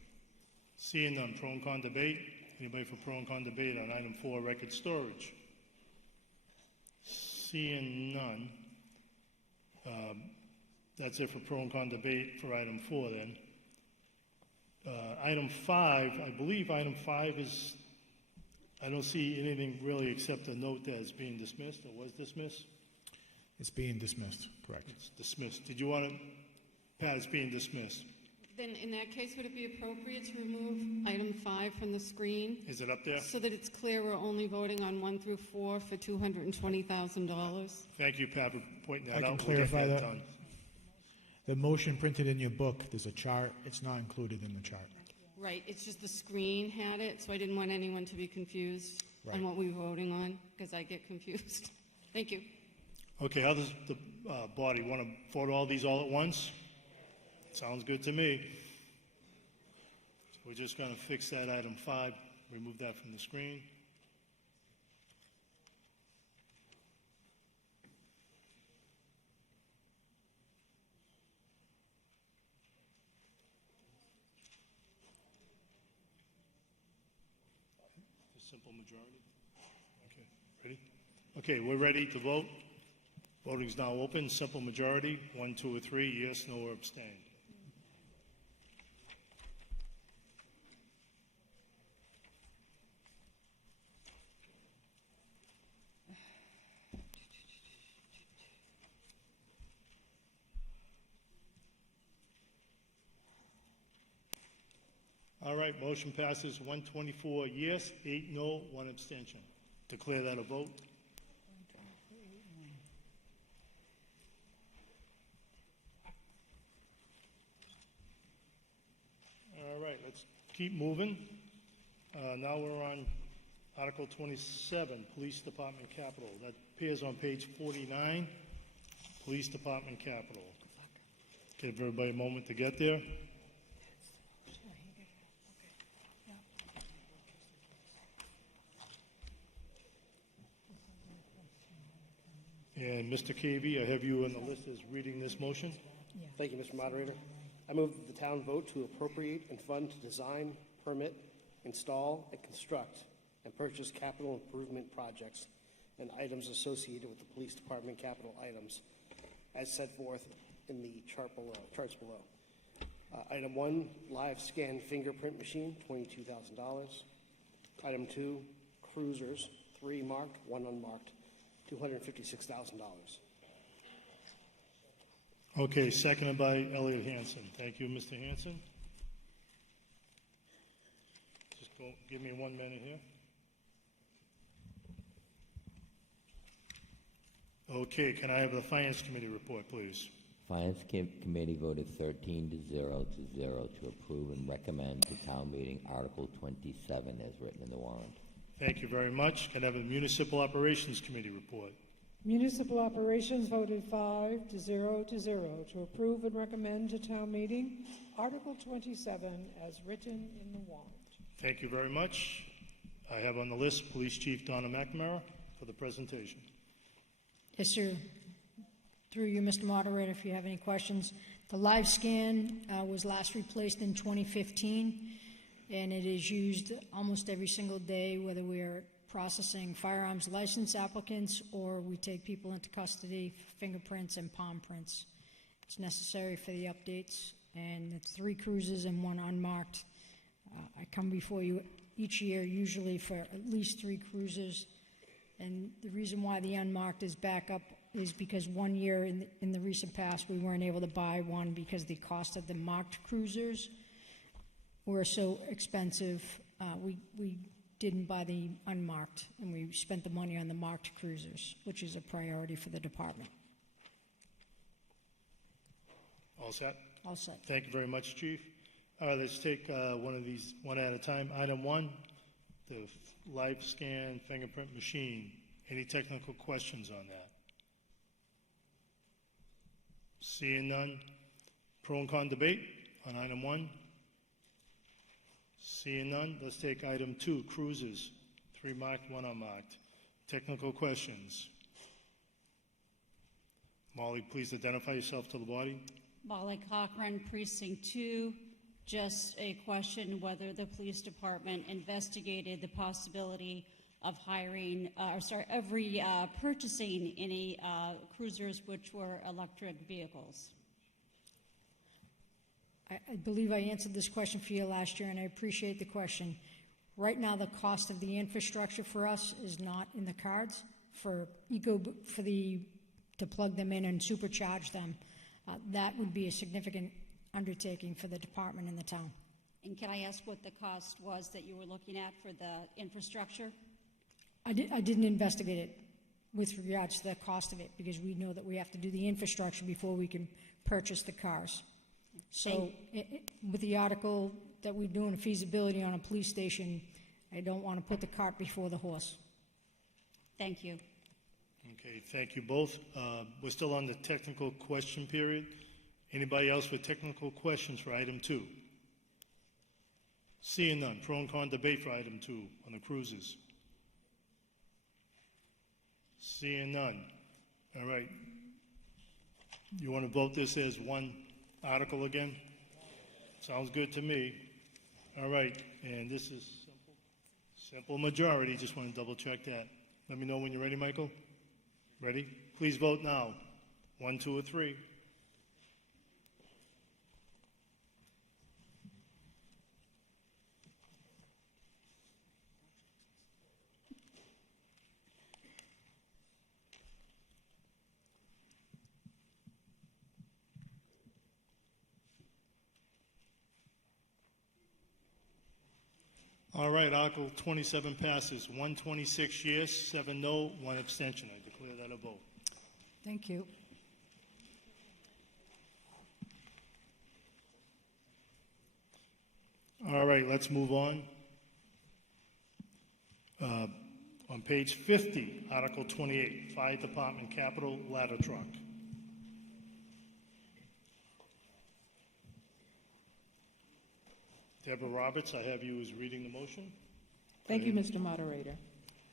Seeing none, pro and con debate. Anybody for pro and con debate on item 4, record storage? Seeing none. That's it for pro and con debate for item 4 then. Item 5, I believe item 5 is, I don't see anything really except a note that it's being dismissed or was dismissed. It's being dismissed, correct. It's dismissed. Did you want to, Pat, it's being dismissed. Then in that case, would it be appropriate to remove item 5 from the screen? Is it up there? So that it's clear we're only voting on 1 through 4 for $220,000? Thank you, Pat, for pointing that I out. can We'll get clarify that. done. The motion printed in your book, there's a chart. It's not included in the chart. Right, it's just the screen had it, so I didn't want anyone to be confused Right. on what we were voting on, because I get confused. Thank you. Okay, how does the body want to vote all these all at once? Sounds good to me. So we're just going to fix that item 5, remove that from the screen. A simple majority. Okay, ready? Okay, we're ready to vote. Voting is now open. Simple majority, 1, 2, or 3, yes, no, or abstain. right, motion passes 124 yes, 8 no, 1 abstention. Declare that a vote. All right, let's keep moving. Now we're on Article 27, Police Department Capital. That appears on page 49, Police Department Capital. Give everybody a moment to get there. And Mr. Cavey, I have you on the list as reading this motion. Thank you, Mr. Moderator. I move that the town vote to appropriate and fund to design, permit, install, and construct and purchase capital improvement projects and items associated with the police department capital items as set forth in the charts below. Item 1, live scan fingerprint machine, $22,000. Item 2, cruisers, 3 marked, 1 unmarked, $256,000. Okay, seconded by Elliot Hansen. Thank you, Mr. Hansen. Just give me 1 minute here. Okay, can I have the Finance Committee report, please? Finance Committee voted 13 to 0 to approve and recommend to town meeting Article 27 as written in the warrant. Thank you very much. Can I have a Municipal Operations Committee report? Municipal Operations voted 5 to 0 to approve and recommend to town meeting Article 27 as written in the warrant. Thank you very much. I have on the list Police Chief Donna McNamara for the presentation. Yes, sir. Through you, Mr. Moderator, if you have any questions. The live scan was last replaced in 2015, and it is used almost every single day, whether we are processing firearms license applicants or we take people into custody for fingerprints and palm prints. It's necessary for the updates, and it's 3 cruisers and 1 unmarked. I come before you each year, usually for at least 3 cruisers. And the reason why the unmarked is back up is because 1 year in the recent past, we weren't able to buy one because the cost of the marked cruisers were so expensive. We didn't buy the unmarked, and we spent the money on the marked cruisers, which is a priority for the department. All set? All set. Thank you very much, Chief. All right, let's take one of these one at a time. Item 1, the live scan fingerprint machine. Any technical questions on that? Seeing none. Pro and con debate on item 1. Seeing none, let's take item 2, cruisers. 3 marked, 1 unmarked. Technical questions. Molly, please identify yourself to the body. Molly Cochran, Precinct 2. Just a question whether the police department investigated the possibility of purchasing any cruisers which were electric vehicles. I believe I answered this question for you last year, and I appreciate the question. Right now, the cost of the infrastructure for us is not in the cards to plug them in and supercharge them. That would be a significant undertaking for the department and the town. And can I ask what the cost was that you were looking at for the infrastructure? I didn't investigate it with regards to the cost of it, because we know that we have to do the infrastructure before we can purchase the cars. So with the article that we're doing a feasibility on a police station, I don't want to put the cart before the horse. Thank you. Okay, thank you both. We're still on the technical question period. Anybody else with technical questions for item 2? Seeing none. Pro and con debate for item 2 on the cruises. Seeing none. All right. You want to vote this as one article again? Sounds good to me. All right, and this is simple majority. Just want to double check that. Let me know when you're ready, Michael. Ready? Please vote now. 1, 2, or 3. All right, Article 27 passes, 126 yes, 7 no, 1 abstention. I declare that a vote. Thank you. All right, let's move on. On page 50, Article 28, Fire Department Capital Ladder Truck. Deborah Roberts, I have you as reading the motion. Thank you, Mr. Moderator.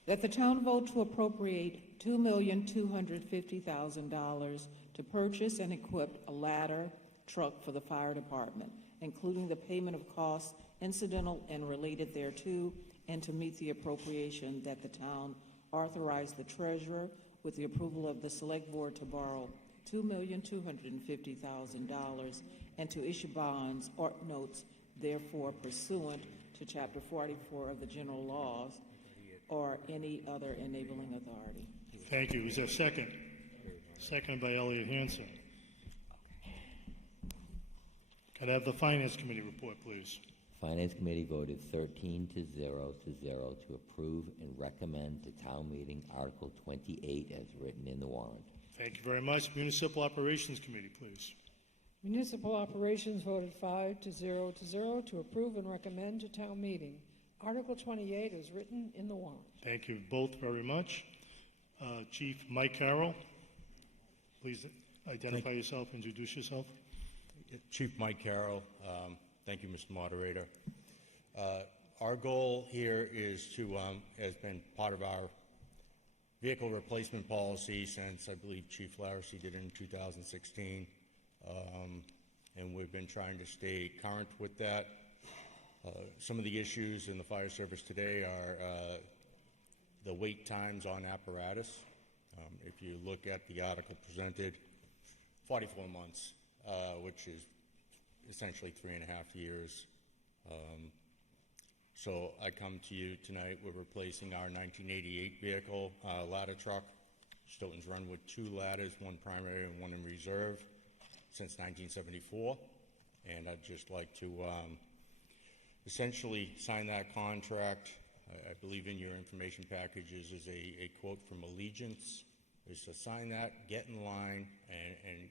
That the town vote to appropriate $2,250,000 to purchase and equip a ladder truck for the fire department, including the payment of costs incidental and related thereto, and to meet the appropriation that the town authorize the treasurer with the approval of the select board to borrow $2,250,000 and to issue bonds or notes therefore pursuant to Chapter 44 of the general laws or any other enabling authority. Thank you. Is there a second? Seconded by Elliot Hanson. Could I have the Finance Committee report, please? Finance Committee voted 13 to 0 to approve and recommend to town meeting Article 28 as written in the warrant. Thank you very much. Municipal Operations Committee, please. Municipal Operations voted 5 to 0 to approve and recommend to town meeting Article 28 is written in the warrant. Thank you both very much. Chief Mike Carroll, please identify yourself, introduce yourself. Chief Mike Carroll. Thank you, Mr. Moderator. Our goal here is to, has been part of our vehicle replacement policy since I believe Chief Larissy did it in 2016. And we've been trying to stay current with that. Some of the issues in the fire service today are the wait times on apparatus. If you look at the article presented, 44 months, which is essentially 3.5 years. So I come to you tonight, we're replacing our 1988 vehicle ladder truck. Stoughton's run with 2 ladders, one primary and one in reserve, since 1974, and I'd just like to essentially sign that contract. I believe in your information packages is a quote from Allegiance, is to sign that, get in line, and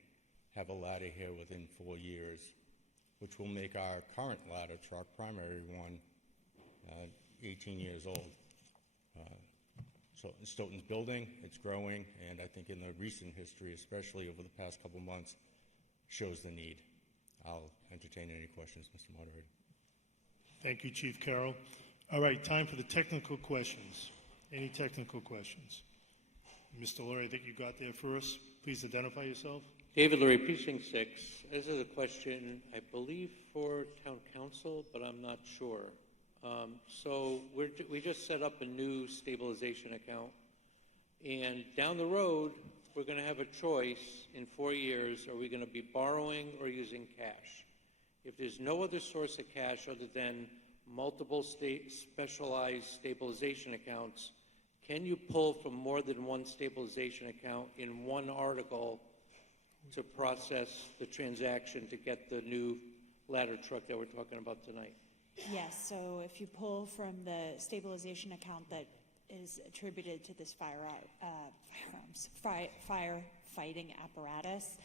have a ladder here within 4 years, which will make our current ladder truck, primary one, 18 years old. So Stoughton's building, it's growing, and I think in the recent history, especially over the past couple months, shows the need. I'll entertain any questions, Mr. Moderator. Thank you, Chief Carroll. All right, time for the technical questions. Any technical questions? Mr. Lurie, I think you got there first. Please identify yourself. David Lurie, Precinct 6. This is a question, I believe, for Town Council, but I'm not sure. So we just set up a new stabilization account, and down the road, we're going to have a choice in 4 years. Are we going to be borrowing or using cash? If there's no other source of cash other than multiple specialized stabilization accounts, can you pull from more than one stabilization account in one article to process the transaction to get the new ladder truck that we're talking about tonight? Yes, so if you pull from the stabilization account that is attributed to this firefighting apparatus,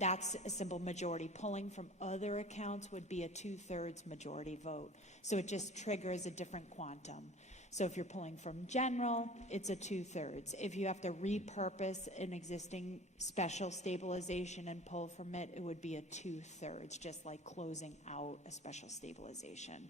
that's a simple majority. Pulling from other accounts would be a 2/3 majority vote. So it just triggers a different quantum. So if you're pulling from general, it's a 2/3. If you have to repurpose an existing special stabilization and pull from it, it would be a 2/3, just like closing out a special stabilization.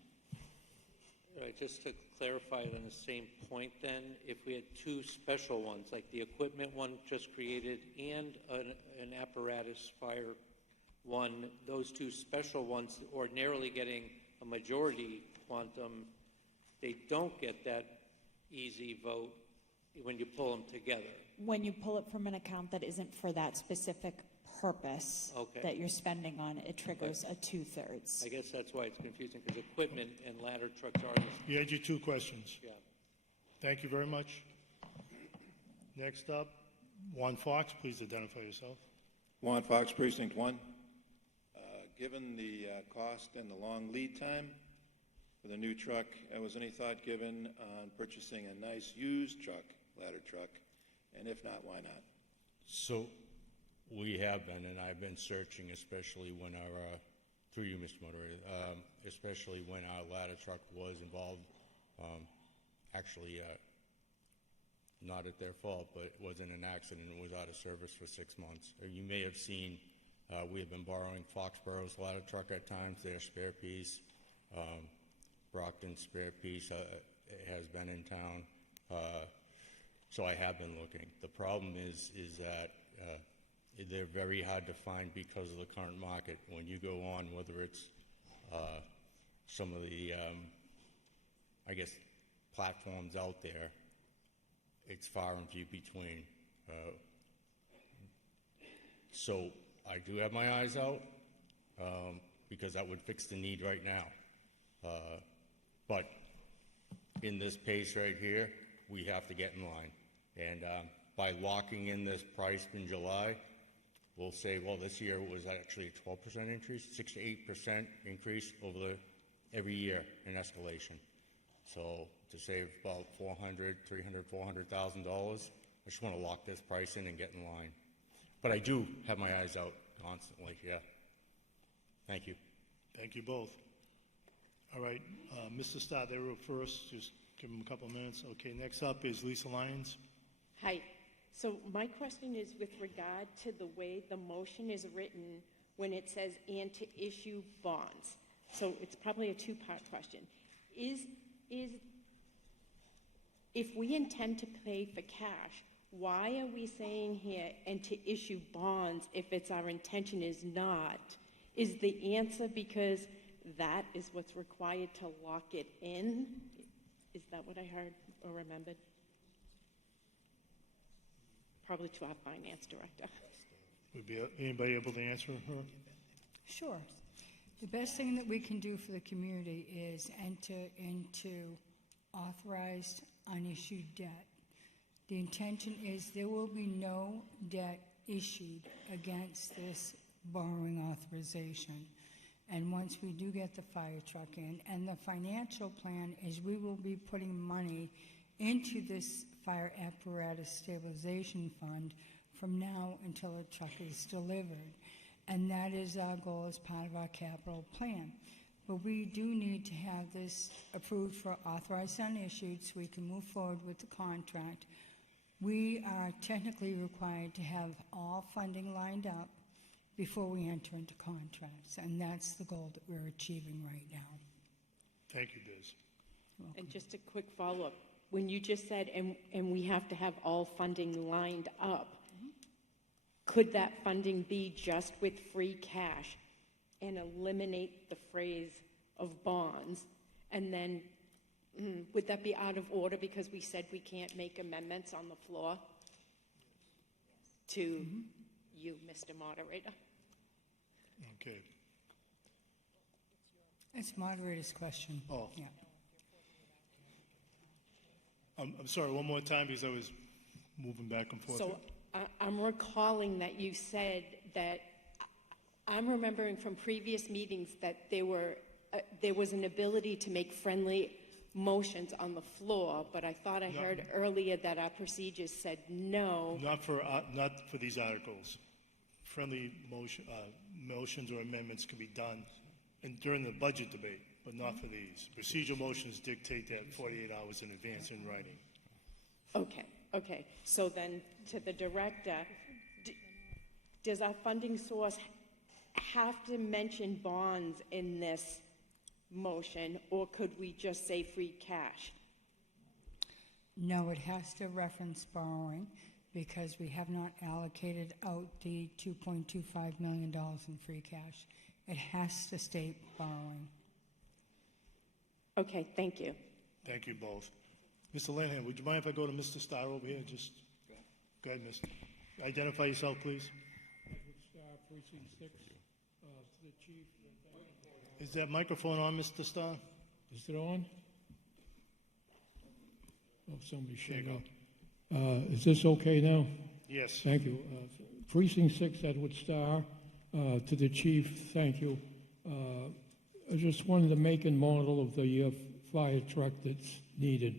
All right, just to clarify it on the same point then, if we had 2 special ones, like the equipment one just created and an apparatus fire one, those 2 special ones ordinarily getting a majority quantum, they don't get that easy vote when you pull them together. When you pull it from an account that isn't for that specific purpose that you're spending on, it triggers a 2/3. I guess that's why it's confusing, because equipment and ladder trucks are the You had your 2 questions. Yeah. Thank you very much. Next up, Juan Fox, please identify yourself. Juan Fox, Precinct 1. Given the cost and the long lead time, for the new truck. Was any thought given on purchasing a nice used truck, ladder truck? And if not, why not? So we have been, and I've been searching, especially when through you, Mr. Moderator, especially when our ladder truck was involved, actually not at their fault, but it was in an accident and was out of service for 6 months. You may have seen we have been borrowing Foxborough's ladder truck at times, their spare piece. Brockton's spare piece has been in town. So I have been looking. The problem is that they're very hard to find because of the current market. When you go on, whether it's some of the, I guess, platforms out there, it's far and few between. So I do have my eyes out because that would fix the need right now. But in this pace right here, we have to get in line. And by locking in this price in July, we'll say, well, this year was actually a 12% increase, 6 to 8% increase over every year in escalation. So to save about $400,000, $300,000, $400,000, I just want to lock this price in and get in line. But I do have my eyes out constantly, yeah. Thank you. Thank you both. All right, Mr. Starr, they were first. Just give them a couple of minutes. Okay, next up is Lisa Lyons. Hi. So my question is with regard to the way the motion is written when it says and to issue bonds. So it's probably a two-part question. If we intend to pay for cash, why are we saying here and to issue bonds if it's our intention is not? Is the answer because that is what's required to lock it in? Is that what I heard or remembered? Probably to our finance director. Would be anybody able to answer her? Sure. The best thing that we can do for the community is enter into authorized unissued debt. The intention is there will be no debt issued against this borrowing authorization. And once we do get the fire truck in, and the financial plan is we will be putting money into this fire apparatus stabilization fund from now until the truck is delivered. And that is our goal as part of our capital plan. But we do need to have this approved for authorized unissued so we can move forward with the contract. We are technically required to have all funding lined up before we enter into contracts, and that's the goal that we're achieving right now. Thank you, Biz. And just a quick follow-up. When you just said, and we have to have all funding lined up, could that funding be just with free cash and eliminate the phrase of bonds? And then would that be out of order because we said we can't make amendments on the floor to you, Mr. Moderator? Okay. It's moderator's question. Oh. Yeah. I'm sorry, one more time because I was moving back and forth. So I'm recalling that you said that, I'm remembering from previous meetings that there was an ability to make friendly motions on the floor, but I thought I heard earlier that our procedures said no. Not for these articles. Friendly motions or amendments can be done during the budget debate, but not for these. Procedural motions dictate that 48 hours in advance in writing. Okay. So then to the director, does our funding source have to mention bonds in this motion, or could we just say free cash? No, it has to reference borrowing because we have not allocated out the $2.25 million in free cash. It has to state borrowing. Okay, thank you. Thank you both. Mr. Lanahan, would you mind if I go to Mr. Starr over here? Just go ahead, Mr. Identify yourself, please. Edward Starr, Precinct 6, to the chief. Is that microphone on, Mr. Starr? Is it on? Oh, somebody There you shut go. up. Is this okay now? Yes. Thank you. Precinct 6, Edward Starr. To the chief, thank you. I just wanted the make and model of the fire truck that's needed,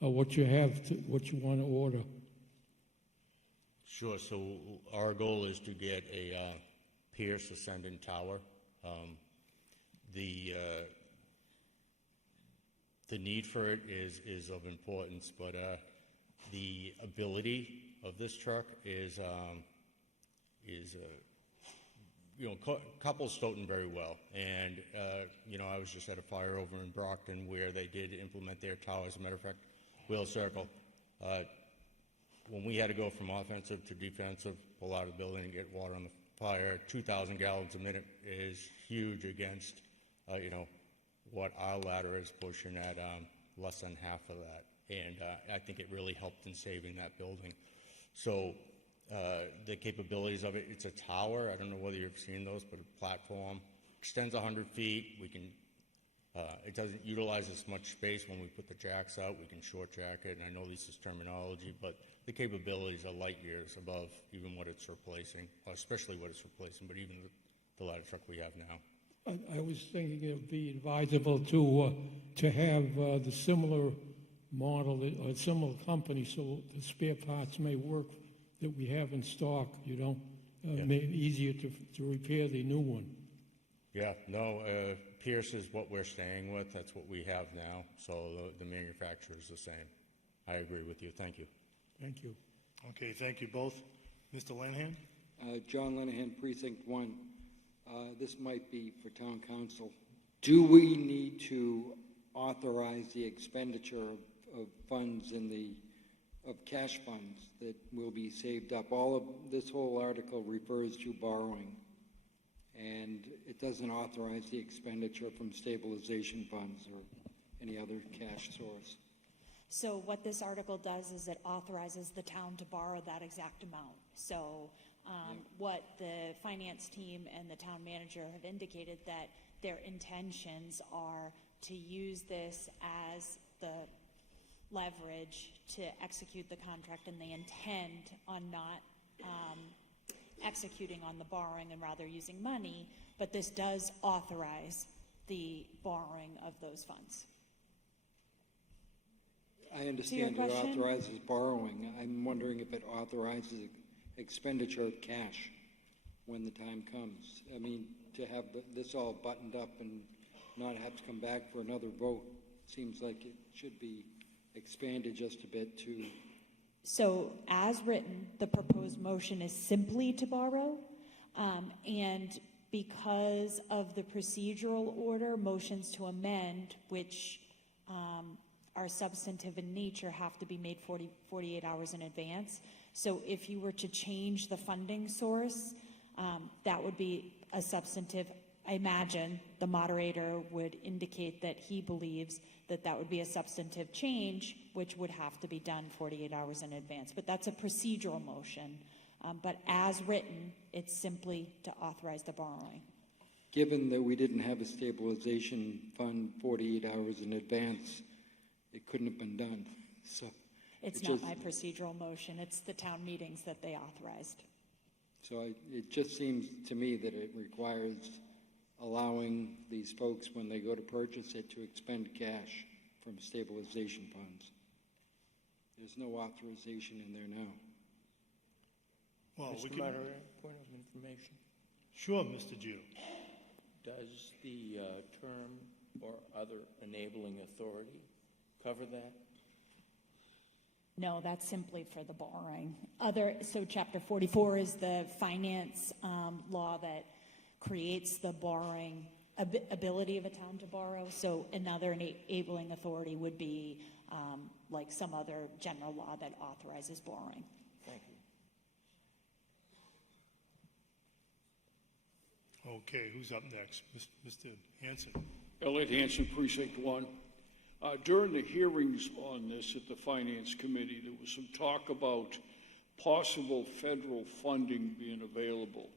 or what you want to order. Sure. So our goal is to get a Pierce Ascendant Tower. The need for it is of importance, but the ability of this truck is couples Stoughton very well. And I was just at a fire over in Brockton where they did implement their tower. As a matter of fact, Wheel Circle. When we had to go from offensive to defensive, pull out of the building and get water on the fire, 2,000 gallons a minute is huge against, what our ladder is pushing at less than half of that. And I think it really helped in saving that building. So the capabilities of it, it's a tower. I don't know whether you've seen those, but a platform extends 100 feet. We can, it doesn't utilize as much space when we put the jacks out. We can short jack it, and I know this is terminology, but the capabilities are light years above even what it's replacing, especially what it's replacing, but even the ladder truck we have now. I was thinking it would be advisable to have the similar model or similar company, so the spare parts may work that we have in stock, may be easier to repair the new one. Yeah, no, Pierce is what we're staying with. That's what we have now. So the manufacturer is the same. I agree with you. Thank you. Thank you. Okay, thank you both. Mr. Lanahan? John Lanahan, Precinct 1. This might be for Town Council. Do we need to authorize the expenditure of funds of cash funds that will be saved up? All of this whole article refers to borrowing, and it doesn't authorize the expenditure from stabilization funds or any other cash source. So what this article does is it authorizes the town to borrow that exact amount. So what the finance team and the town manager have indicated that their intentions are to use this as the leverage to execute the contract, and they intend on not executing on the borrowing and rather using money, but this does authorize the borrowing of those funds. I understand it authorizes borrowing. I'm wondering if it authorizes expenditure of cash when the time comes. I mean, to have this all buttoned up and not have to come back for another vote seems like it should be expanded just a bit to... So as written, the proposed motion is simply to borrow, and because of the procedural order, motions to amend, which are substantive in nature, have to be made 48 hours in advance. So if you were to change the funding source, that would be a substantive. I imagine the moderator would indicate that he believes that that would be a substantive change, which would have to be done 48 hours in advance. But that's a procedural motion. But as written, it's simply to authorize the borrowing. Given that we didn't have a stabilization fund 48 hours in advance, it couldn't have been done. So it's not my procedural motion. It's the town meetings that they authorized. So it just seems to me that it requires allowing these folks, when they go to purchase it, to expend cash from stabilization funds. There's no authorization in there now. Well, Mr. Moderator, point of information. Sure, Mr. Gio. Does the term or other enabling authority cover that? No, that's simply for the borrowing. So Chapter 44 is the finance law that creates the borrowing ability of a town to borrow. So another enabling authority would be like some other general law that authorizes borrowing. Thank you. Okay, who's up next? Mr. Hanson. Elliot Hanson, Precinct 1. During the hearings on this at the Finance Committee, there was some talk about possible federal funding being available.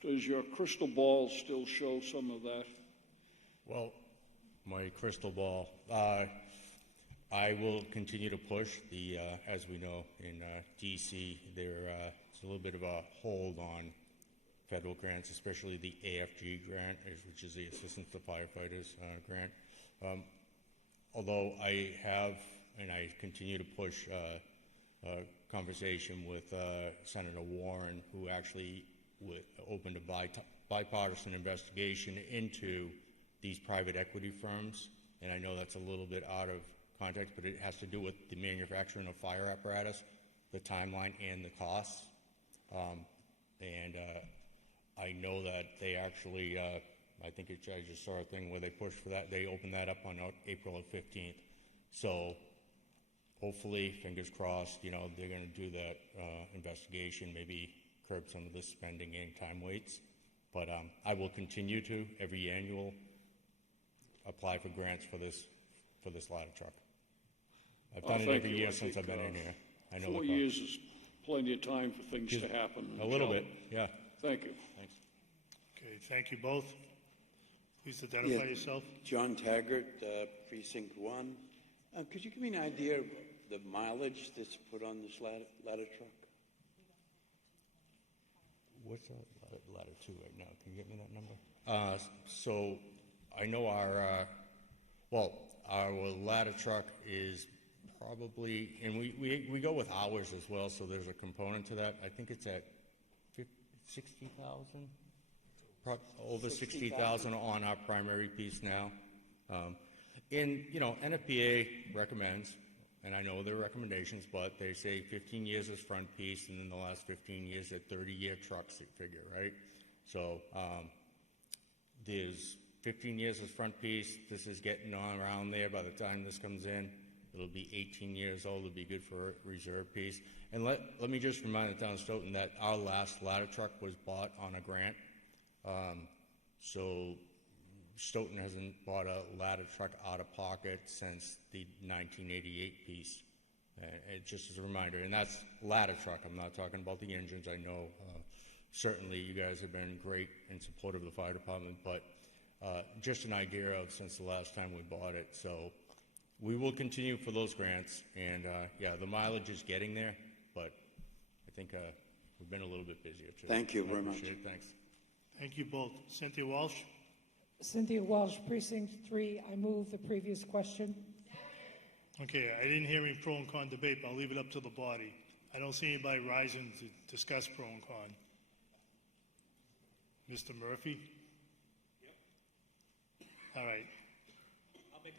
Does your crystal ball still show some of that? Well, my crystal ball, I will continue to push. As we know, in D.C., there's a little bit of a hold on federal grants, especially the AFG grant, which is the Assistance to Firefighters grant. Although I have, and I continue to push conversation with Senator Warren, who actually opened a bipartisan investigation into these private equity firms, and I know that's a little bit out of context, but it has to do with the manufacturing of fire apparatus, the timeline, and the costs. I know that they actually, I just saw a thing where they pushed for that. They opened that up on April 15th. So hopefully, fingers crossed, they're going to do that investigation, maybe curb some of the spending and time waits. But I will continue to, every annual, apply for grants for this ladder truck. I've done it every year since I've been in here. I know 4 years is plenty of time for things to happen. A little bit, yeah. Thank you. Thanks. Okay, thank you both. Please identify yourself. John Taggart, Precinct 1. Could you give me an idea of the mileage that's put on this ladder truck? What's ladder 2 right now? Can you get me that number? So I know our ladder truck is probably, and we go with hours as well, so there's a component to that. I think it's at 60,000, over 60,000 on our primary piece now. NFPA recommends, and I know their recommendations, but they say 15 years as front piece, and then the last 15 years at 30-year truck figure, right? So there's 15 years as front piece. This is getting on around there. By the time this comes in, it'll be 18 years old. It'll be good for a reserve piece. And let me just remind the town of Stoughton that our last ladder truck was bought on a grant. So Stoughton hasn't bought a ladder truck out of pocket since the 1988 piece. It just as a reminder, and that's ladder truck. I'm not talking about the engines. I know certainly you guys have been great in support of the fire department, but just an idea of since the last time we bought it. So we will continue for those grants, and the mileage is getting there, but I think we've been a little bit busier too. Thank you very much. Thanks. Thank you both. Cynthia Walsh? Cynthia Walsh, Precinct 3. I move the previous question. Okay, I didn't hear any pro and con debate, but I'll leave it up to the body. I don't see anybody rising to discuss pro and con. Mr. Murphy? Yep. All right.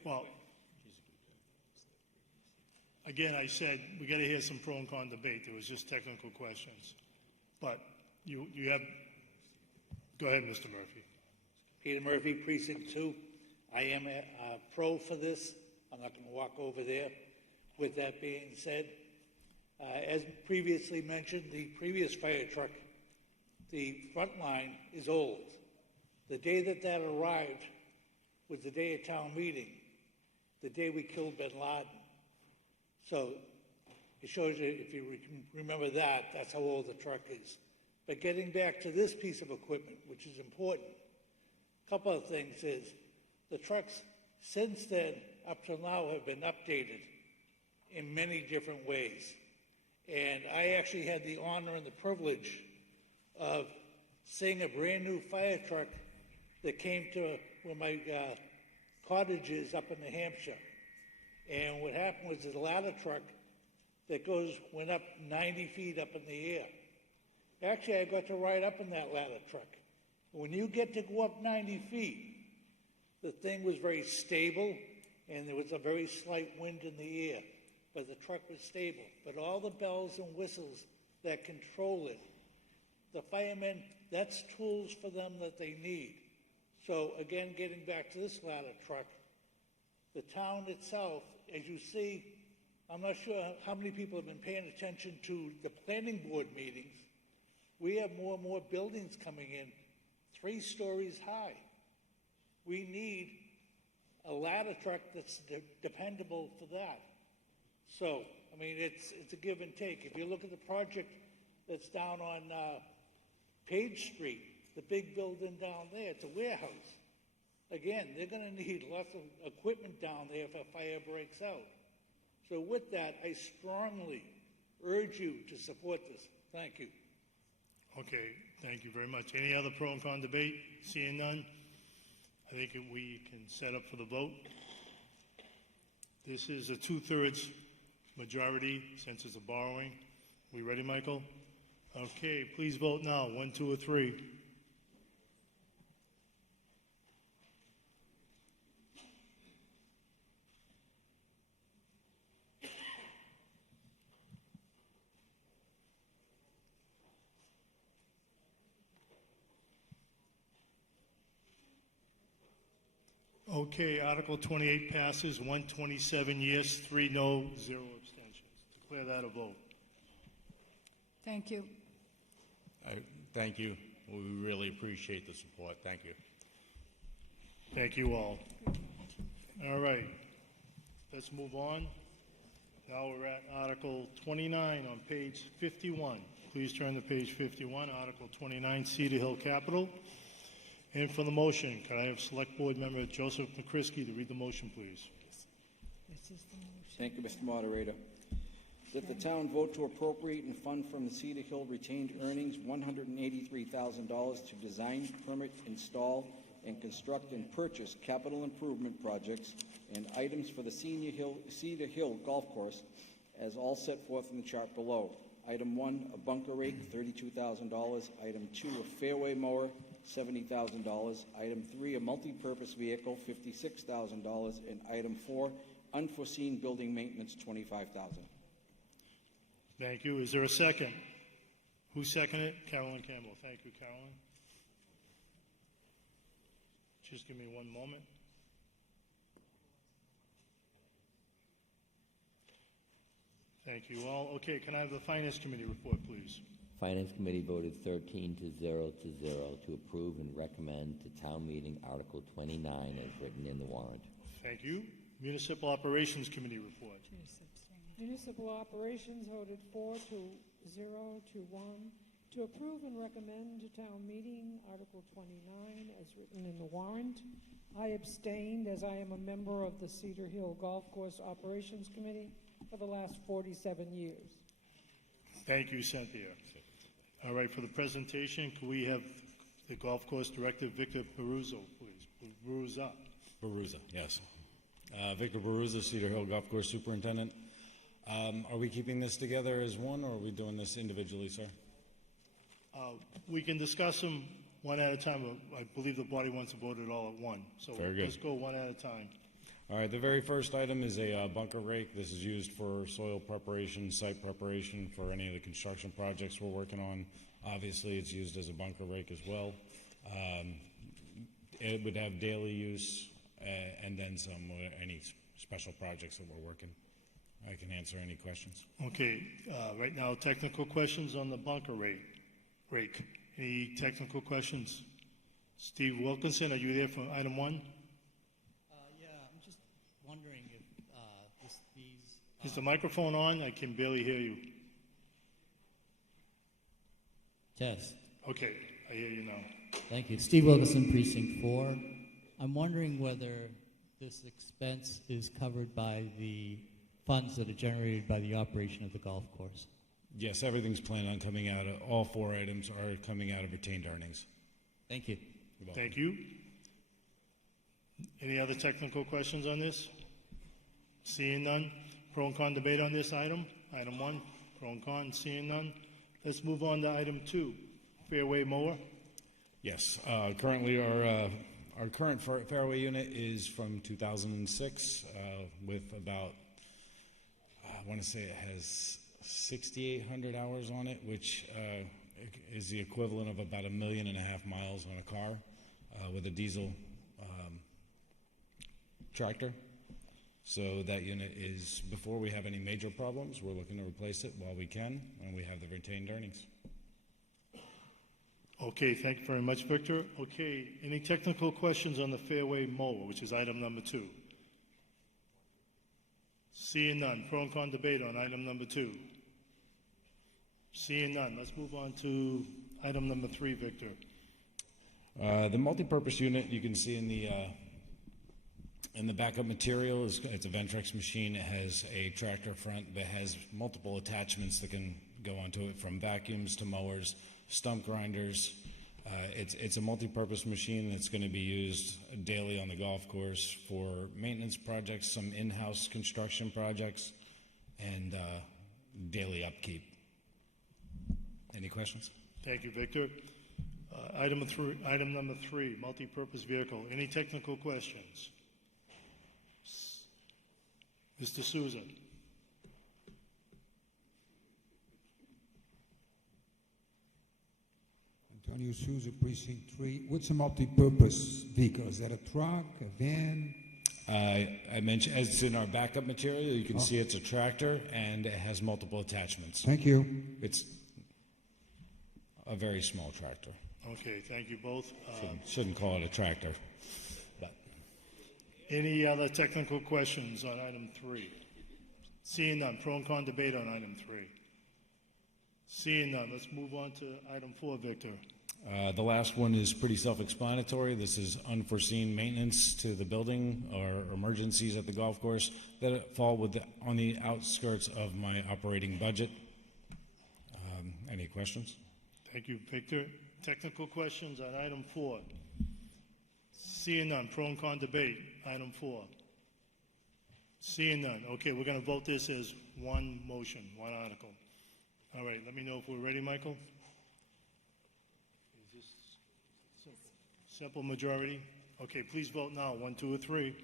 Well, again, I said we got to hear some pro and con debate. There was just technical questions. But you have, go ahead, Mr. Murphy. Peter Murphy, Precinct 2. I am a pro for this. I'm not going to walk over there. With that being said, as previously mentioned, the previous fire truck, the front line is old. The day that arrived was the day of town meeting, the day we killed bin Laden. So it shows you, if you remember that, that's how old the truck is. But getting back to this piece of equipment, which is important, a couple of things is the trucks since then up till now have been updated in many different ways. And I actually had the honor and the privilege of seeing a brand new fire truck that came to where my cottage is up in New Hampshire. And what happened was the ladder truck that went up 90 feet up in the air. Actually, I got to ride up in that ladder truck. When you get to go up 90 feet, the thing was very stable, and there was a very slight wind in the air, but the truck was stable. But all the bells and whistles that control it, the firemen, that's tools for them that they need. So again, getting back to this ladder truck, the town itself, as you see, I'm not sure how many people have been paying attention to the planning board meetings. We have more and more buildings coming in, 3 stories high. We need a ladder truck that's dependable for that. So, I mean, it's a give and take. If you look at the project that's down on Page Street, the big building down there, it's a warehouse. Again, they're going to need lots of equipment down there if a fire breaks out. So with that, I strongly urge you to support this. Thank you. Okay, thank you very much. Any other pro and con debate? Seeing none, I think we can set up for the vote. This is a 2/3 majority since it's a borrowing. We ready, Michael? Okay, please vote now. 1, 2, or 3. Okay, Article 28 passes, 127 yes, 3 no, 0 abstentions. Declare that a vote. Thank you. Thank you. We really appreciate the support. Thank you. Thank you all. All right, let's move on. Now we're at Article 29 on page 51. Please turn to page 51, Article 29, Cedar Hill Capital. And for the motion, can I have Select Board Member Joseph McCrisky to read the motion, please? Thank you, Mr. Moderator. That the town vote to appropriate and fund from the Cedar Hill retained earnings $183,000 to design, permit, install, and construct and purchase capital improvement projects and items for the Cedar Hill Golf Course as all set forth in the chart below. Item 1, a bunker rake, $32,000. Item 2, a fairway mower, $70,000. Item 3, a multi-purpose vehicle, $56,000. And item 4, unforeseen building maintenance, $25,000. Thank you. Is there a second? Who seconded it? Carolyn Campbell. Thank you, Carolyn. Just give me one moment. Thank you all. Okay, can I have the Finance Committee report, please? Finance Committee voted 13 to 0 to approve and recommend to town meeting Article 29 as written in the warrant. Thank you. Municipal Operations Committee report. Municipal Operations voted 4 to 0 to 1 to approve and recommend to town meeting Article 29 as written in the warrant. I abstained as I am a member of the Cedar Hill Golf Course Operations Committee for the last 47 years. Thank you, Cynthia. All right, for the presentation, can we have the Golf Course Director, Victor Baruzzo, please? Baruzza, yes. Victor Baruzza, Cedar Hill Golf Course Superintendent. Are we keeping this together as one, or are we doing this individually, sir? We can discuss them one at a time. I believe the body wants to vote it all at one. So Very good. let's go one at a time. All right, the very first item is a bunker rake. This is used for soil preparation, site preparation for any of the construction projects we're working on. Obviously, it's used as a bunker rake as well. It would have daily use and then some, any special projects that we're working. I can answer any questions. Okay, right now, technical questions on the bunker rake. Any technical questions? Steve Wilkinson, are you there for item 1? Yeah, I'm just wondering if these... Is the microphone on? I can barely hear you. Test. Okay, I hear you now. Thank you. Steve Wilkinson, Precinct 4. I'm wondering whether this expense is covered by the funds that are generated by the operation of the golf course. Yes, everything's planned on coming out of, all 4 items are coming out of retained earnings. Thank you. You're welcome. Thank you. Any other technical questions on this? Seeing none. Pro and con debate on this item. Item 1, pro and con, seeing none. Let's move on to item 2, fairway mower. Yes, currently our current fairway unit is from 2006 with about, I want to say it has 6,800 hours on it, which is the equivalent of about 1.5 million miles on a car with a diesel tractor. So that unit is, before we have any major problems, we're looking to replace it while we can, and we have the retained earnings. Okay, thank you very much, Victor. Okay, any technical questions on the fairway mower, which is item number 2? Seeing none. Pro and con debate on item number 2. Seeing none. Let's move on to item number 3, Victor. The multi-purpose unit you can see in the backup material it's a Ventrex machine. It has a tractor front that has multiple attachments that can go onto it, from vacuums to mowers, stump grinders. It's a multi-purpose machine that's going to be used daily on the golf course for maintenance projects, some in-house construction projects, and daily upkeep. Any questions? Thank you, Victor. Item number 3, multi-purpose vehicle. Any technical questions? Mr. Souza. Antonio Souza, Precinct 3. What's a multi-purpose vehicle? Is that a truck, a van? I mentioned, as it's in our backup material, you can see it's a tractor, and it has multiple attachments. Thank you. It's a very small tractor. Okay, thank you both. Shouldn't call it a tractor. But Any other technical questions on item 3? Seeing none, pro and con debate on item 3. Seeing none, let's move on to item 4, Victor. the last one is pretty self-explanatory. This is unforeseen maintenance to the building or emergencies at the golf course that fall on the outskirts of my operating budget. Any questions? Thank you, Victor. Technical questions on item 4. Seeing none, pro and con debate, item 4. Seeing none. Okay, we're going to vote this as one motion, one article. All right, let me know if we're ready, Michael. Is this simple? Simple majority? Okay, please vote now. 1, 2, or 3.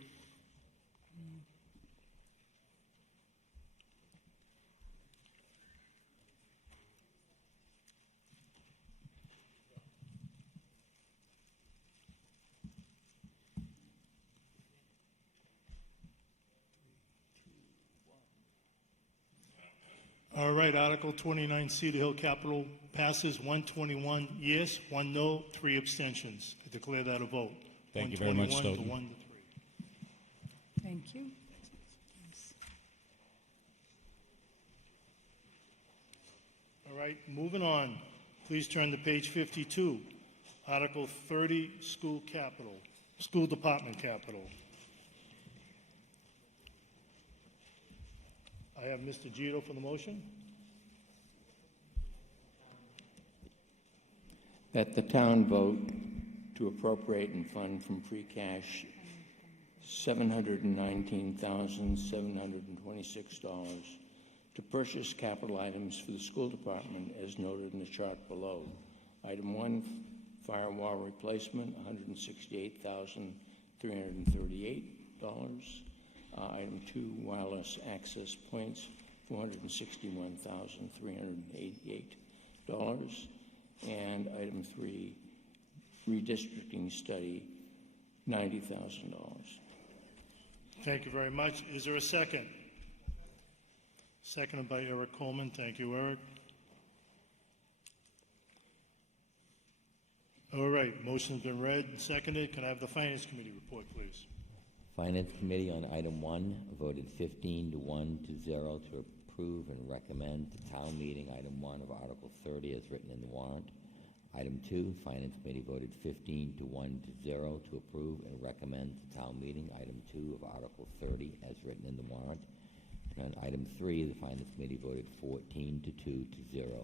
All right, Article 29, Cedar Hill Capital passes 121 yes, 1 no, 3 abstentions. I declare that a vote. Thank you very much, 121 Stoughton. to 1 to 3. Thank you. All right, moving on. Please turn to page 52. Article 30, School Department Capital. I have Mr. Gito for the motion. That the town vote to appropriate and fund from free cash $719,726 to purchase capital items for the school department as noted in the chart below. Item 1, firewall replacement, $168,338. Item 2, wireless access points, $461,388. And item 3, redistricting study, $90,000. Thank you very much. Is there a second? Seconded by Eric Coleman. Thank you, Eric. All right, motion's been read and seconded. Can I have the Finance Committee report, please? Finance Committee on item 1 voted 15 to 1 to 0 to approve and recommend to town meeting item 1 of Article 30 as written in the warrant. Item 2, Finance Committee voted 15 to 1 to 0 to approve and recommend to town meeting item 2 of Article 30 as written in the warrant. And item 3, the Finance Committee voted 14 to 2 to 0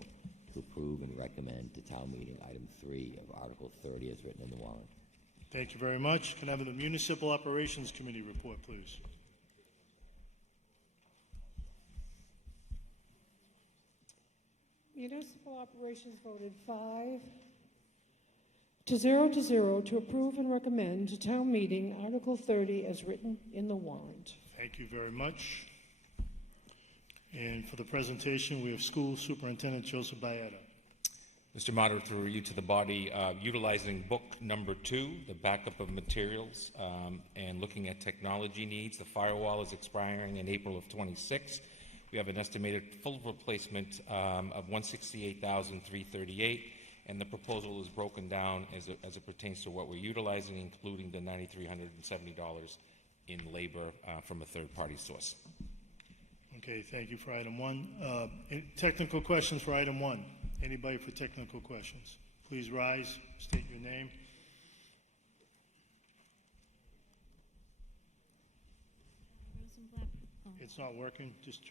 to approve and recommend to town meeting item 3 of Article 30 as written in the warrant. Thank you very much. Can I have the Municipal Operations Committee report, please? Municipal Operations voted 5 to 0 to approve and recommend to town meeting Article 30 as written in the warrant. Thank you very much. And for the presentation, we have School Superintendent Joseph Baeta. Mr. Moderator, through you to the body, utilizing book number 2, the backup of materials, and looking at technology needs. The firewall is expiring in April of 26. We have an estimated full replacement of $168,338, and the proposal is broken down as it pertains to what we're utilizing, including the $9,370 in labor from a third-party source. Okay, thank you for item 1. Technical questions for item 1. Anybody for technical questions? Please rise, state your name. It's not working. Just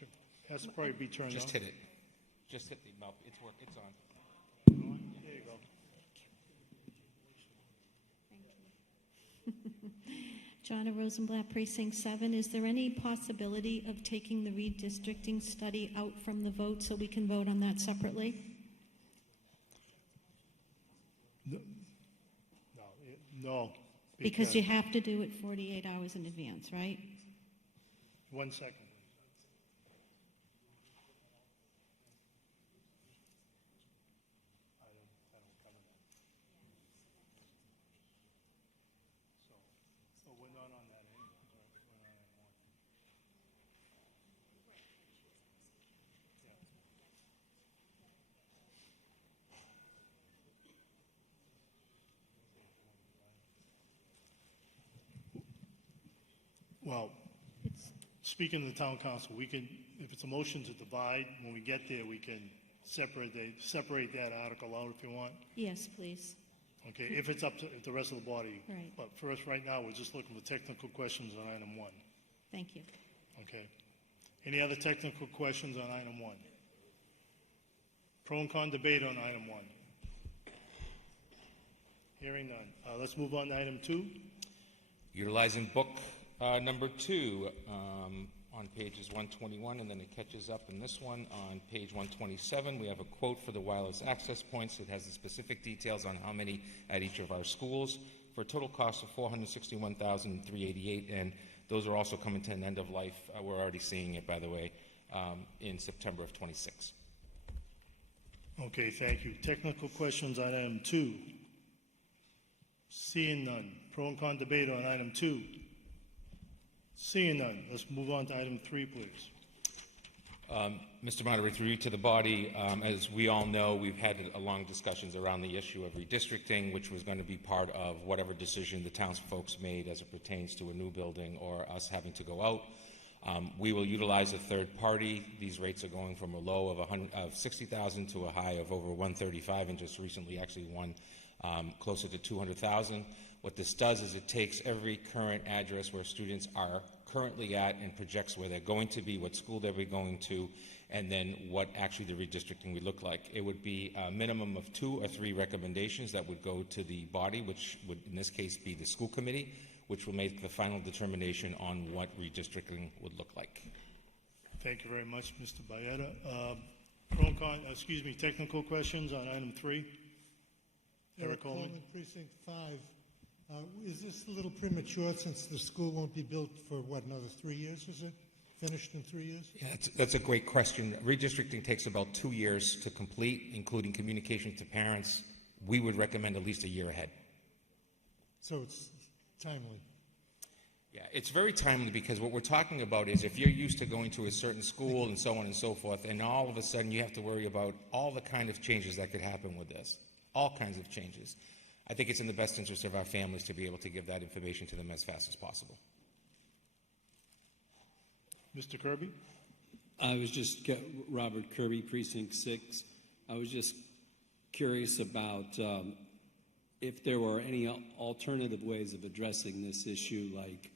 has to probably be turned on. Just hit it. Just hit the, no, it's on. There you go. Jonna Rosenblatt, Precinct 7. Is there any possibility of taking the redistricting study out from the vote so we can vote on that separately? No. Because you have to do it 48 hours in advance, right? 1 second. So we're not on that anymore. We're not on one. Well, speaking of the town council, we can, if it's a motion to divide, when we get there, we can separate that article out if you want. Yes, please. Okay, if it's up to the rest of the body. Right. But first, right now, we're just looking for technical questions on item 1. Thank you. Okay. Any other technical questions on item 1? Pro and con debate on item 1. Hearing none. Let's move on to item 2. Utilizing book number 2 on pages 121, and then it catches up in this one on page 127. We have a quote for the wireless access points. It has the specific details on how many at each of our schools for a total cost of $461,388, and those are also coming to an end of life. We're already seeing it, by the way, in September of 26. Okay, thank you. Technical questions on item 2. Seeing none. Pro and con debate on item 2. Seeing none. Let's move on to item 3, please. Mr. Moderator, through you to the body, as we all know, we've had long discussions around the issue of redistricting, which was going to be part of whatever decision the townsfolk made as it pertains to a new building or us having to go out. We will utilize a third party. These rates are going from a low of $60,000 to a high of over $135,000, and just recently actually one closer to $200,000. What this does is it takes every current address where students are currently at and projects where they're going to be, what school they'll be going to, and then what actually the redistricting would look like. It would be a minimum of 2 or 3 recommendations that would go to the body, which would in this case be the school committee, which will make the final determination on what redistricting would look like. Thank you very much, Mr. Bayetta. Technical questions on item 3? Eric Coleman, Precinct 5. Is this a little premature since the school won't be built for, another 3 years, is it? Finished in 3 years? Yeah, that's a great question. Redistricting takes about 2 years to complete, including communication to parents. We would recommend at least a year ahead. So it's timely. Yeah, it's very timely because what we're talking about is if you're used to going to a certain school and so on and so forth, and all of a sudden you have to worry about all the kind of changes that could happen with this, all kinds of changes. I think it's in the best interest of our families to be able to give that information to them as fast as possible. Mr. Kirby? Robert Kirby, Precinct 6. I was just curious about if there were any alternative ways of addressing this issue, like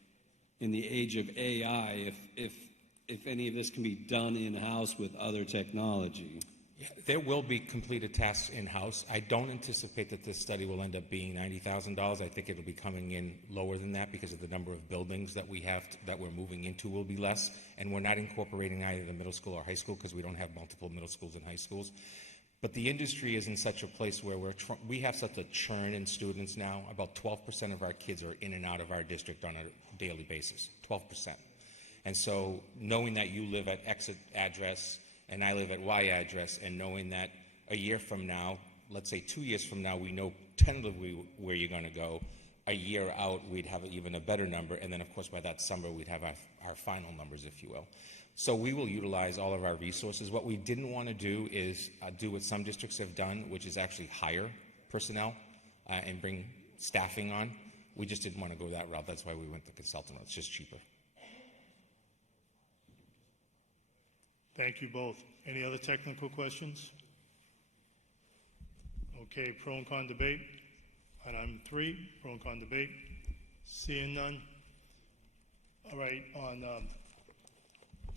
in the age of AI, if any of this can be done in-house with other technology. Yeah, there will be completed tasks in-house. I don't anticipate that this study will end up being $90,000. I think it'll be coming in lower than that because of the number of buildings that we have that we're moving into will be less, and we're not incorporating either the middle school or high school because we don't have multiple middle schools and high schools. But the industry is in such a place where we have such a churn in students now. About 12% of our kids are in and out of our district on a daily basis, 12%. And so knowing that you live at X address and I live at Y address, and knowing that a year from now, let's say 2 years from now, we know tentatively where you're going to go. A year out, we'd have even a better number, and then, of course, by that summer, we'd have our final numbers, if you will. So we will utilize all of our resources. What we didn't want to do is do what some districts have done, which is actually hire personnel and bring staffing on. We just didn't want to go that route. That's why we went the consultant. It's just cheaper. Thank you both. Any other technical questions? Okay, pro and con debate. On item 3, pro and con debate. Seeing none. All right,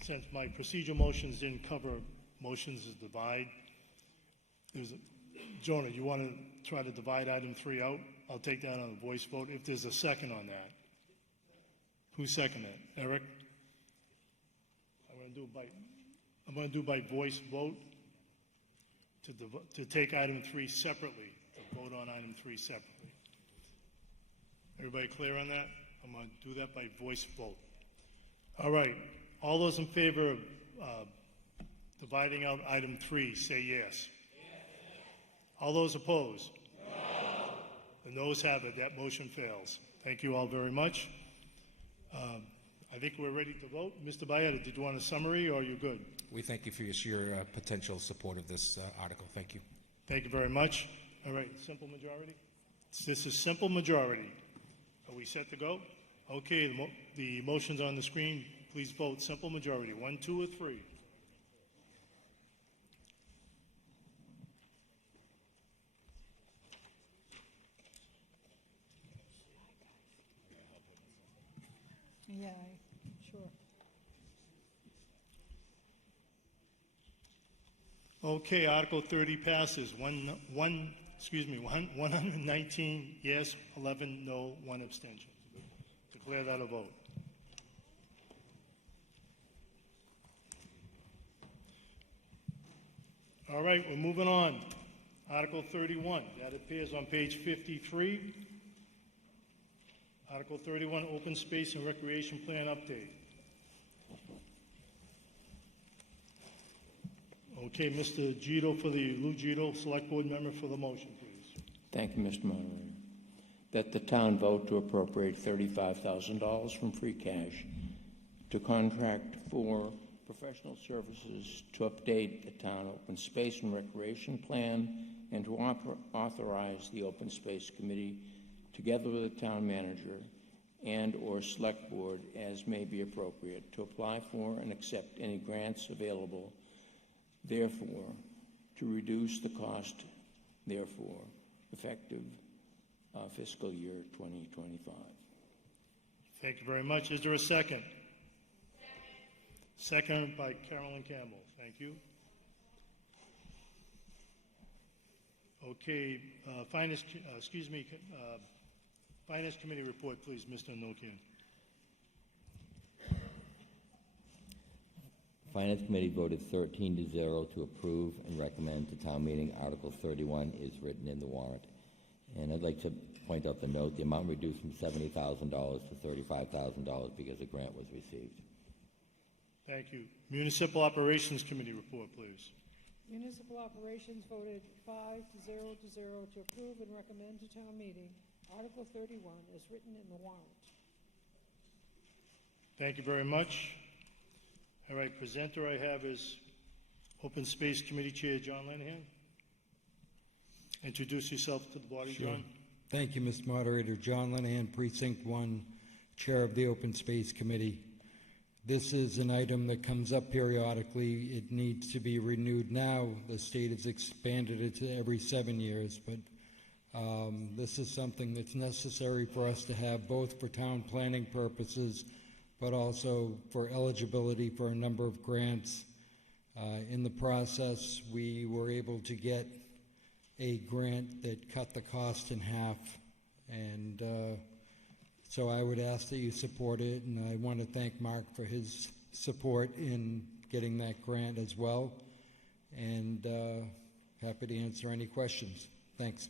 since my procedure motions didn't cover motions is divide. Jonah, you want to try to divide item 3 out? I'll take that on a voice vote. If there's a second on that. Who seconded it? Eric? I'm going to do by voice vote to take item 3 separately, to vote on item 3 separately. Everybody clear on that? I'm going to do that by voice vote. All right. All those in favor of dividing out item 3, say yes. All those opposed? No. The noes have it. That motion fails. Thank you all very much. I think we're ready to vote. Mr. Byetta, did you want a summary, or are you good? We thank you for your potential support of this article. Thank you. Thank you very much. All right, simple majority? This is simple majority. Are we set to go? Okay, the motion's on the screen. Please vote simple majority. 1, 2, or 3? Yeah, sure. Okay, Article 30 passes. 119 yes, 11 no, 1 abstention. Declare that a vote. All right, we're moving on. Article 31, that appears on page 53. Article 31, Open Space and Recreation Plan Update. Okay, Mr. Gito Lou Gito, Select Board Member for the motion, please. Thank you, Mr. Moderator. That the town vote to appropriate $35,000 from free cash to contract for professional services to update the town open space and recreation plan and to authorize the Open Space Committee together with the town manager and or select board as may be appropriate to apply for and accept any grants available, therefore, to reduce the cost, therefore, effective fiscal year 2025. Thank you very much. Is there a second? Second by Carolyn Campbell. Thank you. Okay, Finance Committee report, please, Mr. Nokian. Finance Committee voted 13-0 to approve and recommend to town meeting Article 31 is written in the warrant. And I'd like to point out the note, the amount reduced from $70,000 to $35,000 because a grant was received. Thank you. Municipal Operations Committee report, please. Municipal Operations voted 5-0 to approve and recommend to town meeting Article 31 is written in the warrant. Thank you very much. All right, presenter I have is Open Space Committee Chair John Lenihan. Introduce yourself to the body, Sure. John. Thank you, Mr. Moderator. John Lenihan, Precinct 1, Chair of the Open Space Committee. This is an item that comes up periodically. It needs to be renewed now. The state has expanded it to every 7 years, but this is something that's necessary for us to have both for town planning purposes, but also for eligibility for a number of grants. In the process, we were able to get a grant that cut the cost in half, and so I would ask that you support it, and I want to thank Mark for his support in getting that grant as well, and happy to answer any questions. Thanks.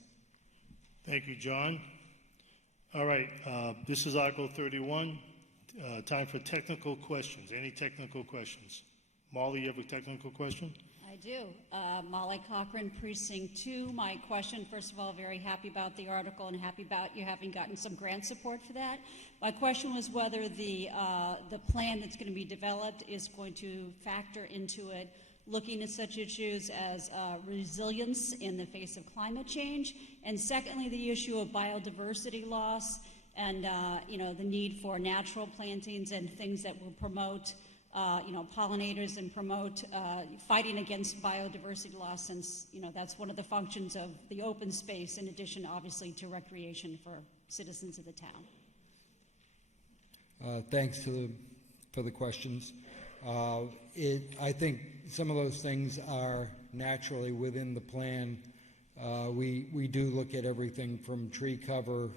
Thank you, John. All right, this is Article 31. Time for technical questions. Any technical questions? Molly, you have a technical question? I do. Molly Cochran, Precinct 2. My question, first of all, very happy about the article and happy about you having gotten some grant support for that. My question was whether the plan that's going to be developed is going to factor into it looking at such issues as resilience in the face of climate change, and secondly, the issue of biodiversity loss and the need for natural plantings and things that will promote pollinators and promote fighting against biodiversity loss, since that's one of the functions of the open space, in addition obviously to recreation for citizens of the town. Thanks for the questions. I think some of those things are naturally within the plan. We do look at everything from tree cover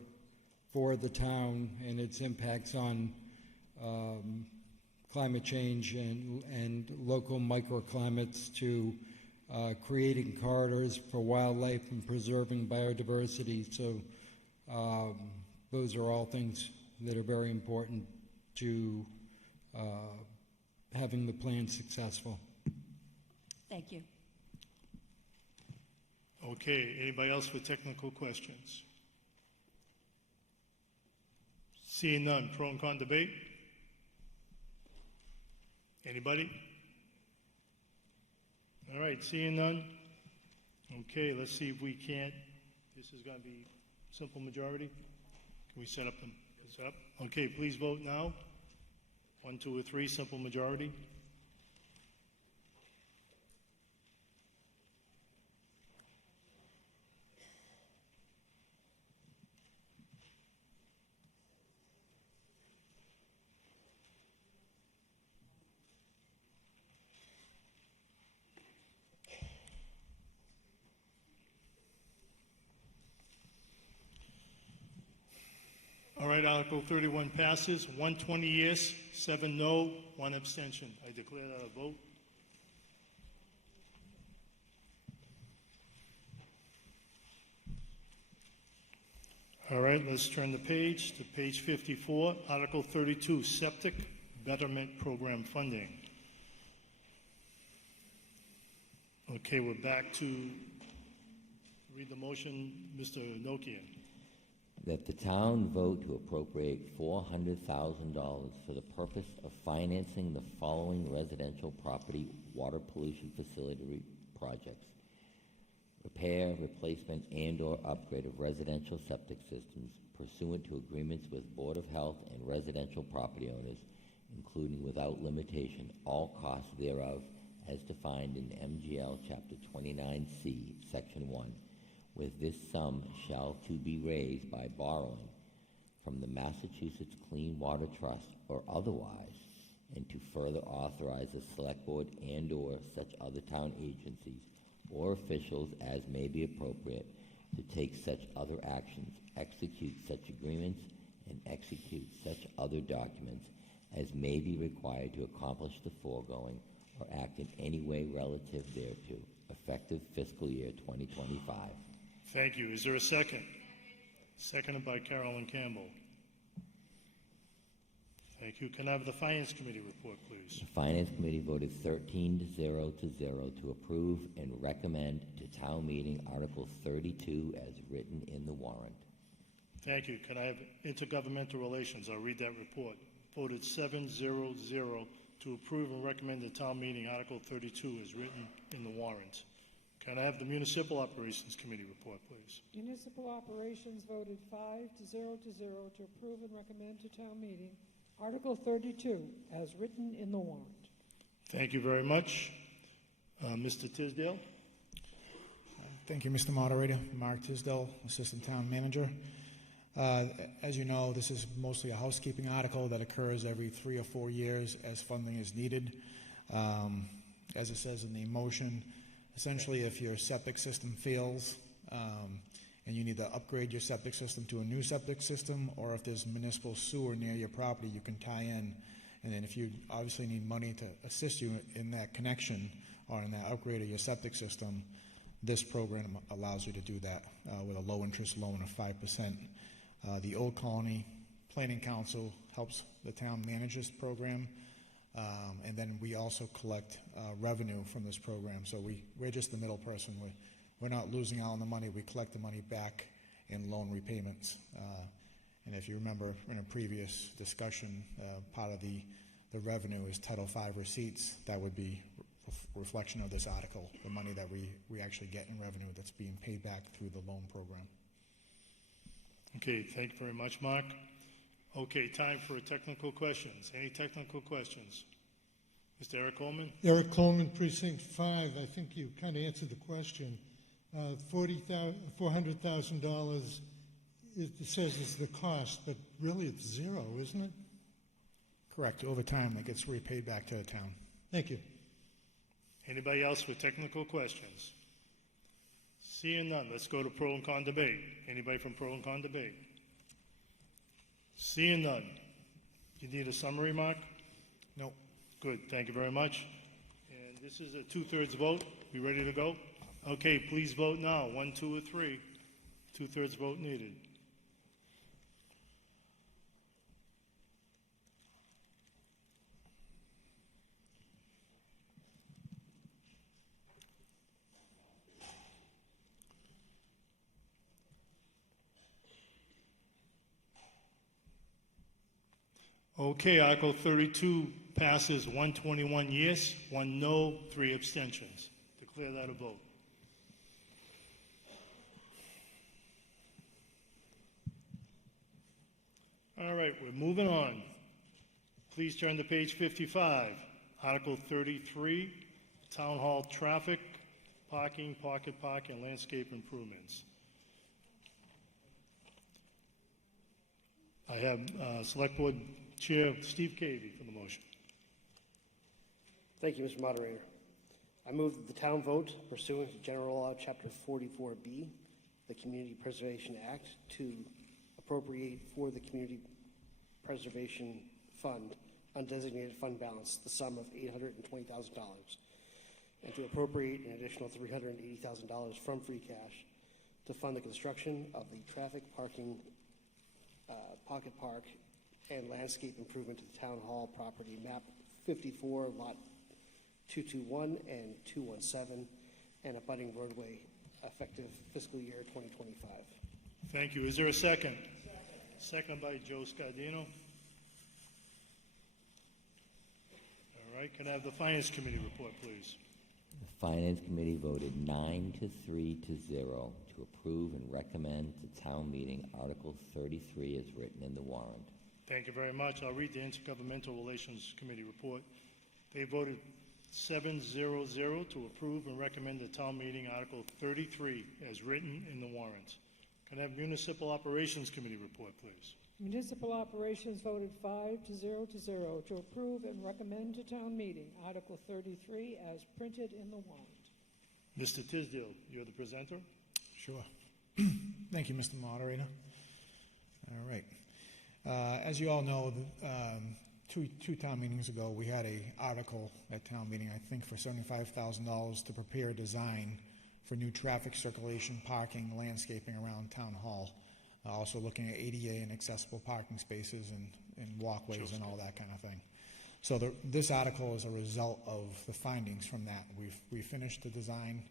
for the town and its impacts on climate change and local microclimates to creating corridors for wildlife and preserving biodiversity. So those are all things that are very important to having the plan successful. Thank you. Okay, anybody else with technical questions? Seeing none, pro and con debate? Anybody? All right, seeing none. Okay, let's see if we can't. This is going to be simple majority. Can we set up them? Set up? Okay, please vote now. 1, 2, or 3, simple majority. All right, Article 31 passes, 120 yes, 7 no, 1 abstention. I declare that a vote. All right, let's turn the page to page 54, Article 32, Septic Betterment Program Funding. Okay, we're back to read the motion, Mr. Nokian. That the town vote to appropriate $400,000 for the purpose of financing the following residential property water pollution facility projects: repair, replacement, and/or upgrade of residential septic systems pursuant to agreements with Board of Health and residential property owners, including without limitation all costs thereof as defined in MGL Chapter 29C, Section 1, with this sum shall to be raised by borrowing from the Massachusetts Clean Water Trust or otherwise, and to further authorize the Select Board and/or such other town agencies or officials as may be appropriate to take such other actions, execute such agreements, and execute such other documents as may be required to accomplish the foregoing or act in any way relative thereto, effective fiscal year 2025. Thank you. Is there a second? Seconded by Carolyn Campbell. Thank you. Can I have the Finance Committee report, please? The Finance Committee voted 13-0 to 0 to approve and recommend to town meeting Article 32 as written in the warrant. Thank you. Can I have Intergovernmental Relations? I'll read that report. Voted 7-0-0 to approve and recommend to town meeting Article 32 as written in the warrant. Can I have the Municipal Operations Committee report, please? Municipal Operations voted 5-0 to approve and recommend to town meeting Article 32 as written in the warrant. Thank you very much. Mr. Tisdale? Thank you, Mr. Moderator. Mark Tisdale, Assistant Town Manager. As you know, this is mostly a housekeeping article that occurs every 3 or 4 years as funding is needed. As it says in the motion, essentially if your septic system fails and you need to upgrade your septic system to a new septic system, or if there's municipal sewer near your property, you can tie in. And then if you obviously need money to assist you in that connection or in that upgrade of your septic system, this program allows you to do that with a low interest loan of 5%. The Old Colony Planning Council helps the town manage this program. And then we also collect revenue from this program. So we're just the middle person. We're not losing out on the money. We collect the money back in loan repayments. And if you remember in a previous discussion, part of the revenue is Title V receipts. That would be a reflection of this article, the money that we actually get in revenue that's being paid back through the loan program. Okay, thank you very much, Mark. Okay, time for technical questions. Any technical questions? Mr. Eric Coleman? Eric Coleman, Precinct 5. I think you kind of answered the question. $400,000, it says is the cost, but really it's zero, isn't it? Correct. Over time, that gets repaid back to the town. Thank you. Anybody else with technical questions? Seeing none, let's go to pro and con debate. Anybody from pro and con debate? Seeing none. You need a summary, Mark? No. Good, thank you very much. And this is a 2/3 vote. We ready to go? Okay, please vote now. 1, 2, or 3. 2/3 vote needed. Okay, Article 32 passes 121 yes, 1 no, 3 abstentions. Declare that a vote. All right, we're moving on. Please turn to page 55. Article 33, Town Hall traffic, parking, pocket park, and landscape improvements. I have Select Board Chair Steve Cavey for the motion. Thank you, Mr. Moderator. I move that the town vote pursuant to General Law, Chapter 44B, the Community Preservation Act, to appropriate for the Community Preservation Fund, undesignated fund balance, the sum of $820,000, and to appropriate an additional $380,000 from free cash to fund the construction of the traffic, parking, pocket park, and landscape improvement to the Town Hall property, map 54, lot 221 and 217, and abutting roadway effective fiscal year 2025. Thank you. Is there a second? Second by Joe Scardino. All right, can I have the Finance Committee report, please? The Finance Committee voted 9-3 to 0 to approve and recommend to town meeting Article 33 as written in the warrant. Thank you very much. I'll read the Intergovernmental Relations Committee report. They voted 7-0-0 to approve and recommend to town meeting Article 33 as written in the warrant. Can I have Municipal Operations Committee report, please? Municipal Operations voted 5-0 to 0 to approve and recommend to town meeting Article 33 as printed in the warrant. Mr. Tisdale, you're the presenter. Sure. Thank you, Mr. Moderator. All right. As you all know, two town meetings ago, we had an article at town meeting, I think, for $75,000 to prepare a design for new traffic circulation, parking, landscaping around Town Hall. Also looking at ADA and accessible parking spaces and walkways and all that kind of thing. So this article is a result of the findings from that. We finished the design,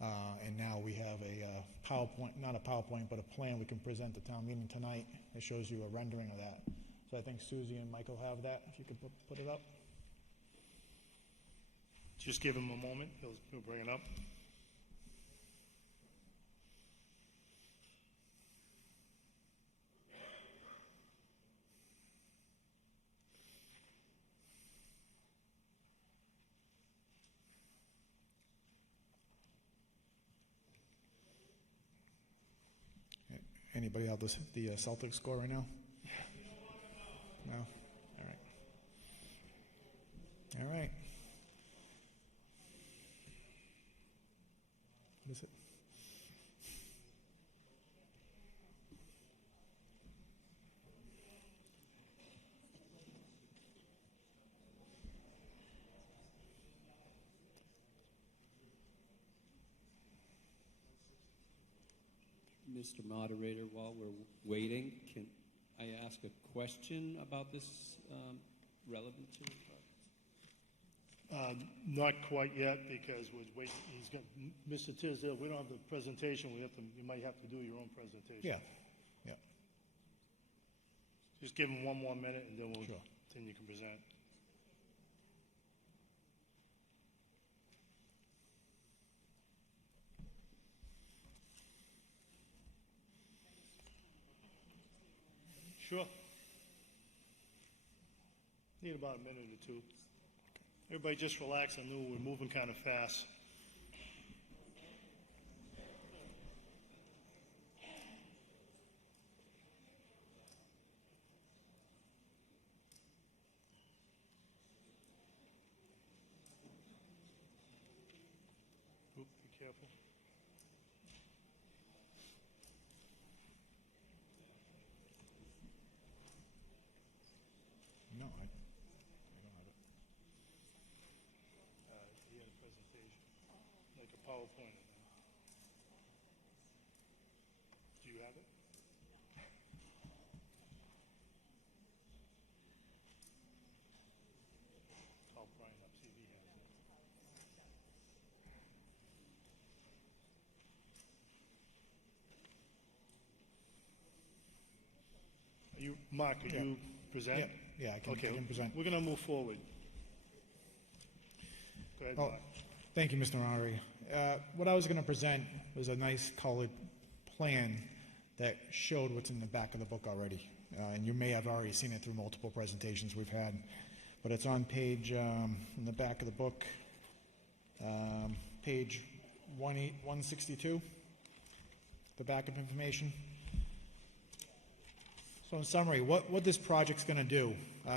and now we have a PowerPoint, not a PowerPoint, but a plan we can present to town meeting tonight that shows you a rendering of that. So I think Susie and Michael have that, if you could put it up. Just give him a moment. He'll bring it up. Anybody have the Celtics score right now? No? All right. All right. What is it? Mr. Moderator, while we're waiting, can I ask a question about this relevant to the Not quite yet, because we're waiting. He's got Mr. Tisdale. We don't have the presentation. You might have to do your own presentation. Yeah. Yeah. Just give him 1 more minute, and then then you can present. Sure. Need about a minute or two. Everybody just relax. I know we're moving kind of fast. careful. No, I don't have it. He had a presentation, like a PowerPoint. Do you have it? Call Brian up, see if he has it. Are you, Mark, could Yeah. you present? Yeah, I can present. We're going to move forward. Go ahead, Oh, Mark. thank you, Mr. Honorary. What I was going to present was a nice colored plan that showed what's in the back of the book already. And you may have already seen it through multiple presentations we've had. But it's on page, in the back of the book, page 162, the backup information. So in summary, what this project's going to do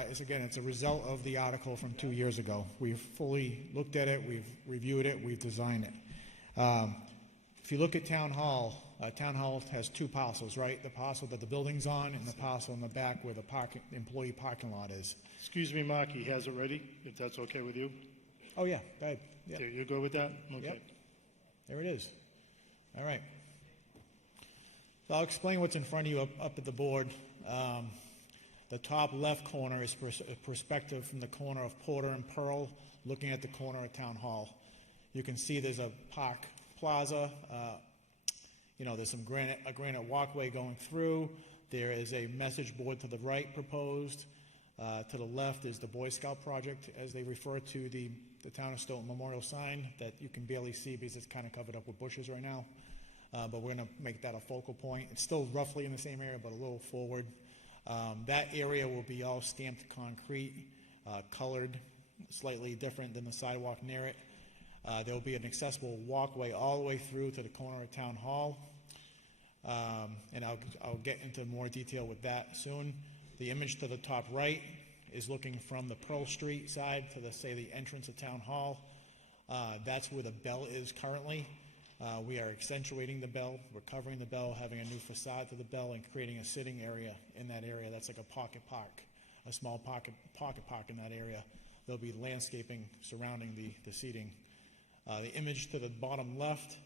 is, again, it's a result of the article from 2 years ago. We've fully looked at it, we've reviewed it, we've designed it. If you look at Town Hall has two parcels, right? The parcel that the building's on and the parcel in the back where the employee parking lot is. Excuse me, Mark, he has it ready, if that's okay with you? Oh, yeah, go ahead. Yeah. Okay, you're good with that? Okay. Yep. There it is. All right. So I'll explain what's in front of you up at the board. The top left corner is a perspective from the corner of Porter and Pearl, looking at the corner of Town Hall. You can see there's a park plaza. There's some a granite walkway going through. There is a message board to the right proposed. To the left is the Boy Scout project, as they refer to the Town of Stoughton Memorial sign that you can barely see because it's kind of covered up with bushes right now. But we're going to make that a focal point. It's still roughly in the same area, but a little forward. That area will be all stamped concrete, colored, slightly different than the sidewalk near it. There will be an accessible walkway all the way through to the corner of Town Hall. And I'll get into more detail with that soon. The image to the top right is looking from the Pearl Street side to the entrance of Town Hall. That's where the bell is currently. We are accentuating the bell. We're covering the bell, having a new facade to the bell, and creating a sitting area in that area. That's like a pocket park, a small pocket park in that area. There'll be landscaping surrounding the seating. The image to the bottom left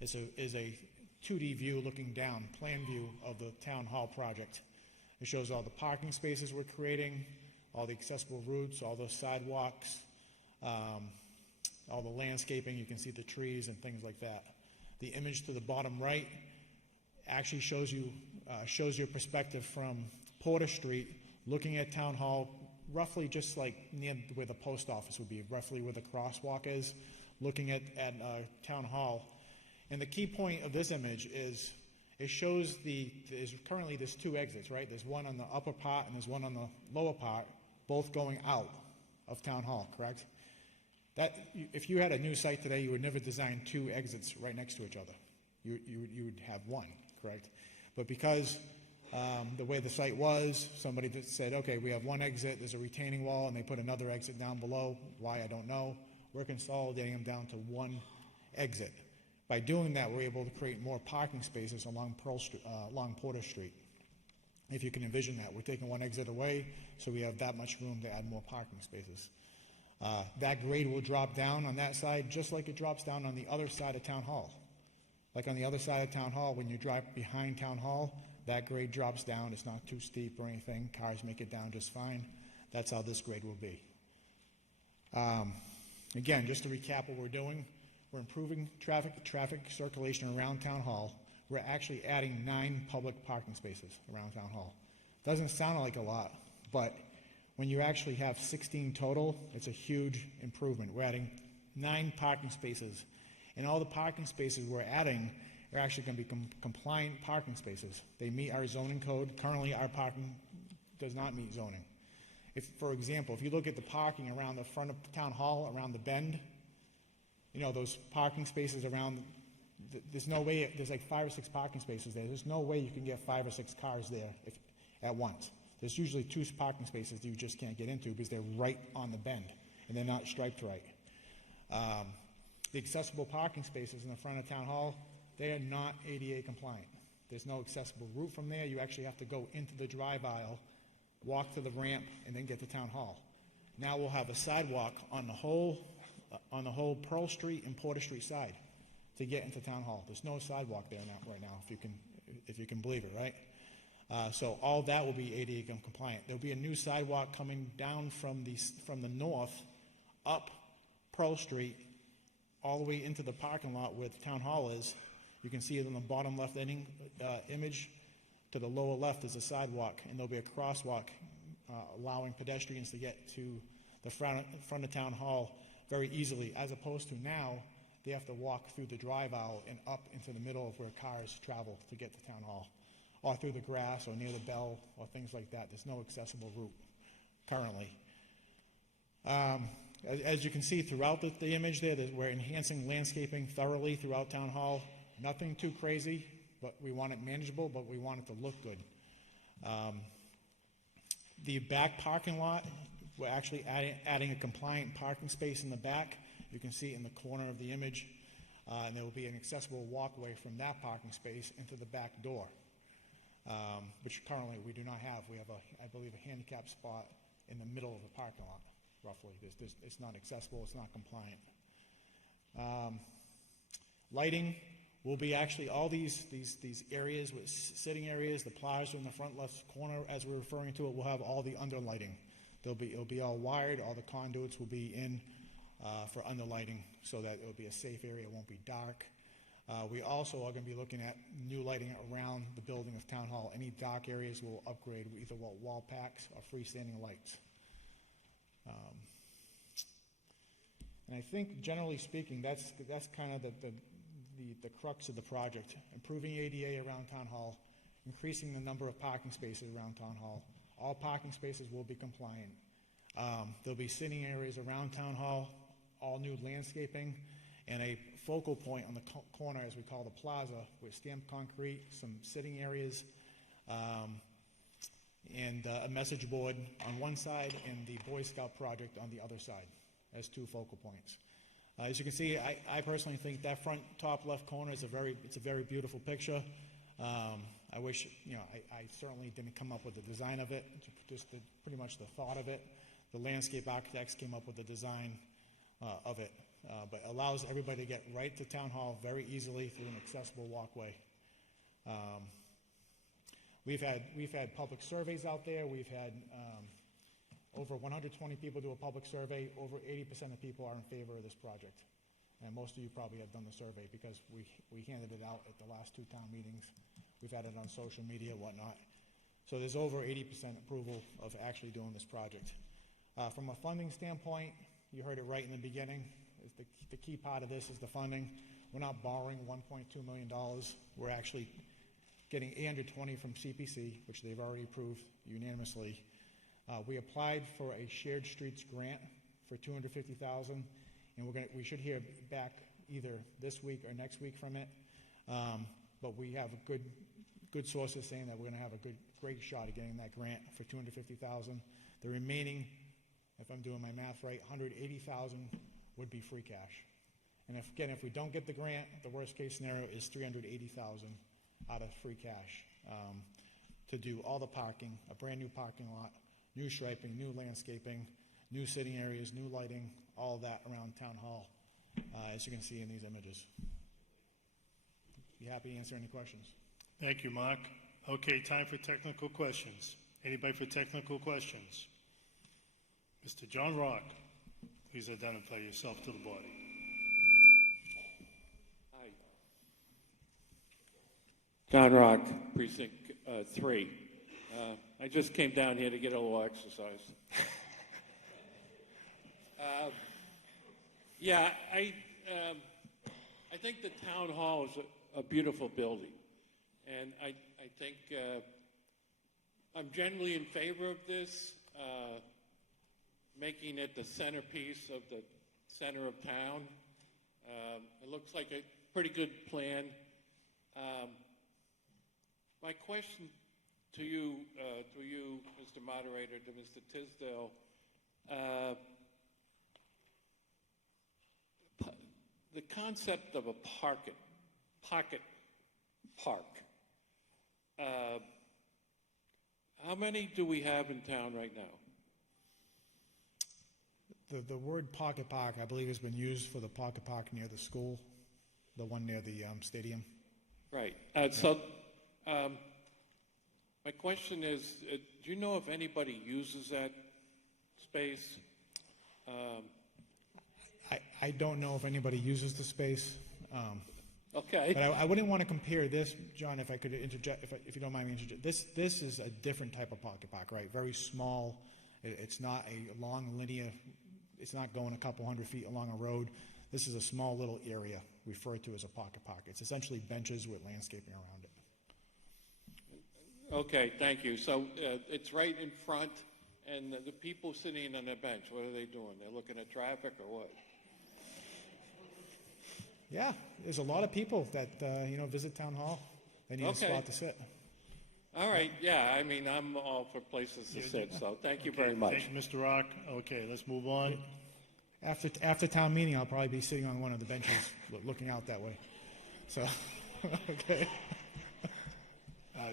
is a 2D view looking down, plan view of the Town Hall project. It shows all the parking spaces we're creating, all the accessible routes, all the sidewalks, all the landscaping. You can see the trees and things like that. The image to the bottom right actually shows your perspective from Porter Street, looking at Town Hall, roughly just like near where the post office would be, roughly where the crosswalk is, looking at Town Hall. And the key point of this image is it shows currently there's two exits, right? There's one on the upper part and there's one on the lower part, both going out of Town Hall, correct? If you had a new site today, you would never design two exits right next to each other. You would have one, correct? But because the way the site was, somebody just said, okay, we have one exit, there's a retaining wall, and they put another exit down below. Why, I don't know. We're consolidating them down to one exit. By doing that, we're able to create more parking spaces along Porter Street. If you can envision that, we're taking one exit away, so we have that much room to add more parking spaces. That grade will drop down on that side, just like it drops down on the other side of Town Hall. Like on the other side of Town Hall, when you drive behind Town Hall, that grade drops down. It's not too steep or anything. Cars make it down just fine. That's how this grade will be. Again, just to recap what we're doing, we're improving traffic circulation around Town Hall. We're actually adding 9 public parking spaces around Town Hall. Doesn't sound like a lot, but when you actually have 16 total, it's a huge improvement. We're adding 9 parking spaces, and all the parking spaces we're adding are actually going to be compliant parking spaces. They meet our zoning code. Currently, our parking does not meet zoning. For example, if you look at the parking around the front of Town Hall, around the bend, those parking spaces around, there's no way, there's like 5 or 6 parking spaces there. There's no way you can get 5 or 6 cars there at once. There's usually 2 parking spaces that you just can't get into because they're right on the bend and they're not striped right. The accessible parking spaces in the front of Town Hall, they are not ADA compliant. There's no accessible route from there. You actually have to go into the drive aisle, walk to the ramp, and then get to Town Hall. Now we'll have a sidewalk on the whole Pearl Street and Porter Street side to get into Town Hall. There's no sidewalk there right now, if you can believe it, right? So all that will be ADA compliant. There'll be a new sidewalk coming down from the north up Pearl Street all the way into the parking lot where the Town Hall is. You can see it on the bottom left image. To the lower left is a sidewalk, and there'll be a crosswalk allowing pedestrians to get to the front of Town Hall very easily, as opposed to now they have to walk through the drive aisle and up into the middle of where cars travel to get to Town Hall, or through the grass or near the bell or things like that. There's no accessible route currently. As you can see throughout the image there, we're enhancing landscaping thoroughly throughout Town Hall. Nothing too crazy, but we want it manageable, but we want it to look good. The back parking lot, we're actually adding a compliant parking space in the back. You can see it in the corner of the image. And there will be an accessible walkway from that parking space into the back door, which currently we do not have. We have, I believe, a handicap spot in the middle of the parking lot, roughly. It's not accessible, it's not compliant. Lighting will be actually all these areas with sitting areas, the plaza in the front left corner, as we're referring to it, will have all the underlighting. It'll be all wired, all the conduits will be in for underlighting so that it'll be a safe area, it won't be dark. We also are going to be looking at new lighting around the building of Town Hall. Any dark areas will upgrade with either wall packs or freestanding lights. And I think, generally speaking, that's kind of the crux of the project. Improving ADA around Town Hall, increasing the number of parking spaces around Town Hall. All parking spaces will be compliant. There'll be sitting areas around Town Hall, all new landscaping, and a focal point on the corner, as we call the plaza, with stamped concrete, some sitting areas, and a message board on one side and the Boy Scout project on the other side as two focal points. As you can see, I personally think that front top left corner is a very beautiful picture. I wish, I certainly didn't come up with the design of it, just pretty much the thought of it. The landscape architects came up with the design of it, but allows everybody to get right to Town Hall very easily through an accessible walkway. We've had public surveys out there. We've had over 120 people do a public survey. Over 80% of people are in favor of this project. And most of you probably have done the survey because we handed it out at the last two town meetings. We've had it on social media, whatnot. So there's over 80% approval of actually doing this project. From a funding standpoint, you heard it right in the beginning. The key part of this is the funding. We're not borrowing $1.2 million. We're actually getting $820 from CPC, which they've already approved unanimously. We applied for a Shared Streets grant for $250,000, and we should hear back either this week or next week from it. But we have good sources saying that we're going to have a great shot at getting that grant for $250,000. The remaining, if I'm doing my math right, $180,000 would be free cash. And if we don't get the grant, the worst case scenario is $380,000 out of free cash to do all the parking, a brand new parking lot, new striping, new landscaping, new sitting areas, new lighting, all of that around Town Hall, as you can see in these images. Be happy to answer any questions. Thank you, Mark. Okay, time for technical questions. Anybody for technical questions? Mr. John Rock, please identify yourself to the body. Hi. John Rock, Precinct 3. I just came down here to get a little exercise. I think the town hall is a beautiful building, and I think I'm generally in favor of this, making it the centerpiece of the center of town. It looks like a pretty good plan. My question to you, through you, Mr. Moderator, to Mr. Tisdale, the concept of a pocket park, how many do we have in town right now? The word pocket park, I believe, has been used for the pocket park near the school, the one near the stadium. Right. My question is, do you know if anybody uses that space? I don't know if anybody uses the space. Okay. But I wouldn't want to compare this, John, if I could interject, if you don't mind me interjecting. This is a different type of pocket park, right? Very small. It's not a long linear, it's not going a couple hundred feet along a road. This is a small little area referred to as a pocket park. It's essentially benches with landscaping around it. Okay, thank you. So it's right in front, and the people sitting on the bench, what are they doing? They're looking at traffic or what? Yeah, there's a lot of people that, visit Town Hall. They need a spot to sit. All right, yeah, I mean, I'm all for places to sit, so thank you very much. Thank you, Mr. Rock. Okay, let's move on. After town meeting, I'll probably be sitting on one of the benches looking out that way. So, okay.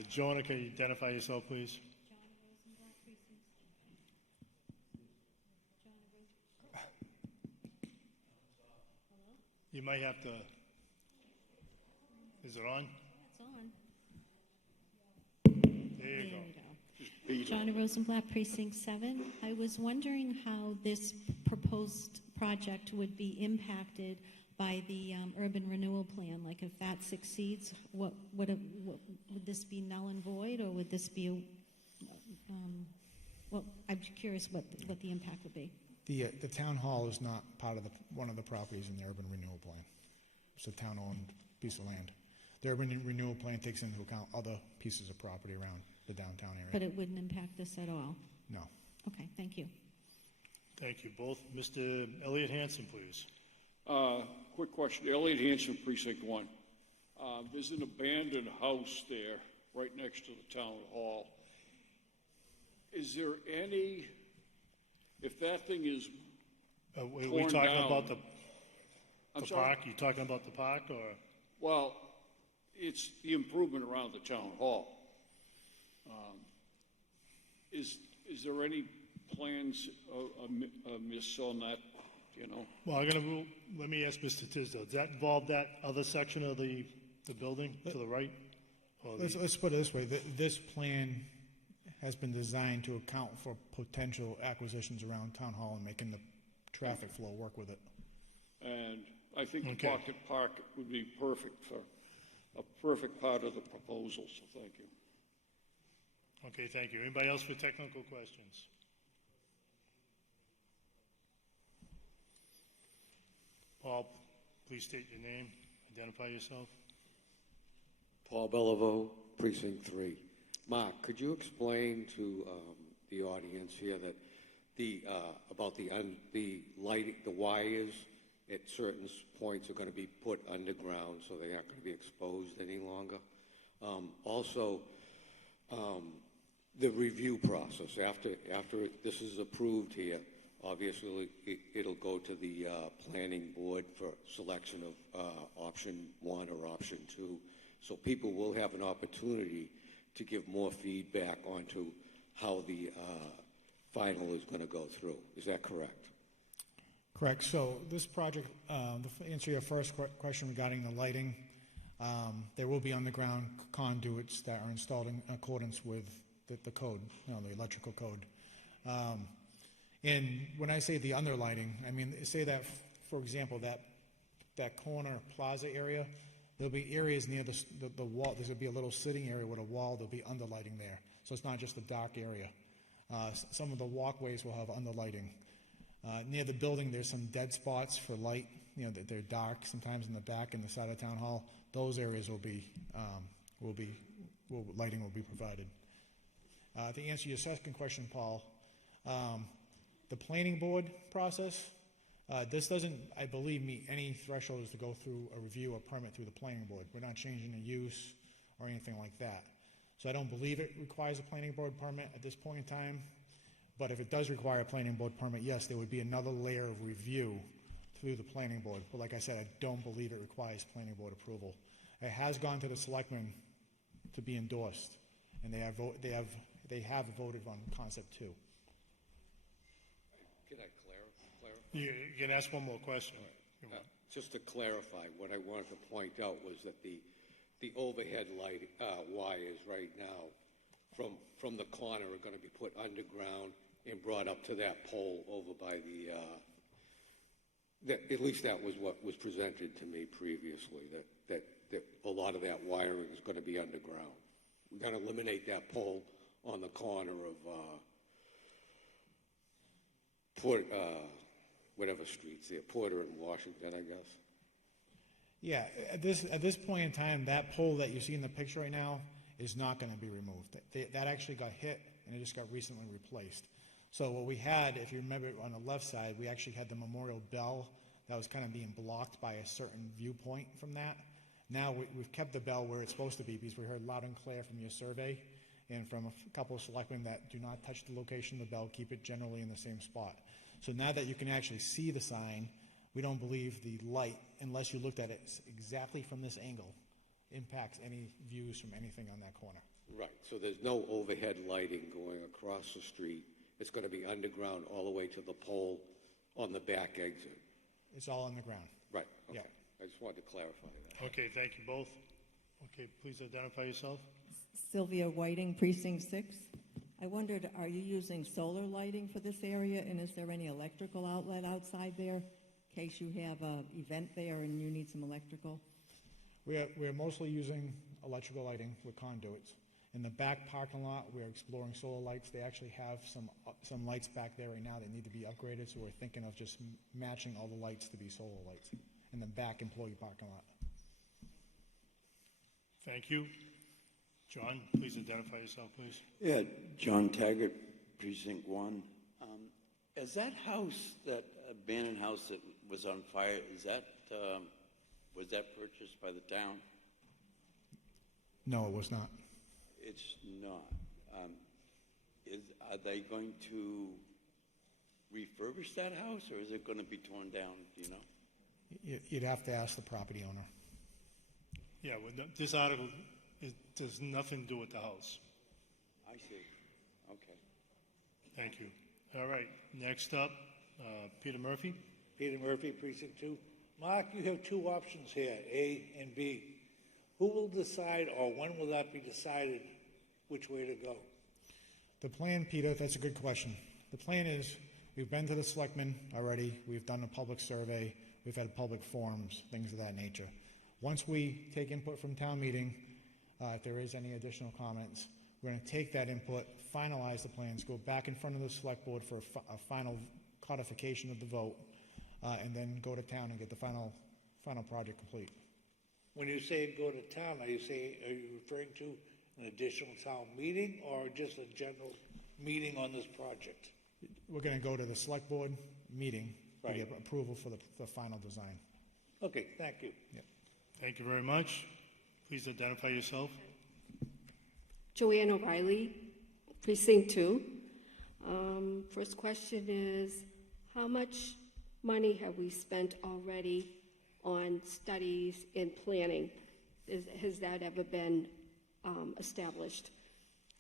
Jonah, can you identify yourself, please? You might have to, is it on? It's on. There you go. Johnny Rosenblatt, Precinct 7. I was wondering how this proposed project would be impacted by the urban renewal plan. Like if that succeeds, what would this be null and void, or would this be, I'm curious what the impact would be. The town hall is not part of one of the properties in the urban renewal plan. It's a town-owned piece of land. The urban renewal plan takes into account other pieces of property around the downtown area. But it wouldn't impact this at all? No. Okay, thank you. Thank you both. Mr. Elliot Hanson, please. Quick question. Elliot Hanson, Precinct 1. There's an abandoned house there right next to the town hall. Is there any, if that thing is Are we torn talking down, about the I'm sorry? park? You talking about the park, or? Well, it's the improvement around the town hall. Is there any plans amiss on that, you know? Well, let me ask Mr. Tisdale. Does that involve that other section of the building to the right? Or Let's put it this way. This plan has been designed to account for potential acquisitions around town hall and making the traffic flow work with it. And I think the pocket park would be perfect for a perfect part of the proposal, so thank you. Okay, thank you. Anybody else for technical questions? Paul, please state your name, identify yourself. Paul Bellevaux, Precinct 3. Mark, could you explain to the audience here that about the lighting, the wires at certain points are going to be put underground, so they aren't going to be exposed any longer? Also, the review process after this is approved here. Obviously, it'll go to the planning board for selection of option 1 or option 2. So people will have an opportunity to give more feedback onto how the final is going to go through. Is that correct? Correct. So this project, to answer your first question regarding the lighting, there will be underground conduits that are installed in accordance with the code, the electrical code. And when I say the underlighting, I mean, say that, for example, that corner plaza area, there'll be areas near the wall. There'll be a little sitting area with a wall. There'll be underlighting there. So it's not just a dark area. Some of the walkways will have underlighting. Near the building, there's some dead spots for light. They're dark sometimes in the back and the side of town hall. Those areas lighting will be provided. To answer your second question, Paul, the planning board process, this doesn't, I believe, meet any thresholds to go through a review or permit through the planning board. We're not changing the use or anything like that. So I don't believe it requires a planning board permit at this point in time. But if it does require a planning board permit, yes, there would be another layer of review through the planning board. But like I said, I don't believe it requires planning board approval. It has gone to the selectmen to be endorsed, and they have voted on concept 2. Can I clarify? You can ask one more question. Just to clarify, what I wanted to point out was that the overhead light wires right now from the corner are going to be put underground and brought up to that pole over by at least that was what was presented to me previously, that a lot of that wiring is going to be underground. We're going to eliminate that pole on the corner of whatever streets there, Porter and Washington, I guess. Yeah, at this point in time, that pole that you see in the picture right now is not going to be removed. That actually got hit, and it just got recently replaced. So what we had, if you remember on the left side, we actually had the memorial bell that was kind of being blocked by a certain viewpoint from that. Now we've kept the bell where it's supposed to be because we heard loud and clear from your survey and from a couple of selectmen that do not touch the location of the bell, keep it generally in the same spot. So now that you can actually see the sign, we don't believe the light, unless you looked at it exactly from this angle, impacts any views from anything on that corner. Right, so there's no overhead lighting going across the street. It's going to be underground all the way to the pole on the back exit. It's all on the ground. Right, okay. Yeah. I just wanted to clarify that. Okay, thank you both. Okay, please identify yourself. Sylvia Whiting, Precinct 6. I wondered, are you using solar lighting for this area, and is there any electrical outlet outside there in case you have an event there and you need some electrical? We're mostly using electrical lighting with conduits. In the back parking lot, we're exploring solar lights. They actually have some lights back there right now that need to be upgraded, so we're thinking of just matching all the lights to be solar lights in the back employee parking lot. Thank you. John, please identify yourself, please. Yeah, John Taggart, Precinct 1. Is that house, that abandoned house that was on fire, was that purchased by the town? No, it was not. It's not. Are they going to refurbish that house, or is it going to be torn down, do you know? You'd have to ask the property owner. Yeah, well, this article does nothing to do with the house. I see. Okay. Thank you. All right, next up, Peter Murphy. Peter Murphy, Precinct 2. Mark, you have two options here, A and B. Who will decide, or when will that be decided, which way to go? The plan, Peter, that's a good question. The plan is, we've been to the selectmen already, we've done a public survey, we've had public forums, things of that nature. Once we take input from town meeting, if there is any additional comments, we're going to take that input, finalize the plans, go back in front of the select board for a final codification of the vote, and then go to town and get the final project complete. When you say go to town, are you referring to an additional town meeting or just a general meeting on this project? We're going to go to the select board meeting to Right. get approval for the final design. Okay, thank you. Yep. Thank you very much. Please identify yourself. Joanne O'Reilly, Precinct 2. First question is, how much money have we spent already on studies and planning? Has that ever been established?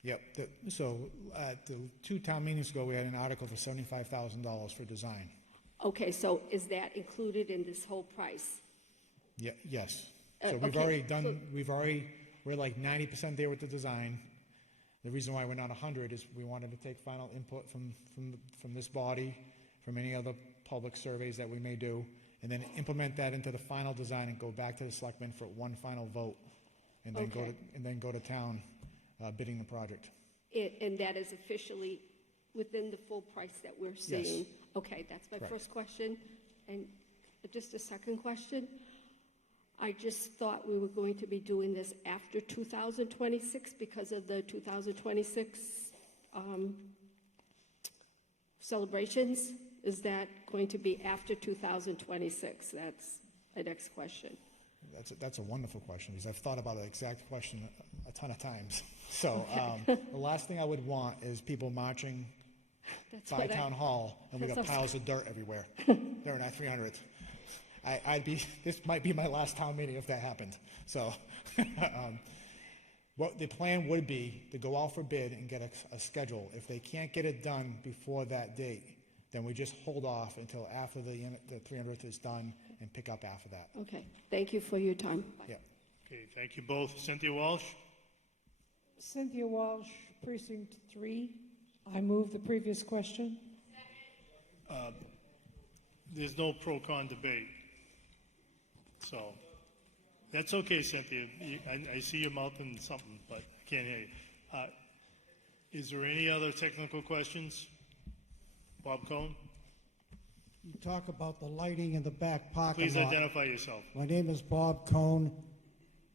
Yep. So the 2 town meetings ago, we had an article for $75,000 for design. Okay, so is that included in this whole price? Yeah. Yes. So we've okay, already done. We're like 90% there with the design. The reason why we're not 100 is we wanted to take final input from this body, from any other public surveys that we may do, and then implement that into the final design and go back to the selectmen for one final vote, and then go to town bidding the project. And that is officially within the full price that we're seeing? Yes. Okay, that's my Correct. first question. And just a second question. I just thought we were going to be doing this after 2026 because of the 2026 celebrations. Is that going to be after 2026? That's my next question. That's a wonderful question, because I've thought about the exact question a ton of times. So the last thing I would want is people marching That's by what town hall, and we that's got what I- piles of dirt everywhere during our 300th. this might be my last town meeting if that happened. So, what the plan would be to go out for bid and get a schedule. If they can't get it done before that date, then we just hold off until after the 300th is done and pick up after that. Okay, thank you for your time. Yeah. Okay, thank you both. Cynthia Walsh? Cynthia Walsh, Precinct 3. I move the previous question. There's no pro-con debate. So, that's okay, Cynthia. I see you mouthing something, but I can't hear you. Is there any other technical questions? Bob Cohn? You talk about the lighting in the back parking Please lot. identify yourself. My name is Bob Cohn,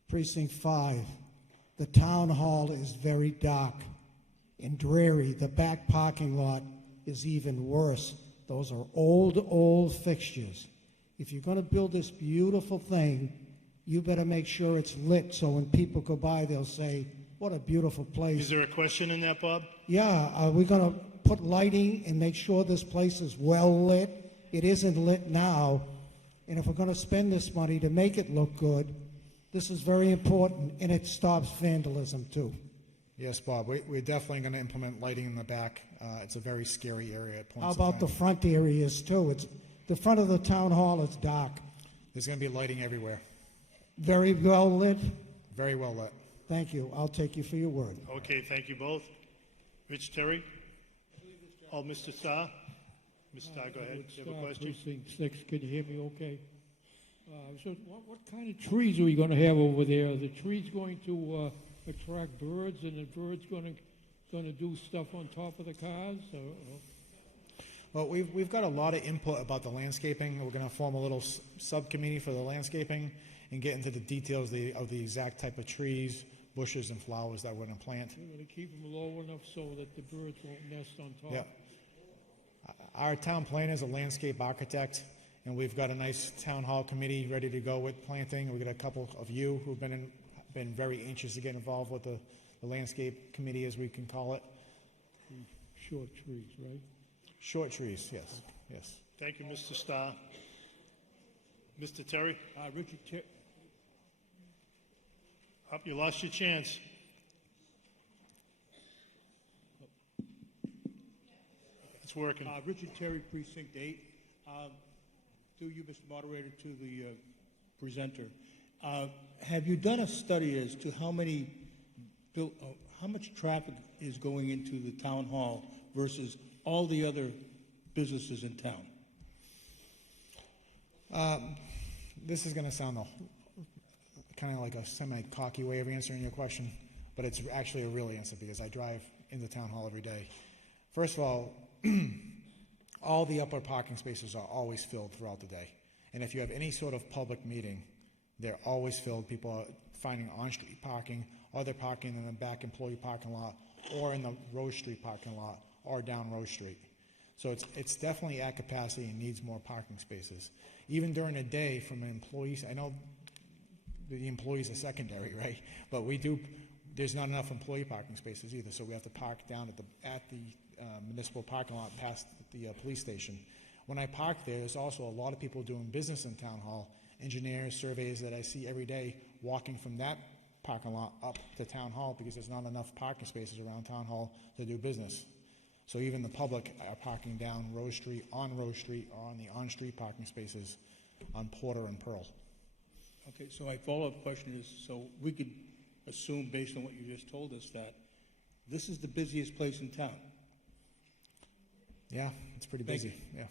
Precinct 5. The town hall is very dark and dreary. The back parking lot is even worse. Those are old fixtures. If you're going to build this beautiful thing, you better make sure it's lit so when people go by, they'll say, what a beautiful place. Is there a question in that, Bob? Yeah, are we going to put lighting and make sure this place is well lit? It isn't lit now. And if we're going to spend this money to make it look good, this is very important, and it stops vandalism too. Yes, Bob, we're definitely going to implement lighting in the back. It's a very scary area at points How of about the time. front areas too? It's the front of the town hall is dark. There's going to be lighting everywhere. Very well lit. Very well lit. Thank you. I'll take you for your word. Okay, thank you both. Rich Terry? Oh, Mr. Starr? Mr. Starr, go ahead. You have a question? Precinct 6, can you hear me okay? So what kind of trees are we going to have over there? Are the trees going to attract birds, and the birds going to do stuff on top of the cars? Well, we've got a lot of input about the landscaping. We're going to form a little subcommittee for the landscaping and get into the details of the exact type of trees, bushes, and flowers that we're going to plant. We're going to keep them low enough so that the birds won't nest on top. Yeah. Our town planner is a landscape architect, and we've got a nice town hall committee ready to go with planting. We've got a couple of you who've been very anxious to get involved with the landscape committee, as we can call it. Short trees, right? Short trees, yes, yes. Thank you, Mr. Starr. Mr. Terry? Richard Terry. Up, you lost your chance. It's working. Richard Terry, Precinct 8. Through you, Mr. Moderator, to the presenter. Have you done a study as to how much traffic is going into the town hall versus all the other businesses in town? This is going to sound kind of like a semi-cocky way of answering your question, but it's actually a real answer because I drive into town hall every day. First of all the upper parking spaces are always filled throughout the day. And if you have any sort of public meeting, they're always filled. People are finding on-street parking, or they're parking in the back employee parking lot, or in the Rose Street parking lot, or down Rose Street. So it's definitely at capacity and needs more parking spaces. Even during the day, from employees, I know the employees are secondary, right? But there's not enough employee parking spaces either, so we have to park down at the municipal parking lot past the police station. When I park there's also a lot of people doing business in town hall, engineers, surveyors that I see every day walking from that parking lot up to town hall because there's not enough parking spaces around town hall to do business. So even the public are parking down Rose Street, or on the on-street parking spaces on Porter and Pearl. Okay, so my follow-up question is, so we could assume, based on what you just told us, that this is the busiest place in town? Yeah, it's pretty Thank busy, yeah.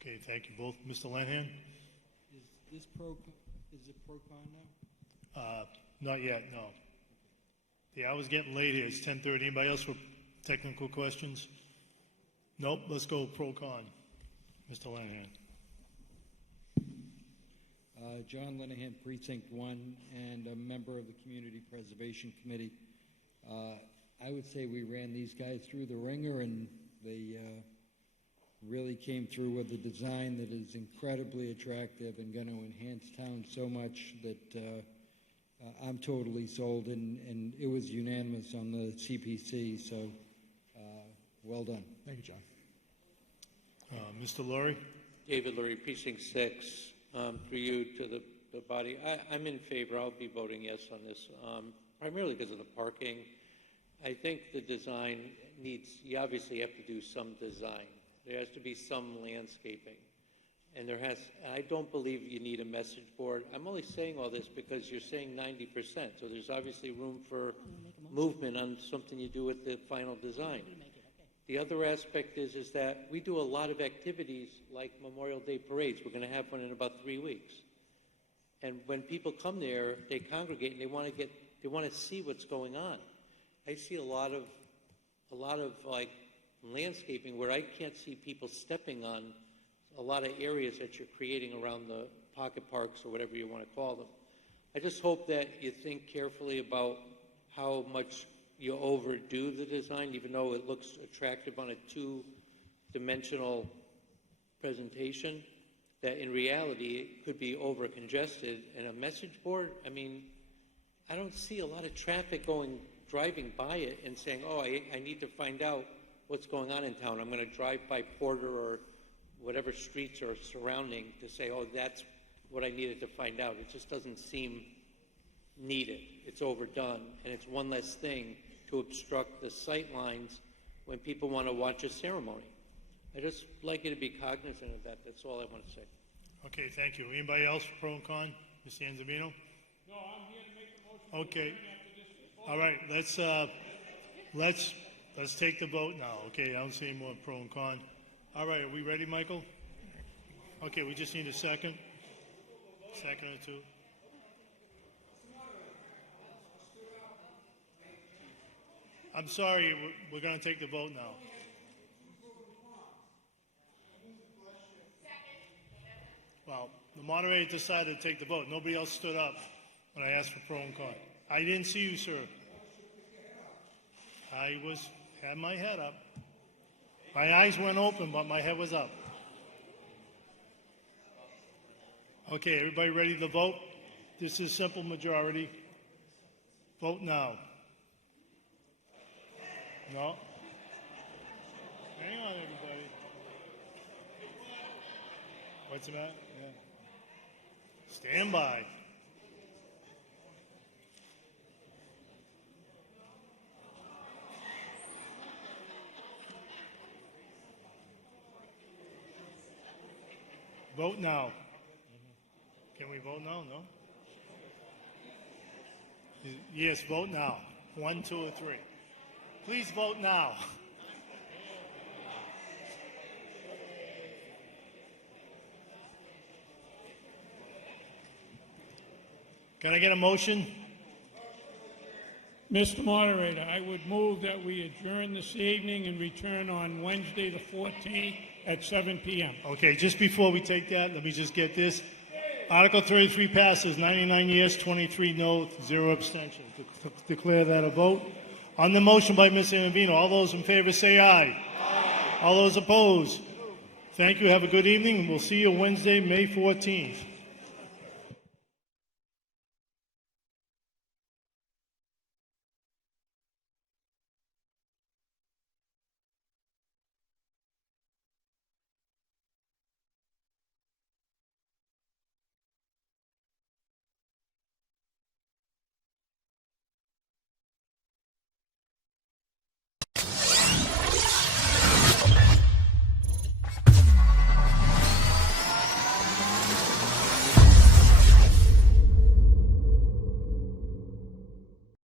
Okay, thank you both. Mr. Lanhan? Is it pro-con now? Not yet, no. The hour's getting late here. It's 10:30. Anybody else with technical questions? Nope, let's go pro-con. Mr. Lanhan. John Linehan, Precinct 1, and a member of the Community Preservation Committee. I would say we ran these guys through the ringer, and they really came through with a design that is incredibly attractive and going to enhance town so much that I'm totally sold, and it was unanimous on the CPC, so well done. Thank you, John. Mr. Lurie? David Lurie, Precinct 6. through you to the body. I'm in favor. I'll be voting yes on this, primarily because of the parking. I think the design needs, you obviously have to do some design. There has to be some landscaping. And I don't believe you need a message board. I'm only saying all this because you're saying 90%, so there's obviously room for movement on something you do with the final design. The other aspect is that we do a lot of activities like Memorial Day parades. We're going to have one in about 3 weeks. And when people come there, they congregate and they want to see what's going on. I see a lot of like landscaping where I can't see people stepping on a lot of areas that you're creating around the pocket parks or whatever you want to call them. I just hope that you think carefully about how much you overdo the design, even though it looks attractive on a two-dimensional presentation, that in reality it could be over-congested. And a message board, I mean, I don't see a lot of traffic driving by it and saying, oh, I need to find out what's going on in town. I'm going to drive by Porter or whatever streets are surrounding to say, oh, that's what I needed to find out. It just doesn't seem needed. It's overdone, and it's one less thing to obstruct the sight lines when people want to watch a ceremony. I just like you to be cognizant of that. That's all I want to say. Okay, thank you. Anybody else for pro and con? Mr. Anzavino? No, I'm here to make the motion. Okay. All right, let's take the vote now. Okay, I don't see any more pro and con. All right, are we ready, Michael? Okay, we just need a second. Second or two. I'm sorry, we're going to take the vote now. Well, the moderator decided to take the vote. Nobody else stood up when I asked for pro and con. I didn't see you, sir. I had my head up. My eyes weren't open, but my head was up. Okay, everybody ready to vote? This is simple majority. Vote now. No? Hang on, everybody. What's the matter? Yeah. Stand by. Vote now. Can we vote now? No? Yes, vote now. 1, 2, or 3. Please vote now. Can I get a motion? Mr. Moderator, I would move that we adjourn this evening and return on Wednesday, the 14th at 7 p.m. Okay, just before we take that, let me just get this. Article 33 passes, 99 yes, 23 no, 0 abstentions. Declare that a vote. On the motion by Mr. Anavino, all those in favor say aye. Aye. All those opposed? Thank you. Have a good evening, and we'll see you Wednesday, May 14th.